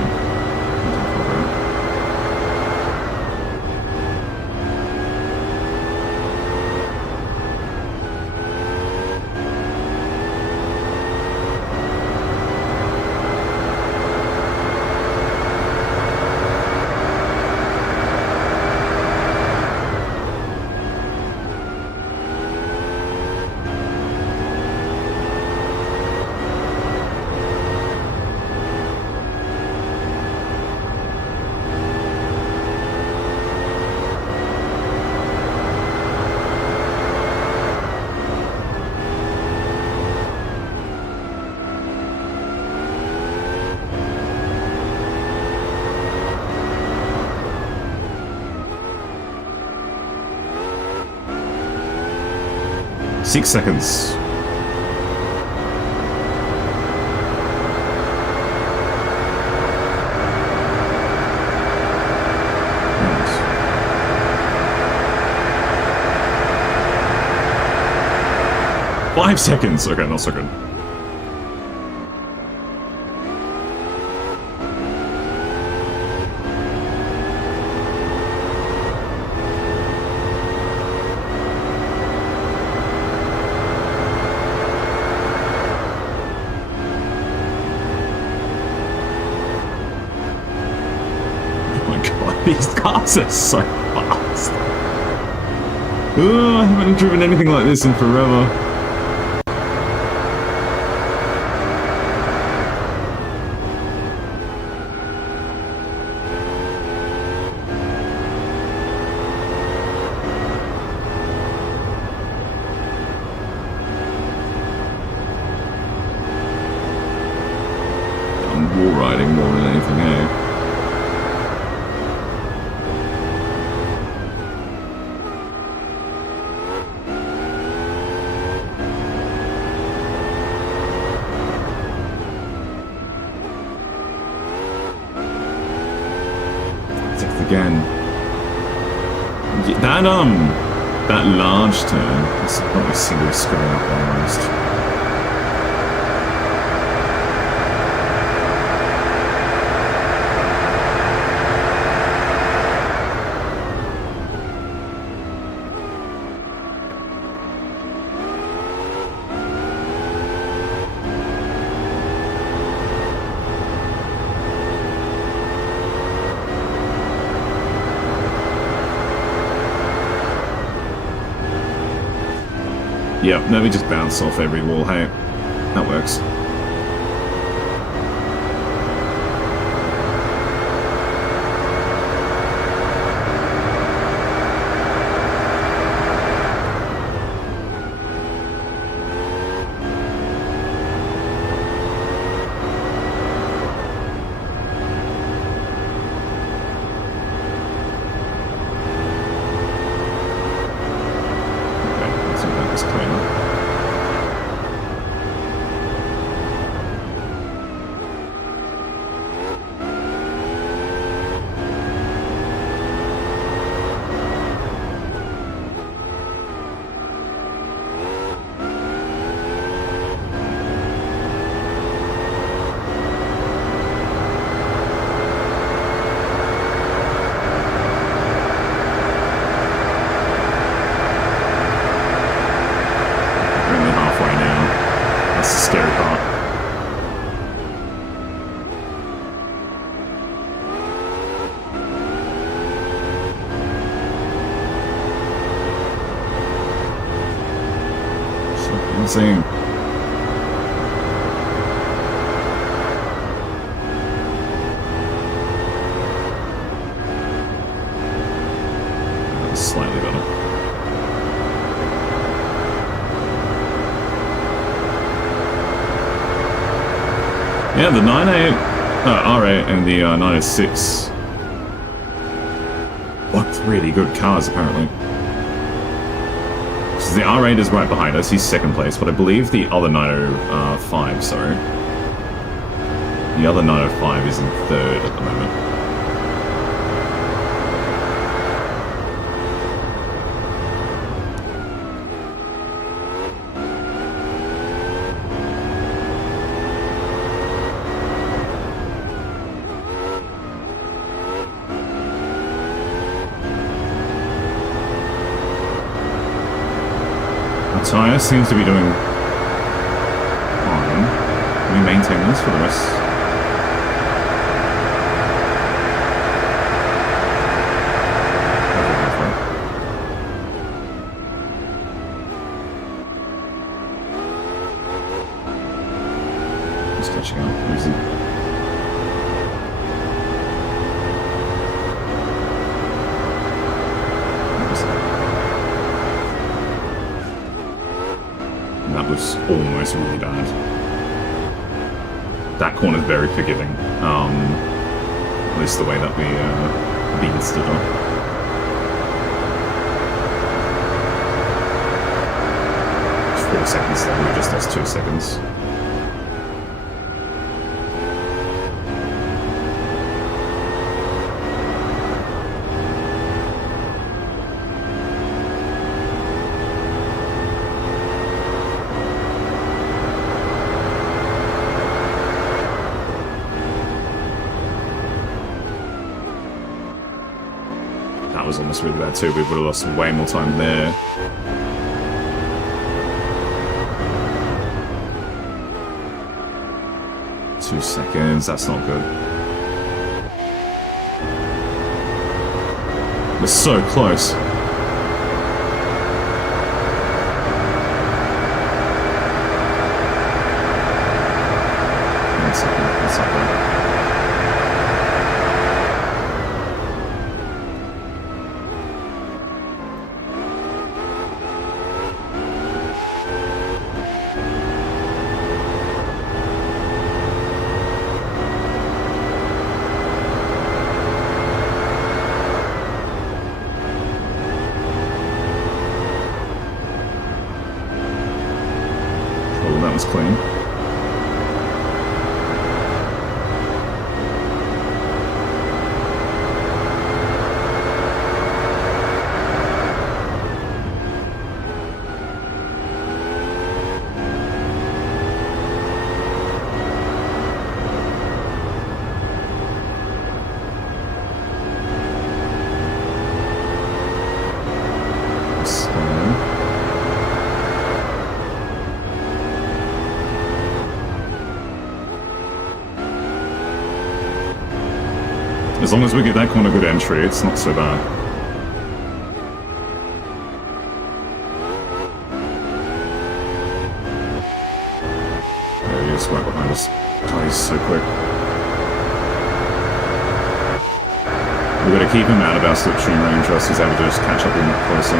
Six seconds. Nice. 5 seconds. Okay, not so good. These cars are so fast. I haven't driven anything like this in forever. Death again. Yeah, that large turn, it's probably single screwing up almost. Yep, let me just bounce off every wall, hey. That works. Insane. Slightly better. Yeah, the 9A, R8 and the 906 looked really good cars, apparently. So the R8 is right behind us, he's second place, but I believe the other 905, sorry. The other 905 is in third at the moment. Tyre seems to be doing fine. Can we maintain this for the rest? Just catching up. Easy. That was almost really bad. That corner's very forgiving. At least the way that we beansed it up. It's 4 seconds then, we just lost 2 seconds. That was almost really bad too. We would have lost way more time there. Two seconds, that's not good. We're so close. One second, that's not good. As long as we get that corner good entry, it's not so bad. There he is, right behind us. Oh, he's so quick. We've got to keep him out of our slipstream range, or else he's able to just catch up in closer.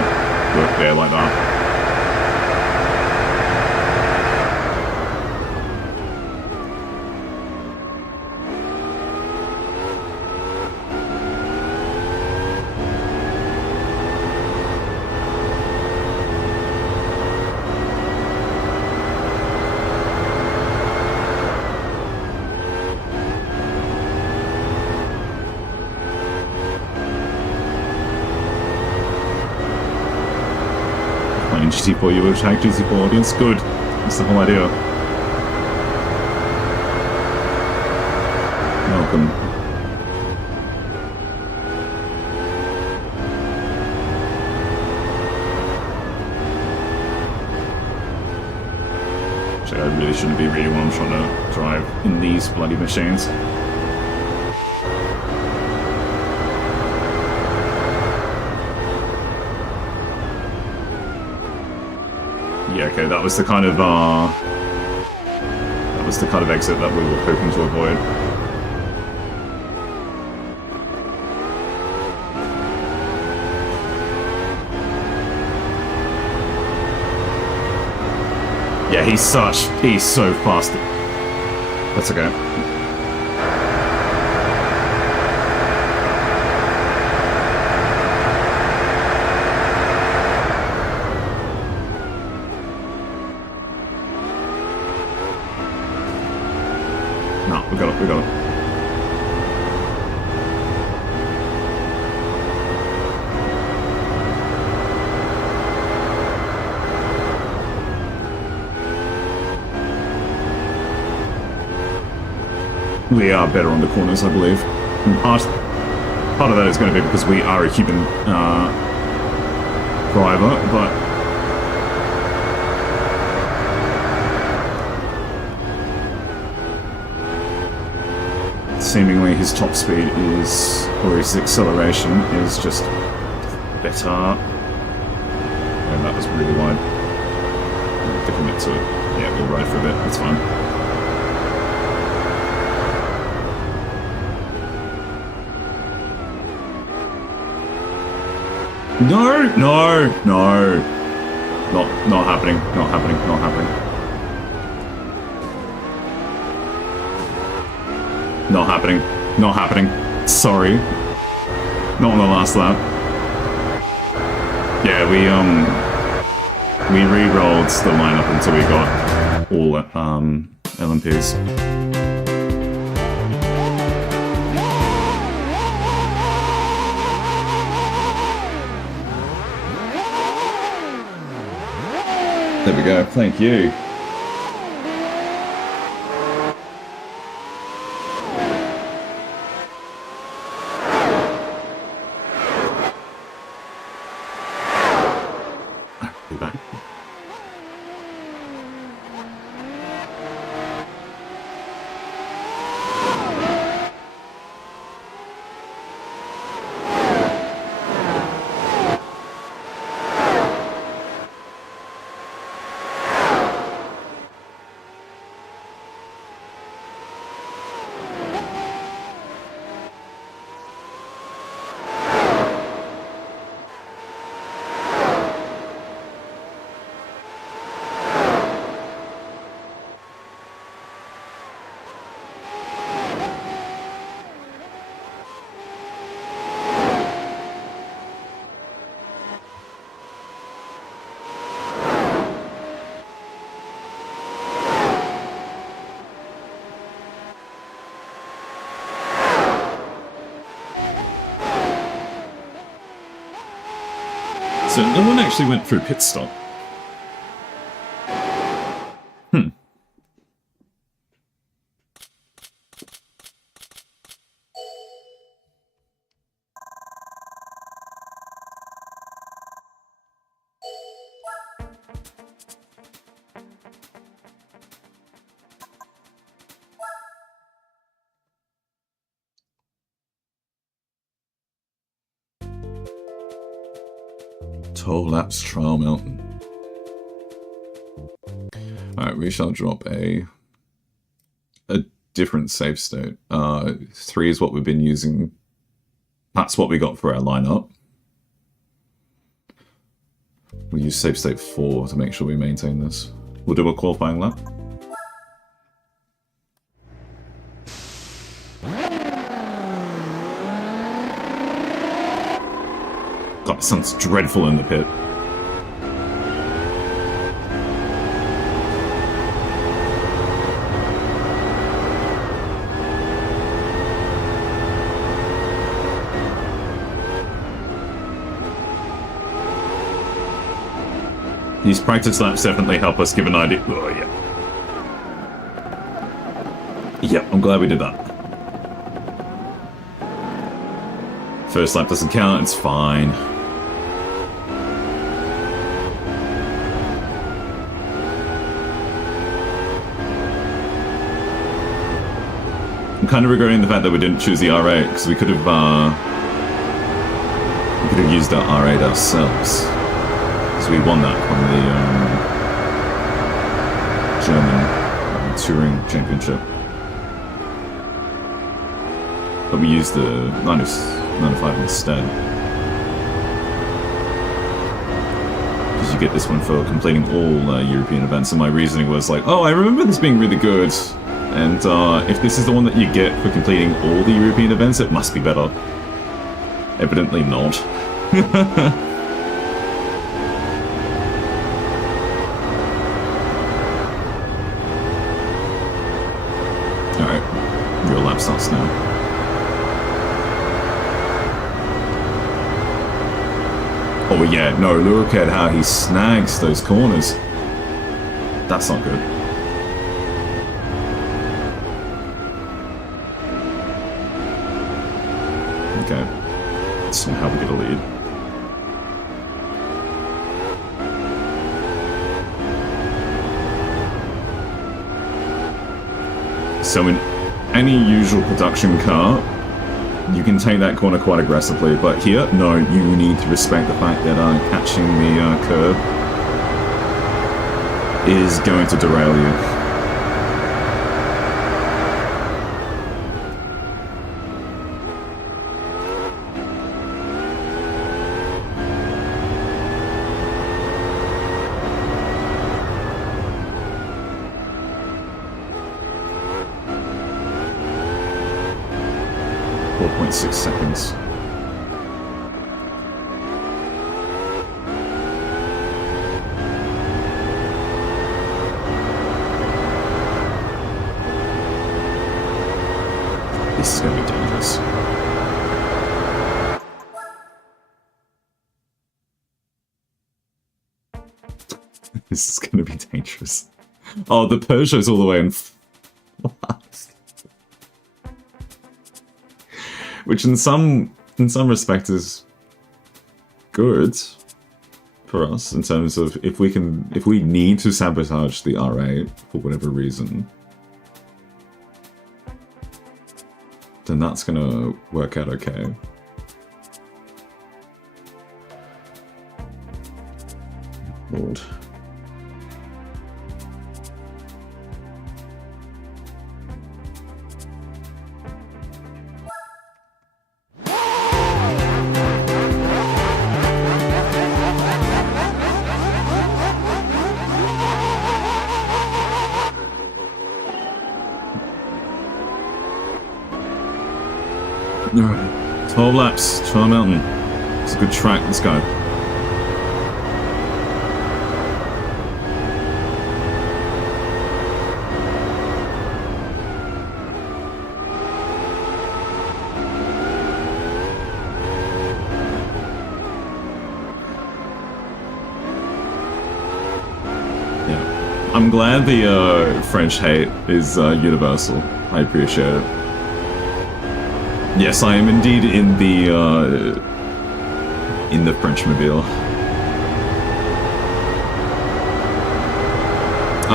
Look, there, like that. GT4, you will attract GT4 audience. Good. That's the whole idea. Welcome. Actually, I really shouldn't be reading when I'm trying to drive in these bloody machines. Yeah, okay, that was the kind of exit that we were hoping to avoid. Yeah, he's so fast. That's okay. We got it. We are better on the corners, I believe. And part of that is going to be because we are a human driver, but seemingly his top speed is, or his acceleration is just better. And that was really wide. I have to commit to it. Yeah, we'll ride for a bit, that's fine. No! Not happening, not happening. Not happening. Sorry. Not on the last lap. Yeah, we re-rolled the lineup until we got all LMPs. There we go. Thank you. So no one actually went through pit stop. Toll Laps Trial Mountain. Alright, we shall drop a different save state. 3 is what we've been using. That's what we got for our lineup. We'll use save state 4 to make sure we maintain this. We'll do a qualifying lap. God, it sounds dreadful in the pit. These practice laps definitely help us give an idea. Oh, yeah. Yep, I'm glad we did that. First lap doesn't count, it's fine. I'm kind of regretting the fact that we didn't choose the R8, because we could have used our R8 ourselves. Because we won that from the German Touring Championship. But we used the 95 instead. Because you get this one for completing all European events, and my reasoning was like, oh, I remember this being really good, and if this is the one that you get for completing all the European events, it must be better. Evidently not. Alright, real lap starts now. Oh yeah, no, look at how he snags those corners. That's not good. Okay. Somehow we get a lead. So in any usual production car, you can take that corner quite aggressively, but here, no, you need to respect the fact that catching the curb is going to derail you. 4.6 seconds. This is going to be dangerous. This is going to be dangerous. Oh, the Peugeot's all the way in last. Which in some respect is good for us in terms of if we need to sabotage the R8 for whatever reason, then that's gonna work out okay. Lord. Alright, 12 laps, Trial Mountain. It's a good track, let's go. Yeah, I'm glad the French hate is universal. I appreciate it. Yes, I am indeed in the Frenchmobile.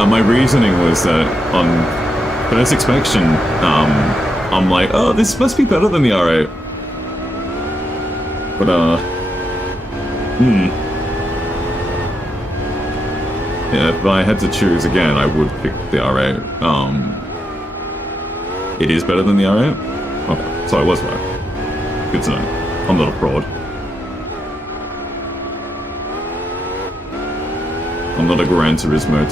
My reasoning was that on first inspection, I'm like, oh, this must be better than the R8. But Yeah, if I had to choose again, I would pick the R8. It is better than the R8? Okay, so I was right. Good to know. I'm not a fraud. I'm not a Gran Turismo.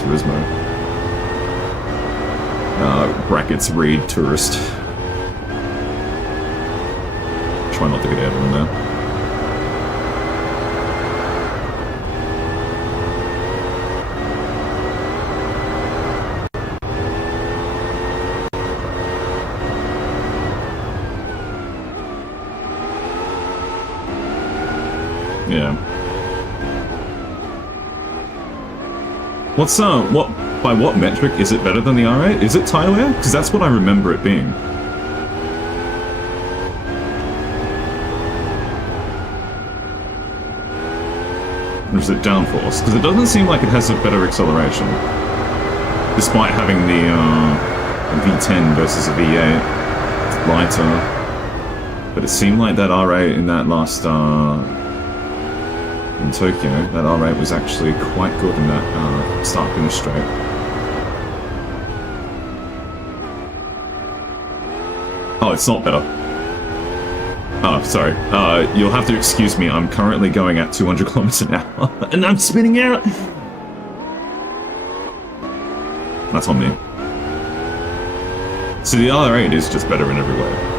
Brackets read tourist. Try not to get out of them there. Yeah. By what metric is it better than the R8? Is it tire wear? Because that's what I remember it being. Or is it downforce? Because it doesn't seem like it has a better acceleration. Despite having the V10 versus a V8. It's lighter. But it seemed like that R8 in that last in Tokyo, that R8 was actually quite good in that start-finish straight. Oh, it's not better. Oh, sorry. You'll have to excuse me, I'm currently going at 200 kilometers an hour, and I'm spinning out! That's on me. So the R8 is just better in every way.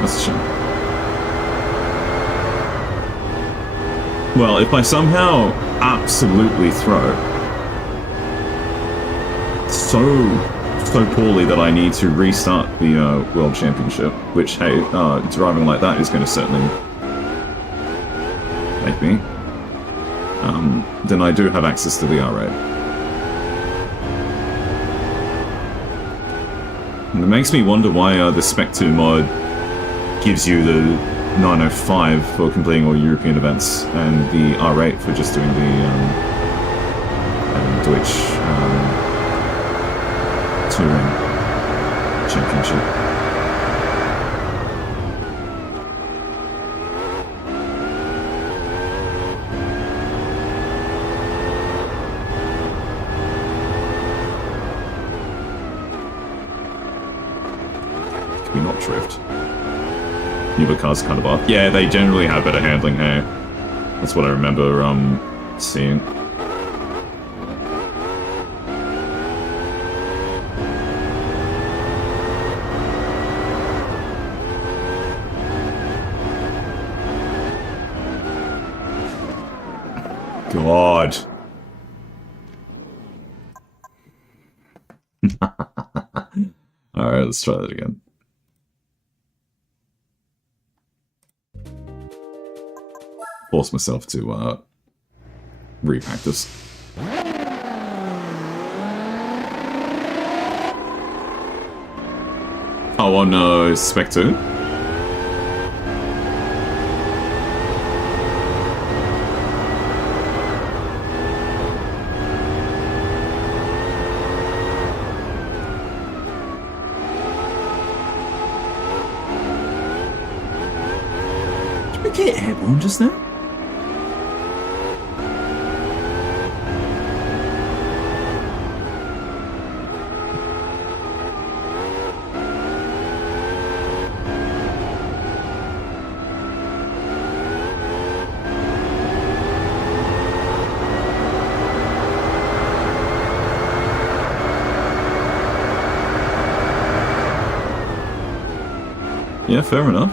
That's a shame. Well, if I somehow absolutely throw so poorly that I need to restart the World Championship, which, hey, driving like that is going to certainly make me, then I do have access to the R8. And it makes me wonder why the Spec II mod gives you the 905 for completing all European events, and the R8 for just doing the Deutsch Touring Championship. Can we not drift? Newer cars kind of off. Yeah, they generally have better handling, hey. That's what I remember, seeing. God. Alright, let's try that again. Force myself to repractice. Oh, on Spec II? Did we get airborne just now? Yeah, fair enough.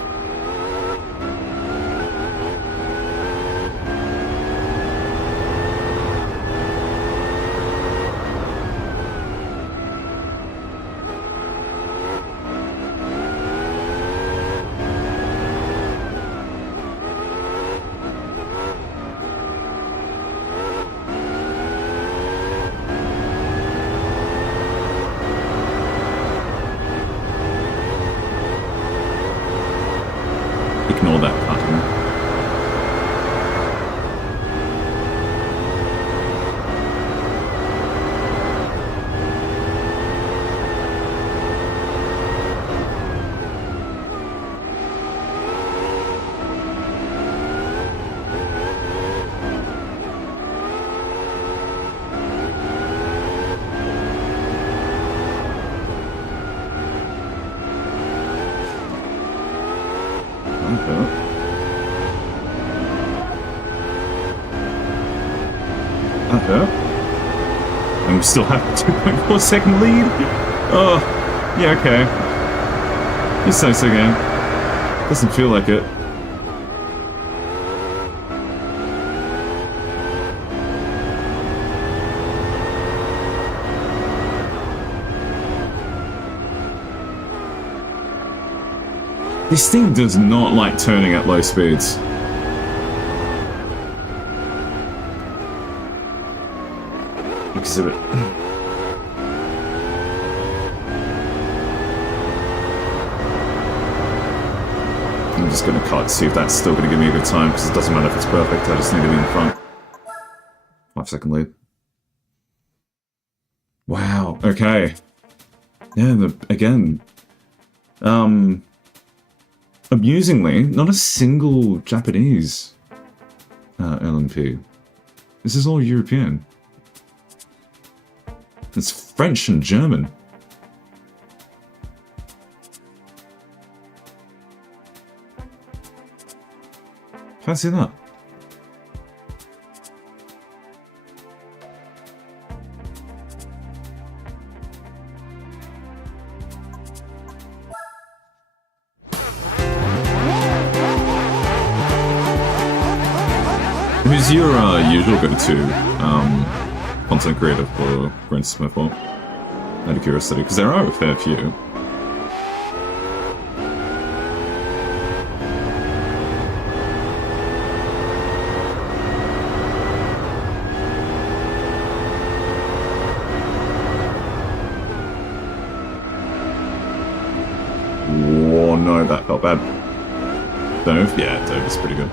Ignore that pattern. That hurt. And we still have a 2.4 second lead. Oh, yeah, okay. It's so game. Doesn't feel like it. This thing does not like turning at low speeds. Exhibit. I'm just gonna cut, see if that's still gonna give me a good time, because it doesn't matter if it's perfect, I just need to be in front. 5-second lead. Wow, okay. Yeah, again. Amusingly, not a single Japanese LMP. This is all European. It's French and German. Fancy that. Who's your usual go-to content creator for Gran Turismo? Out of curiosity, because there are a fair few. Oh no, that felt bad. Dove? Yeah, Dove is pretty good.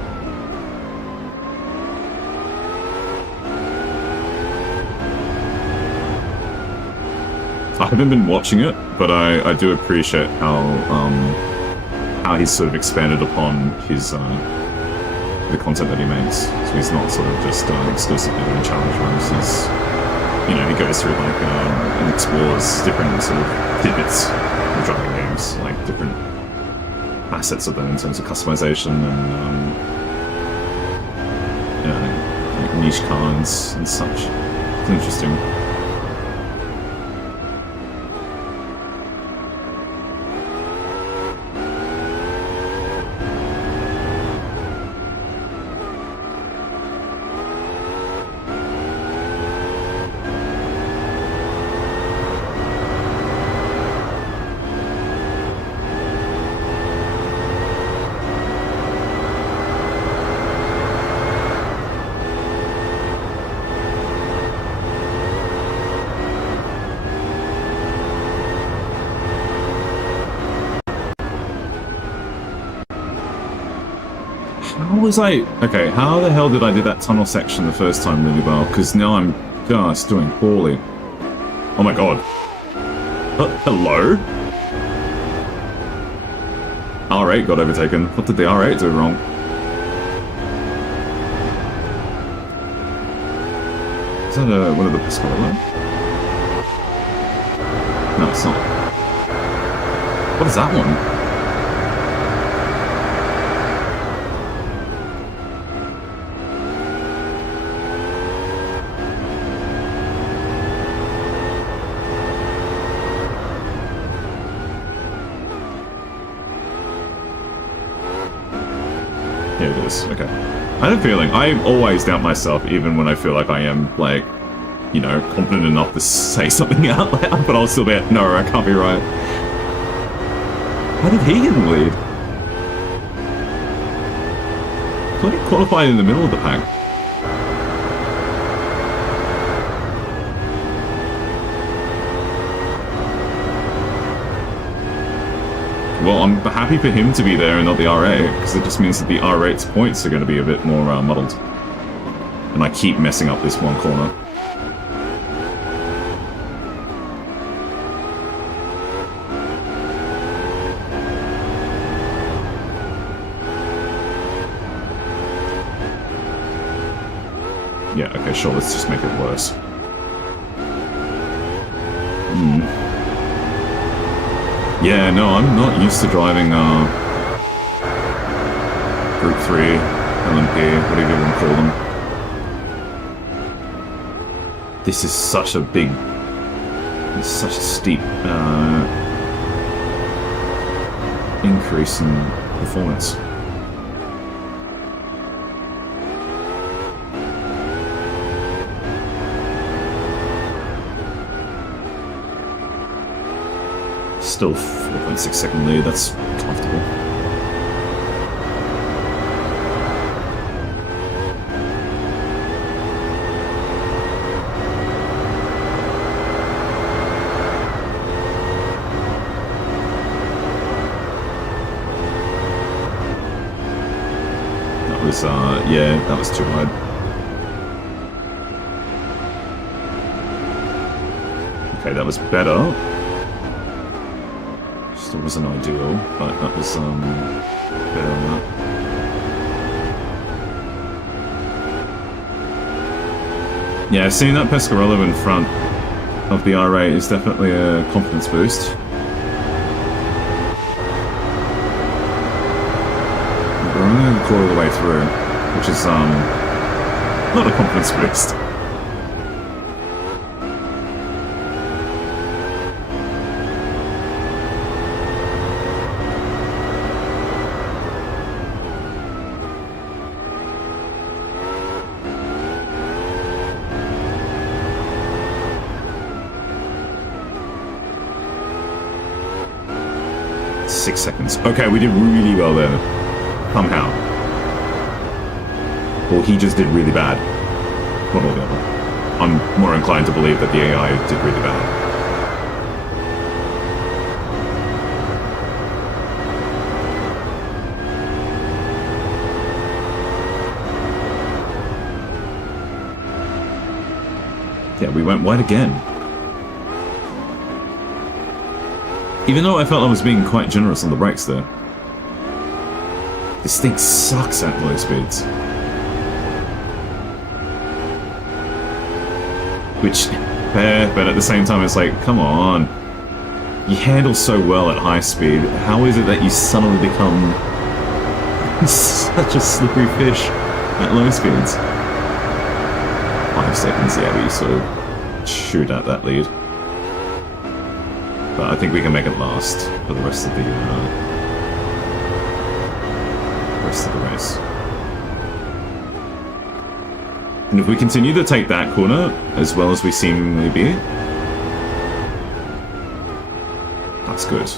I haven't been watching it, but I do appreciate how he's sort of expanded upon his the content that he makes. So he's not sort of just exclusively doing challenge runs. He's, you know, he goes through like and explores different sort of tidbits of driving games, like different facets of them in terms of customization and you know, like niche cars and such. It's interesting. Okay, how the hell did I do that tunnel section the first time really well? Because now I'm just doing poorly. Oh my god. Hello? R8 got overtaken. What did the R8 do wrong? Is that one of the Pasquale? No, it's not. What is that one? Okay. I have a feeling I always doubt myself, even when I feel like I am, like, you know, confident enough to say something out loud, but I'll still be like, no, I can't be right. How did he get in the lead? I thought he qualified in the middle of the pack. Well, I'm happy for him to be there and not the R8, because it just means that the R8's points are going to be a bit more muddled. And I keep messing up this one corner. Yeah, okay, sure, let's just make it worse. Yeah, no, I'm not used to driving Group 3, LMP, whatever you want to call them. This is such a big, it's such a steep increase in performance. Still 4.6 second lead, that's comfortable. That was, yeah, that was too wide. Okay, that was better. Still wasn't ideal, but that was better than that. Yeah, seeing that Pescarolo in front of the R8 is definitely a confidence boost. We're only going to quarter the way through, which is not a confidence boost. 6 seconds. Okay, we did really well there. Somehow. Or he just did really bad. One or the other. I'm more inclined to believe that the AI did really bad. Yeah, we went wide again. Even though I felt I was being quite generous on the brakes there. This thing sucks at low speeds. Which, fair, but at the same time it's like, come on. You handle so well at high speed, how is it that you suddenly become such a slippery fish at low speeds? 5 seconds, yeah, we sort of shoot at that lead. But I think we can make it last for the rest of the race. And if we continue to take that corner as well as we seemingly be, that's good.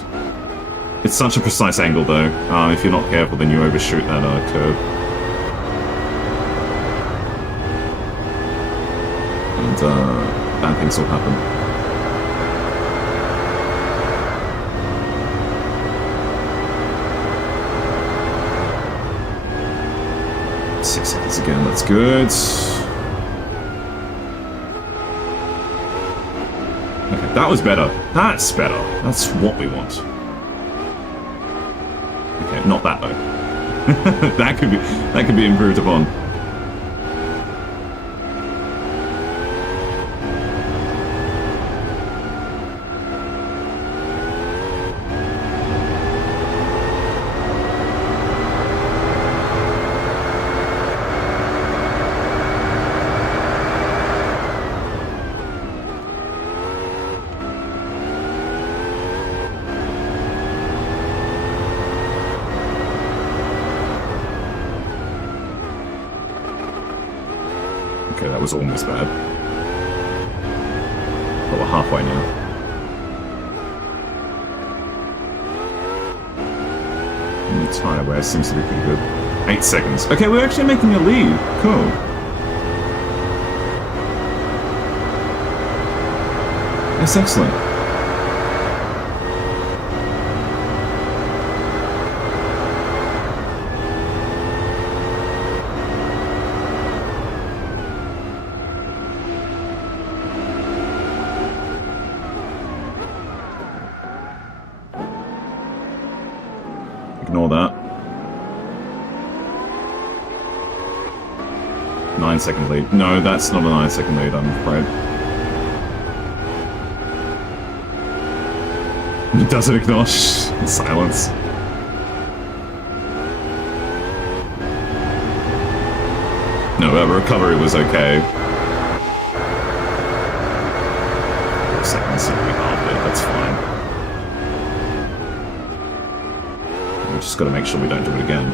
It's such a precise angle though. If you're not careful, then you overshoot that curve. And bad things will happen. Again, that's good. Okay, that was better. That's better. That's what we want. Okay, not that though. that could be improved upon. That was almost bad. But we're halfway now. And the tire wear seems to be pretty good. 8 seconds. Okay, we're actually making a lead. Cool. That's excellent. Ignore that. 9-second lead. No, that's not a 9-second lead, I'm afraid. Does it acknowledge silence? No, recovery was okay. Seconds seem to be half it, that's fine. We just gotta make sure we don't do it again.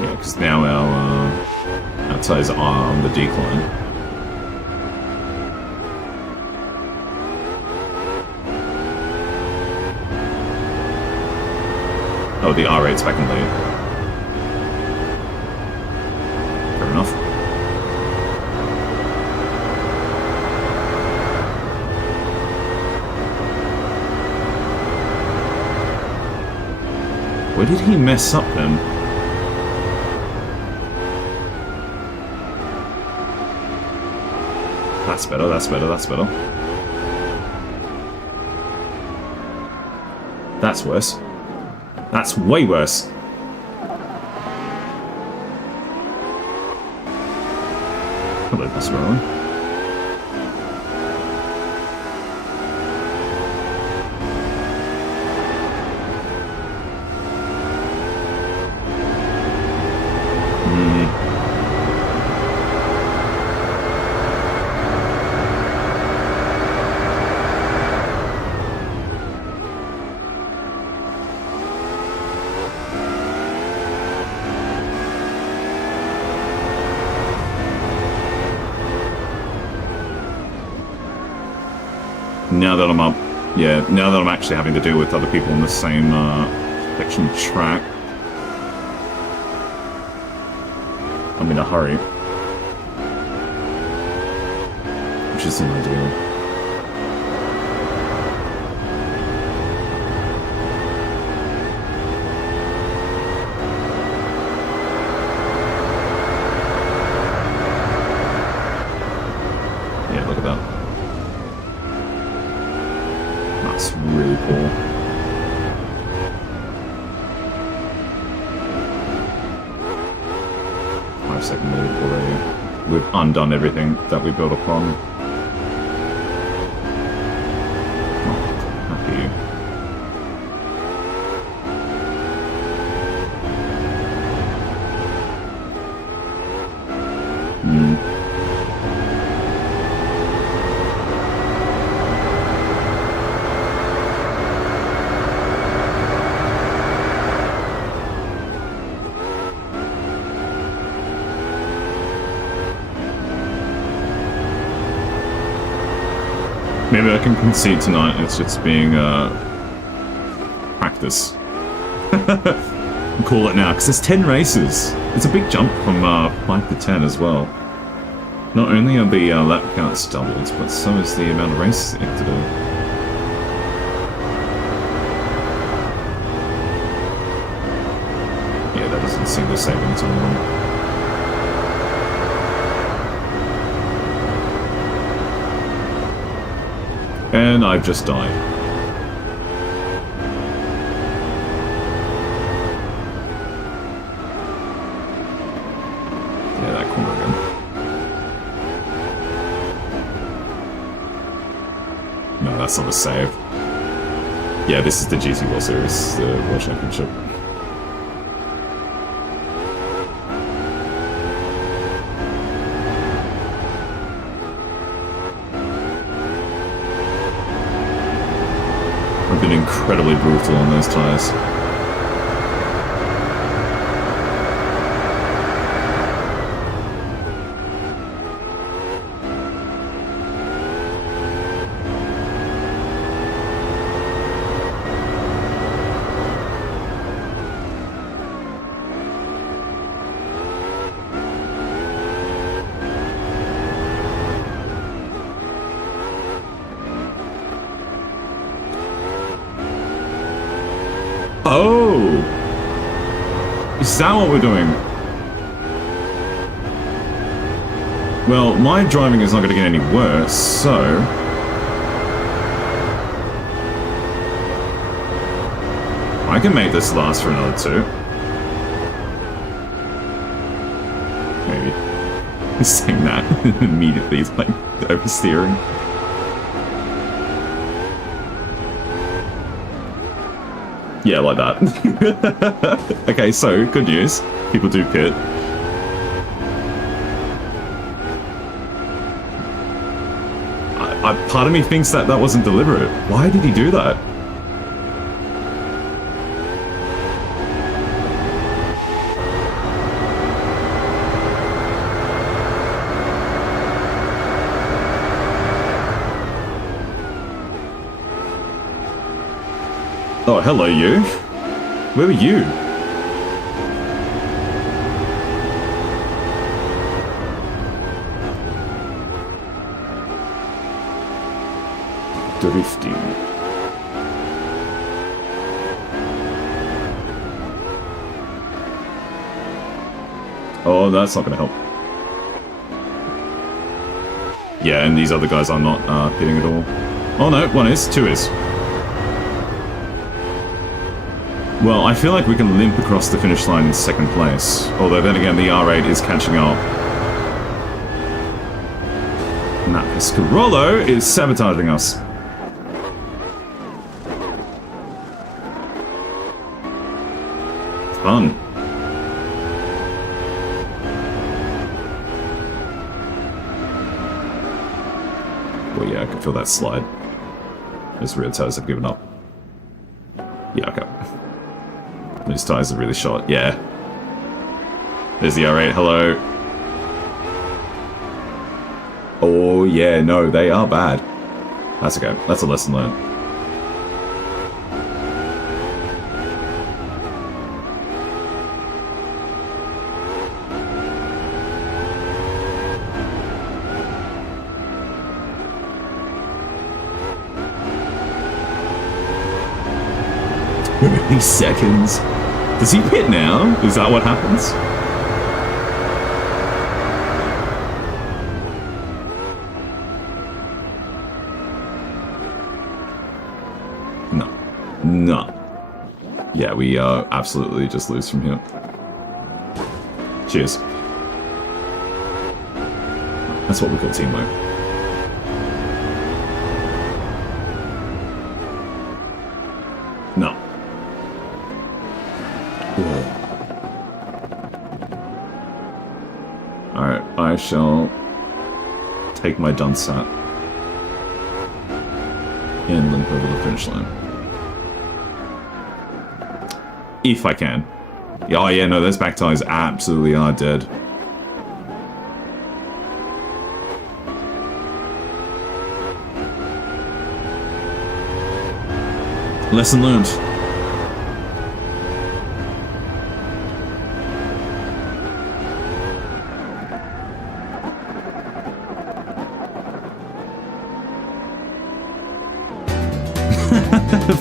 Yeah, because now our tires are on the decline. Oh, the R8's back in lead. Fair enough. Where did he mess up then? That's better, that's better, that's better. That's worse. That's way worse. Hello, Boss Rowan. Now that I'm up, yeah, now that I'm actually having to deal with other people on the same section of track, I'm in a hurry, which isn't ideal. Yeah, look at that. That's really poor. Five-second lead already. We've undone everything that we built upon. Not happy. Maybe I can concede tonight, it's just being, practice. Call it now, because there's 10 races. It's a big jump from 5 to 10 as well. Not only are the lap counts doubled, but so is the amount of races that you have to do. Yeah, that doesn't seem to save any time. And I've just died. Yeah, that corner again. No, that's not a save. Yeah, this is the GT World Series, the World Championship. Incredibly brutal on those tires. Oh! Is that what we're doing? Well, my driving is not going to get any worse, so... I can make this last for another 2. Maybe. Saying that immediately is like oversteering. Yeah, like that. Okay, so, good news. People do pit. Part of me thinks that wasn't deliberate. Why did he do that? Oh, hello, you. Where were you? Drifting. Oh, that's not gonna help. Yeah, and these other guys are not pitting at all. Oh no, one is, two is. Well, I feel like we can limp across the finish line in second place. Although then again, the R8 is catching up. And that Piscarolo is sabotaging us. Fun. Well, yeah, I can feel that slide. Those rear tires have given up. Yeah, okay. Those tires are really short, yeah. There's the R8, hello. Oh, yeah, no, they are bad. That's okay, that's a lesson learned. Seconds. Does he pit now? Is that what happens? No. No. Yeah, we absolutely just lose from here. Cheers. That's what we call teamwork. No. Alright, I shall take my Dunsat and limp over the finish line. If I can. Oh yeah, no, those back tires absolutely are dead. Lesson learned.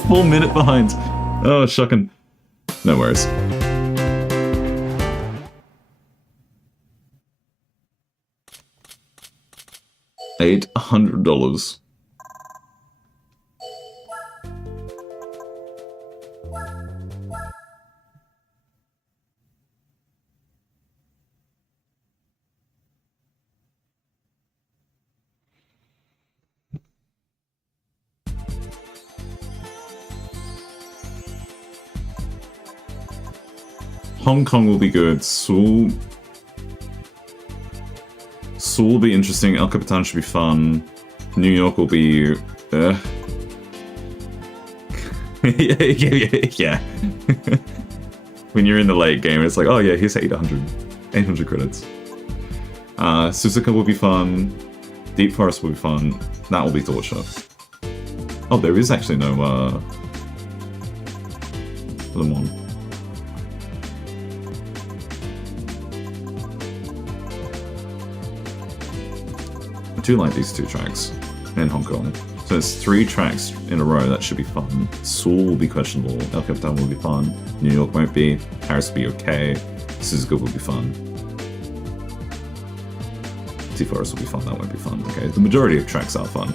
Full minute behind. Oh, shocking. No worries. $800. Hong Kong will be good. Seoul will be interesting. El Capitan should be fun. New York will be... yeah. When you're in the late game, it's like, oh yeah, here's 800 credits. Suzuka will be fun. Deep Forest will be fun. That will be torture. Oh, there is actually no Le Mans. I do like these two tracks in Hong Kong. So there's 3 tracks in a row that should be fun. Seoul will be questionable. El Capitan will be fun. New York won't be. Paris will be okay. Suzuka will be fun. Deep Forest will be fun. That won't be fun. Okay, the majority of tracks are fun.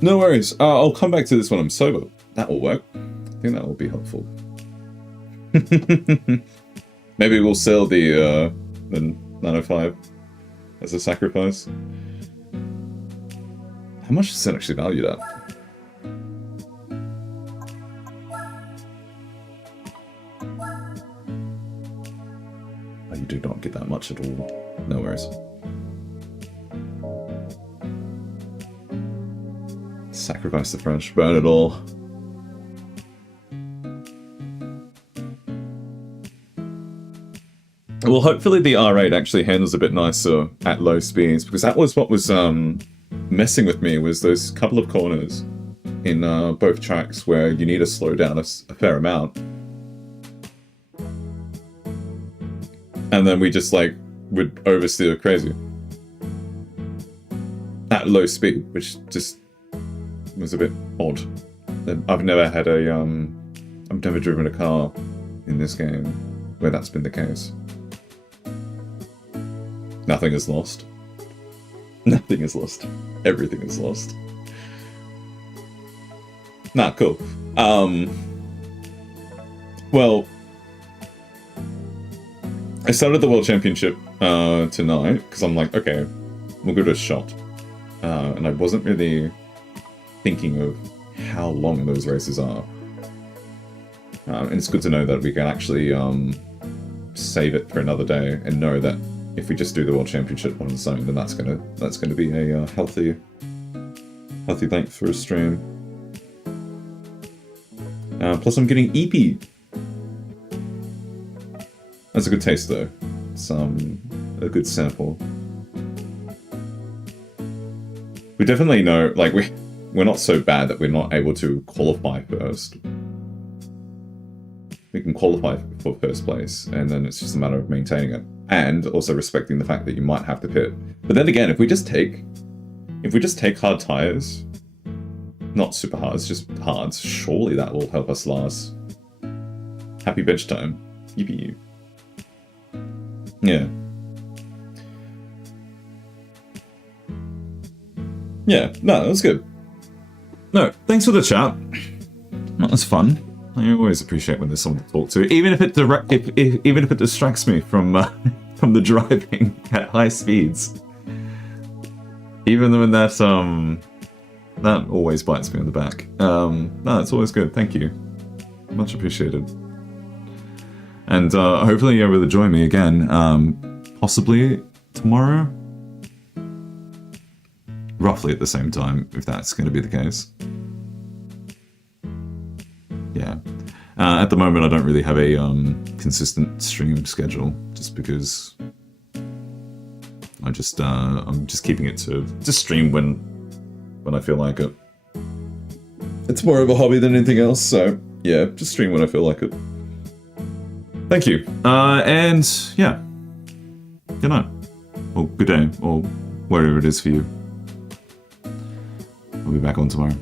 No worries. I'll come back to this when I'm sober. That will work. I think that will be helpful. Maybe we'll sell the 905 as a sacrifice. How much is it actually valued at? Oh, you do not get that much at all. No worries. Sacrifice the French, burn it all. Well, hopefully the R8 actually handles a bit nicer at low speeds, because that was what was messing with me, was those couple of corners in both tracks where you need to slow down a fair amount. And then we just like would oversteer crazy at low speed, which just was a bit odd. I've never had a I've never driven a car in this game where that's been the case. Nothing is lost. Nothing is lost. Everything is lost. Nah, cool. Well, I started the World Championship tonight because I'm like, okay, we'll give it a shot. And I wasn't really thinking of how long those races are. And it's good to know that we can actually save it for another day and know that if we just do the World Championship on its own, then that's gonna be a healthy length for a stream. Plus, I'm getting EP. That's a good taste, though. It's a good sample. We definitely know, like, we're not so bad that we're not able to qualify first. We can qualify for first place, and then it's just a matter of maintaining it. And also respecting the fact that you might have to pit. But then again, if we just take hard tires, not super hard, it's just hards, surely that will help us last. Happy bench time. Yippee. Yeah. Yeah, no, that was good. No, thanks for the chat. That was fun. I always appreciate when there's someone to talk to, even if it even if it distracts me from the driving at high speeds. Even when that always bites me on the back. No, it's always good. Thank you, much appreciated. And hopefully you're able to join me again, possibly tomorrow, roughly at the same time, if that's going to be the case. Yeah. At the moment, I don't really have a consistent stream schedule, just because I'm just keeping it to just stream when I feel like it. It's more of a hobby than anything else, so yeah, just stream when I feel like it. Thank you, and yeah, good night, or good day, or wherever it is for you. I'll be back on tomorrow.